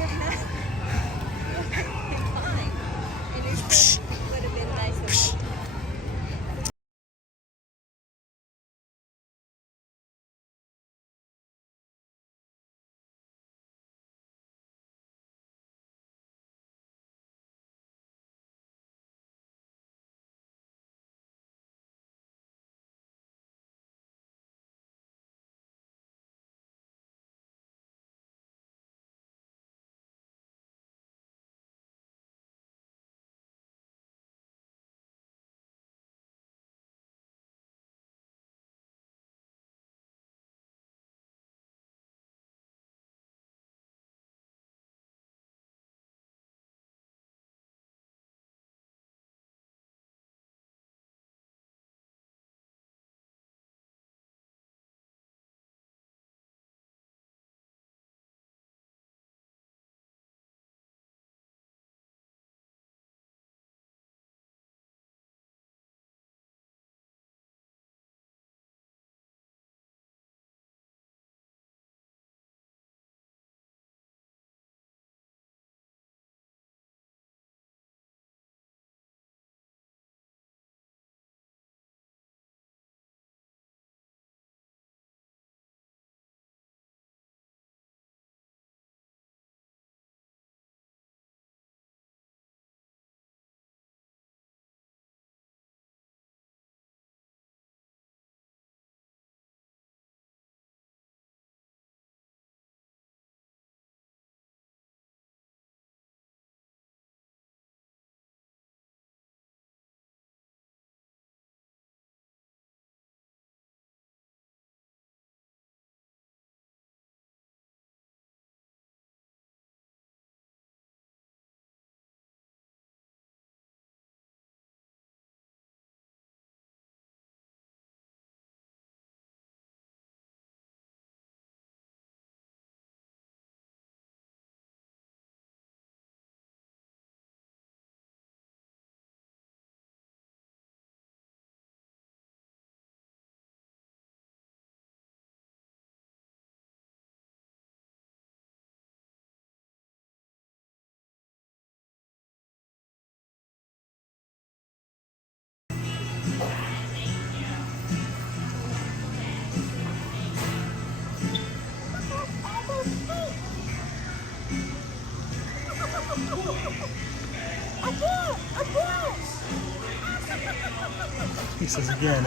says again.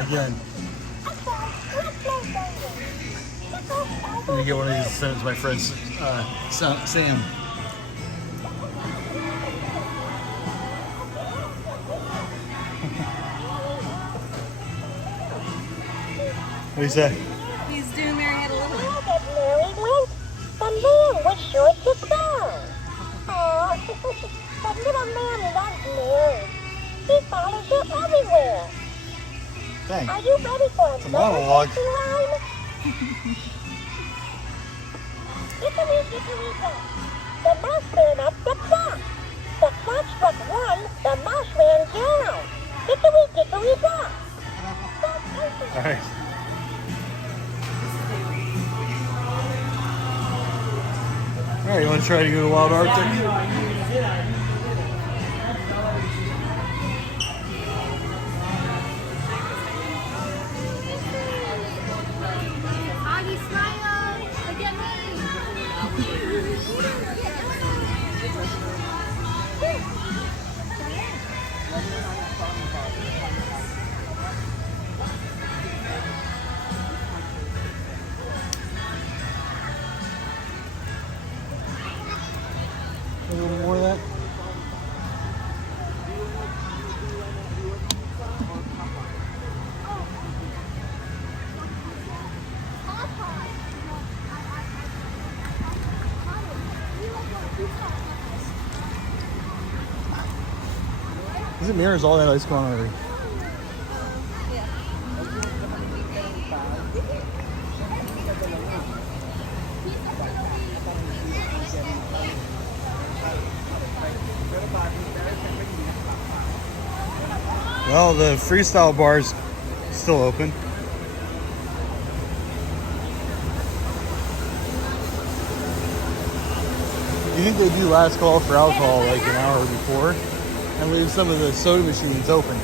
Let me get one of these sent to my friend Sam. What do you say? He's doing Marietta Little. Well, that Mary went, the man was sure to go. Oh, that little man loves Mary. He follows her everywhere. Thanks. Are you ready for It's a monologue. rhyme? Hickory dock, the mouse ran up the clock. The clock struck one, the mouse ran down. Hickory dock. All right. All right, you want to try to go to Wild Arctic? A little more of that. Is it mirrors all that ice going on already? Well, the freestyle bar's still open. You think they do last call for alcohol like an hour before and leave some of the soda machines open?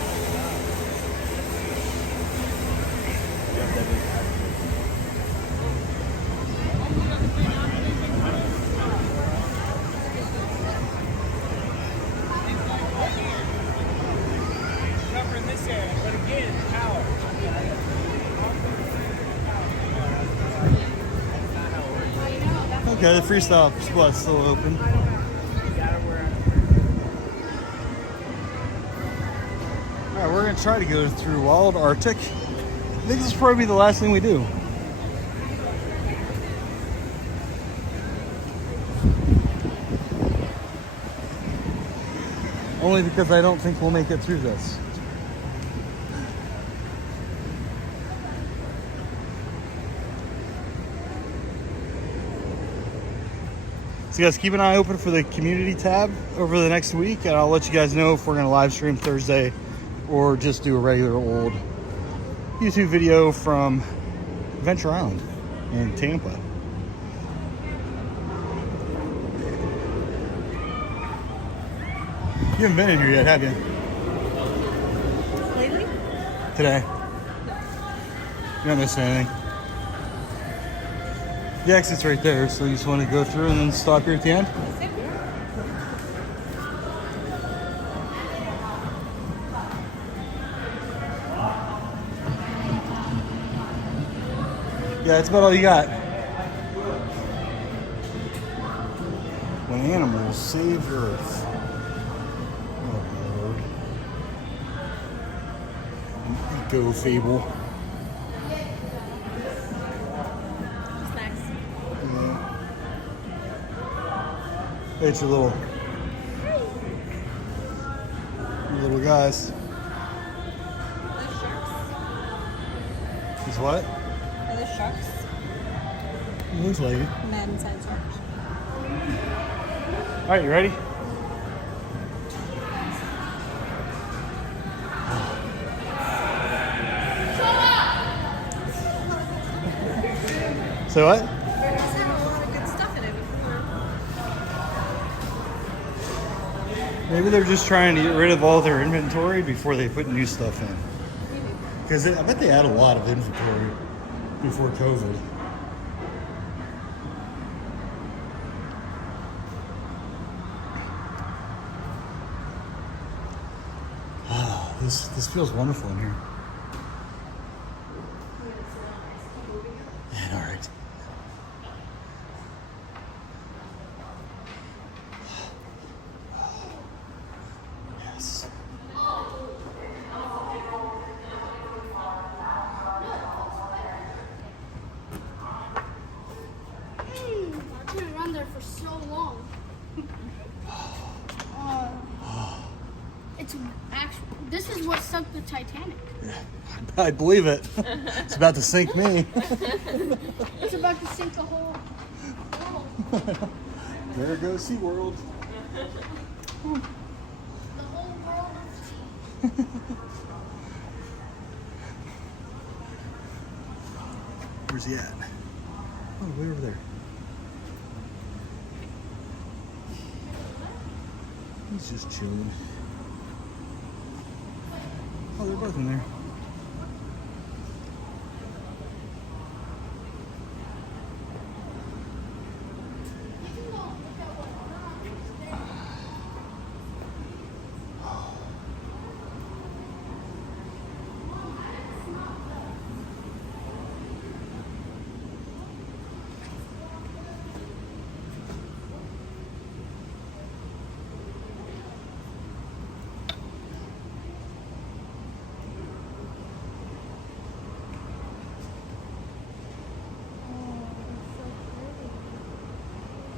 Covering this area, but again, power. Okay, the freestyle spot's still open. Alright, we're gonna try to go through Wild Arctic. I think this will probably be the last thing we do. Only because I don't think we'll make it through this. So guys, keep an eye open for the community tab over the next week, and I'll let you guys know if we're gonna live stream Thursday or just do a regular old YouTube video from Adventure Island in Tampa. You haven't been in here yet, have you? Lately? Today. You don't miss anything. The exit's right there, so you just want to go through and then stop here at the end? Yeah, that's about all you got. When animals save Earth. Oh, Lord. An eco fable. Hey, it's your little guys. Those sharks. Is what? Are those sharks? It looks like it. Mad inside sharks. All right, you ready? So what? There's a lot of good stuff in it before. Maybe they're just trying to get rid of all their inventory before they put new stuff in. Because I bet they had a lot of inventory before COVID. This feels wonderful in here. It's actually, this is what sunk the Titanic. I believe it. It's about to sink me. It's about to sink the whole world. There goes SeaWorld. The whole world of Where's he at? Oh, way over there. He's just chilling. Oh, they're both in there.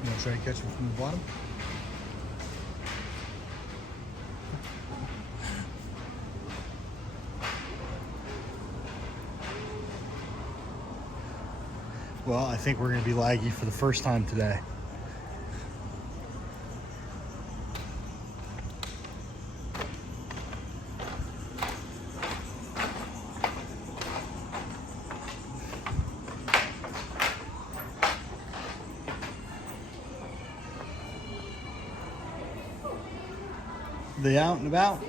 You want to try to catch him from the bottom? Well, I think we're going to be laggy for the first time today. They out and about?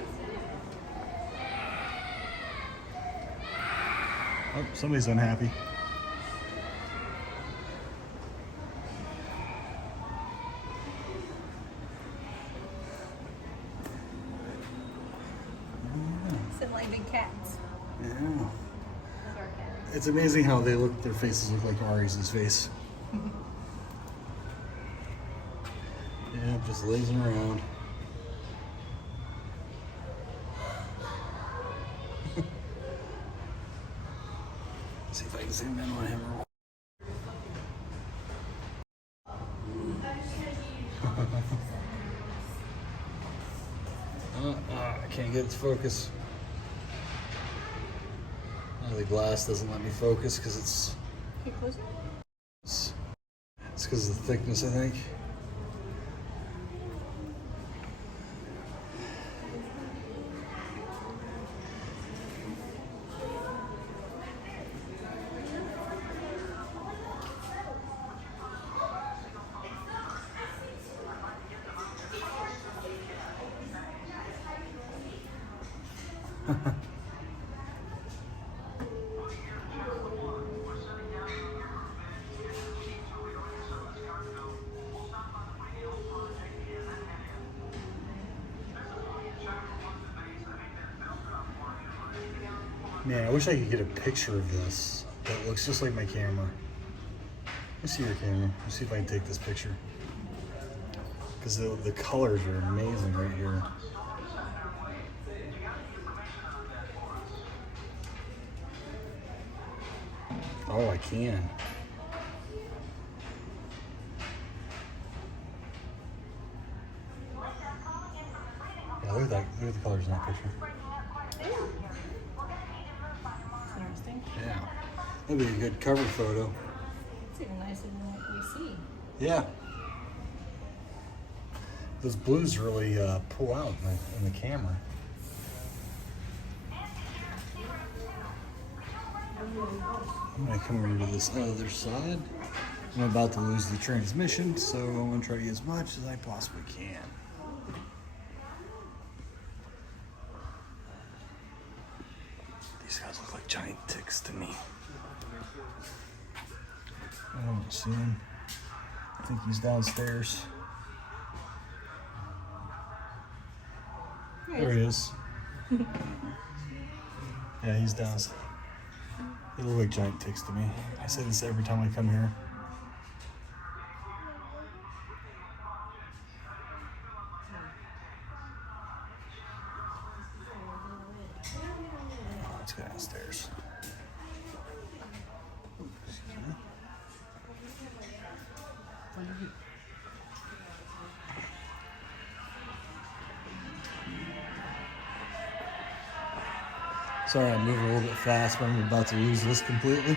Oh, somebody's unhappy. Some like big cats. Yeah. Those are cats. It's amazing how they look. Their faces look like Ari's face. Yeah, just lazing around. See if I can zoom in on him. I can't get its focus. The glass doesn't let me focus because it's because of the thickness, I think. Man, I wish I could get a picture of this that looks just like my camera. Let me see your camera. Let's see if I can take this picture. Because the colors are amazing right here. Oh, I can. Yeah, look at that. Look at the colors in that picture. Interesting. Yeah. That'd be a good cover photo. It's even nicer than what we see. Yeah. Those blues really pull out in the camera. I'm gonna come over to this other side. I'm about to lose the transmission, so I'm gonna try to get as much as I possibly can. These guys look like giant ticks to me. I don't see him. I think he's downstairs. There he is. Yeah, he's downstairs. They look like giant ticks to me. I say this every time I come here. Let's go downstairs. Sorry, I'm moving a little bit fast, but I'm about to lose this completely.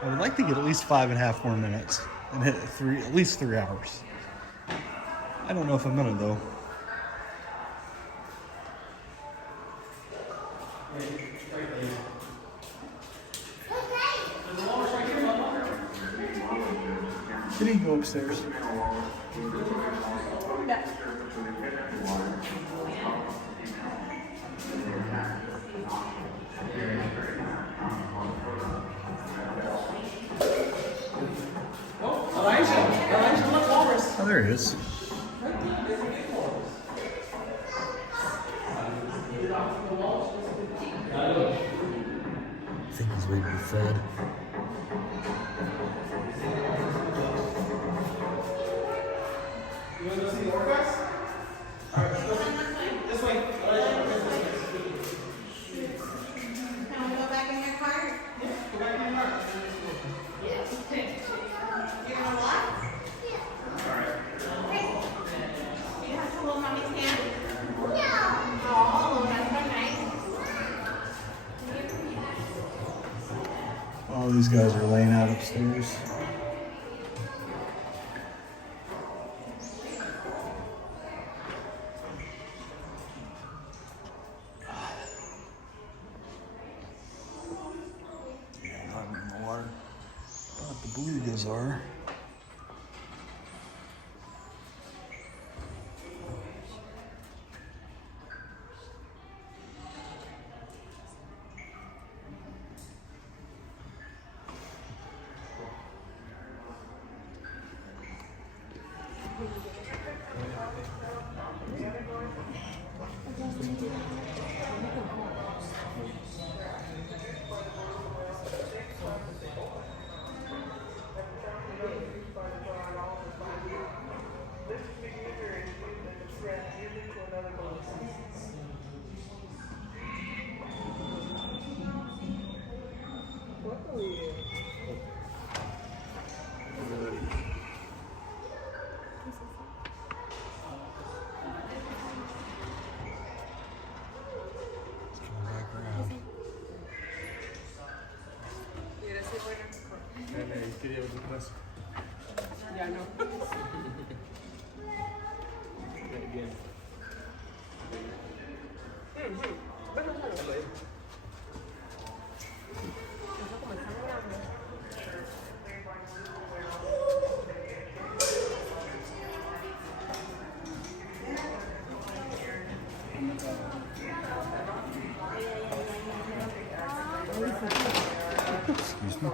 I would like to get at least 5.5 more minutes and hit at least 3 hours. I don't know if I'm gonna though. Can he go upstairs? Oh, there he is. I think he's waiting to be fed. You want to go see the orcas? Alright, let's go. This way. Can we go back in your car? Yeah, go back in your car. You're gonna walk? Yeah. Alright. Do you have to hold mommy's hand? Yeah. Oh, that's so nice. All these guys are laying out upstairs. Yeah, not in the water. But the belugas are. Ya no. Again. Excuse me.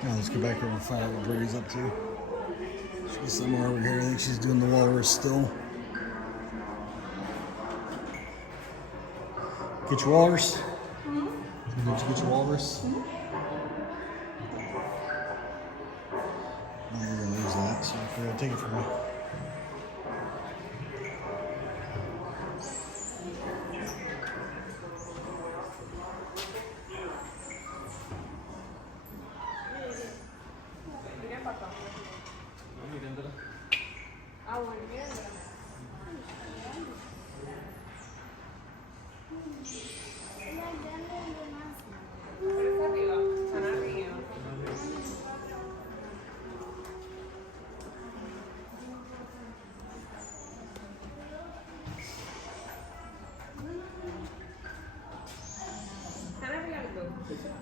Now let's go back over and find out what Brady's up to. She's somewhere over here. I think she's doing the walrus still. Get your walrus? Mm-hmm. Did you get your walrus? Mm-hmm. Oh, you're going to lose that, so we're going to take it from you.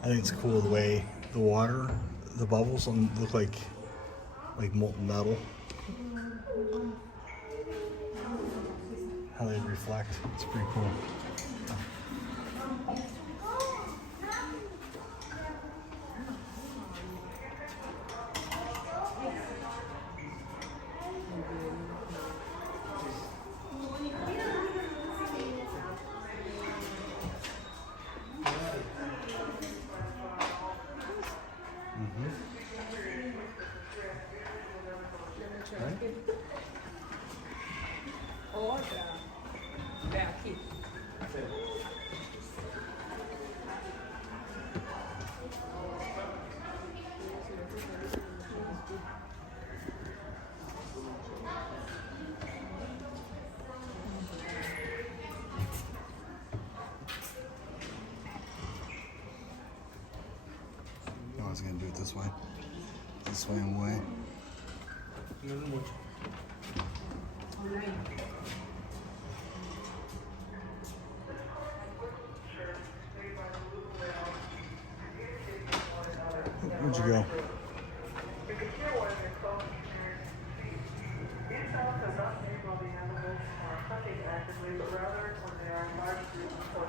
think it's cool the way the water, the bubbles look like molten metal. How they reflect. It's pretty cool. I was gonna do it this way and away. Where'd you go? These sounds have not made while the animals are hunting actively, but rather when they are in large groups or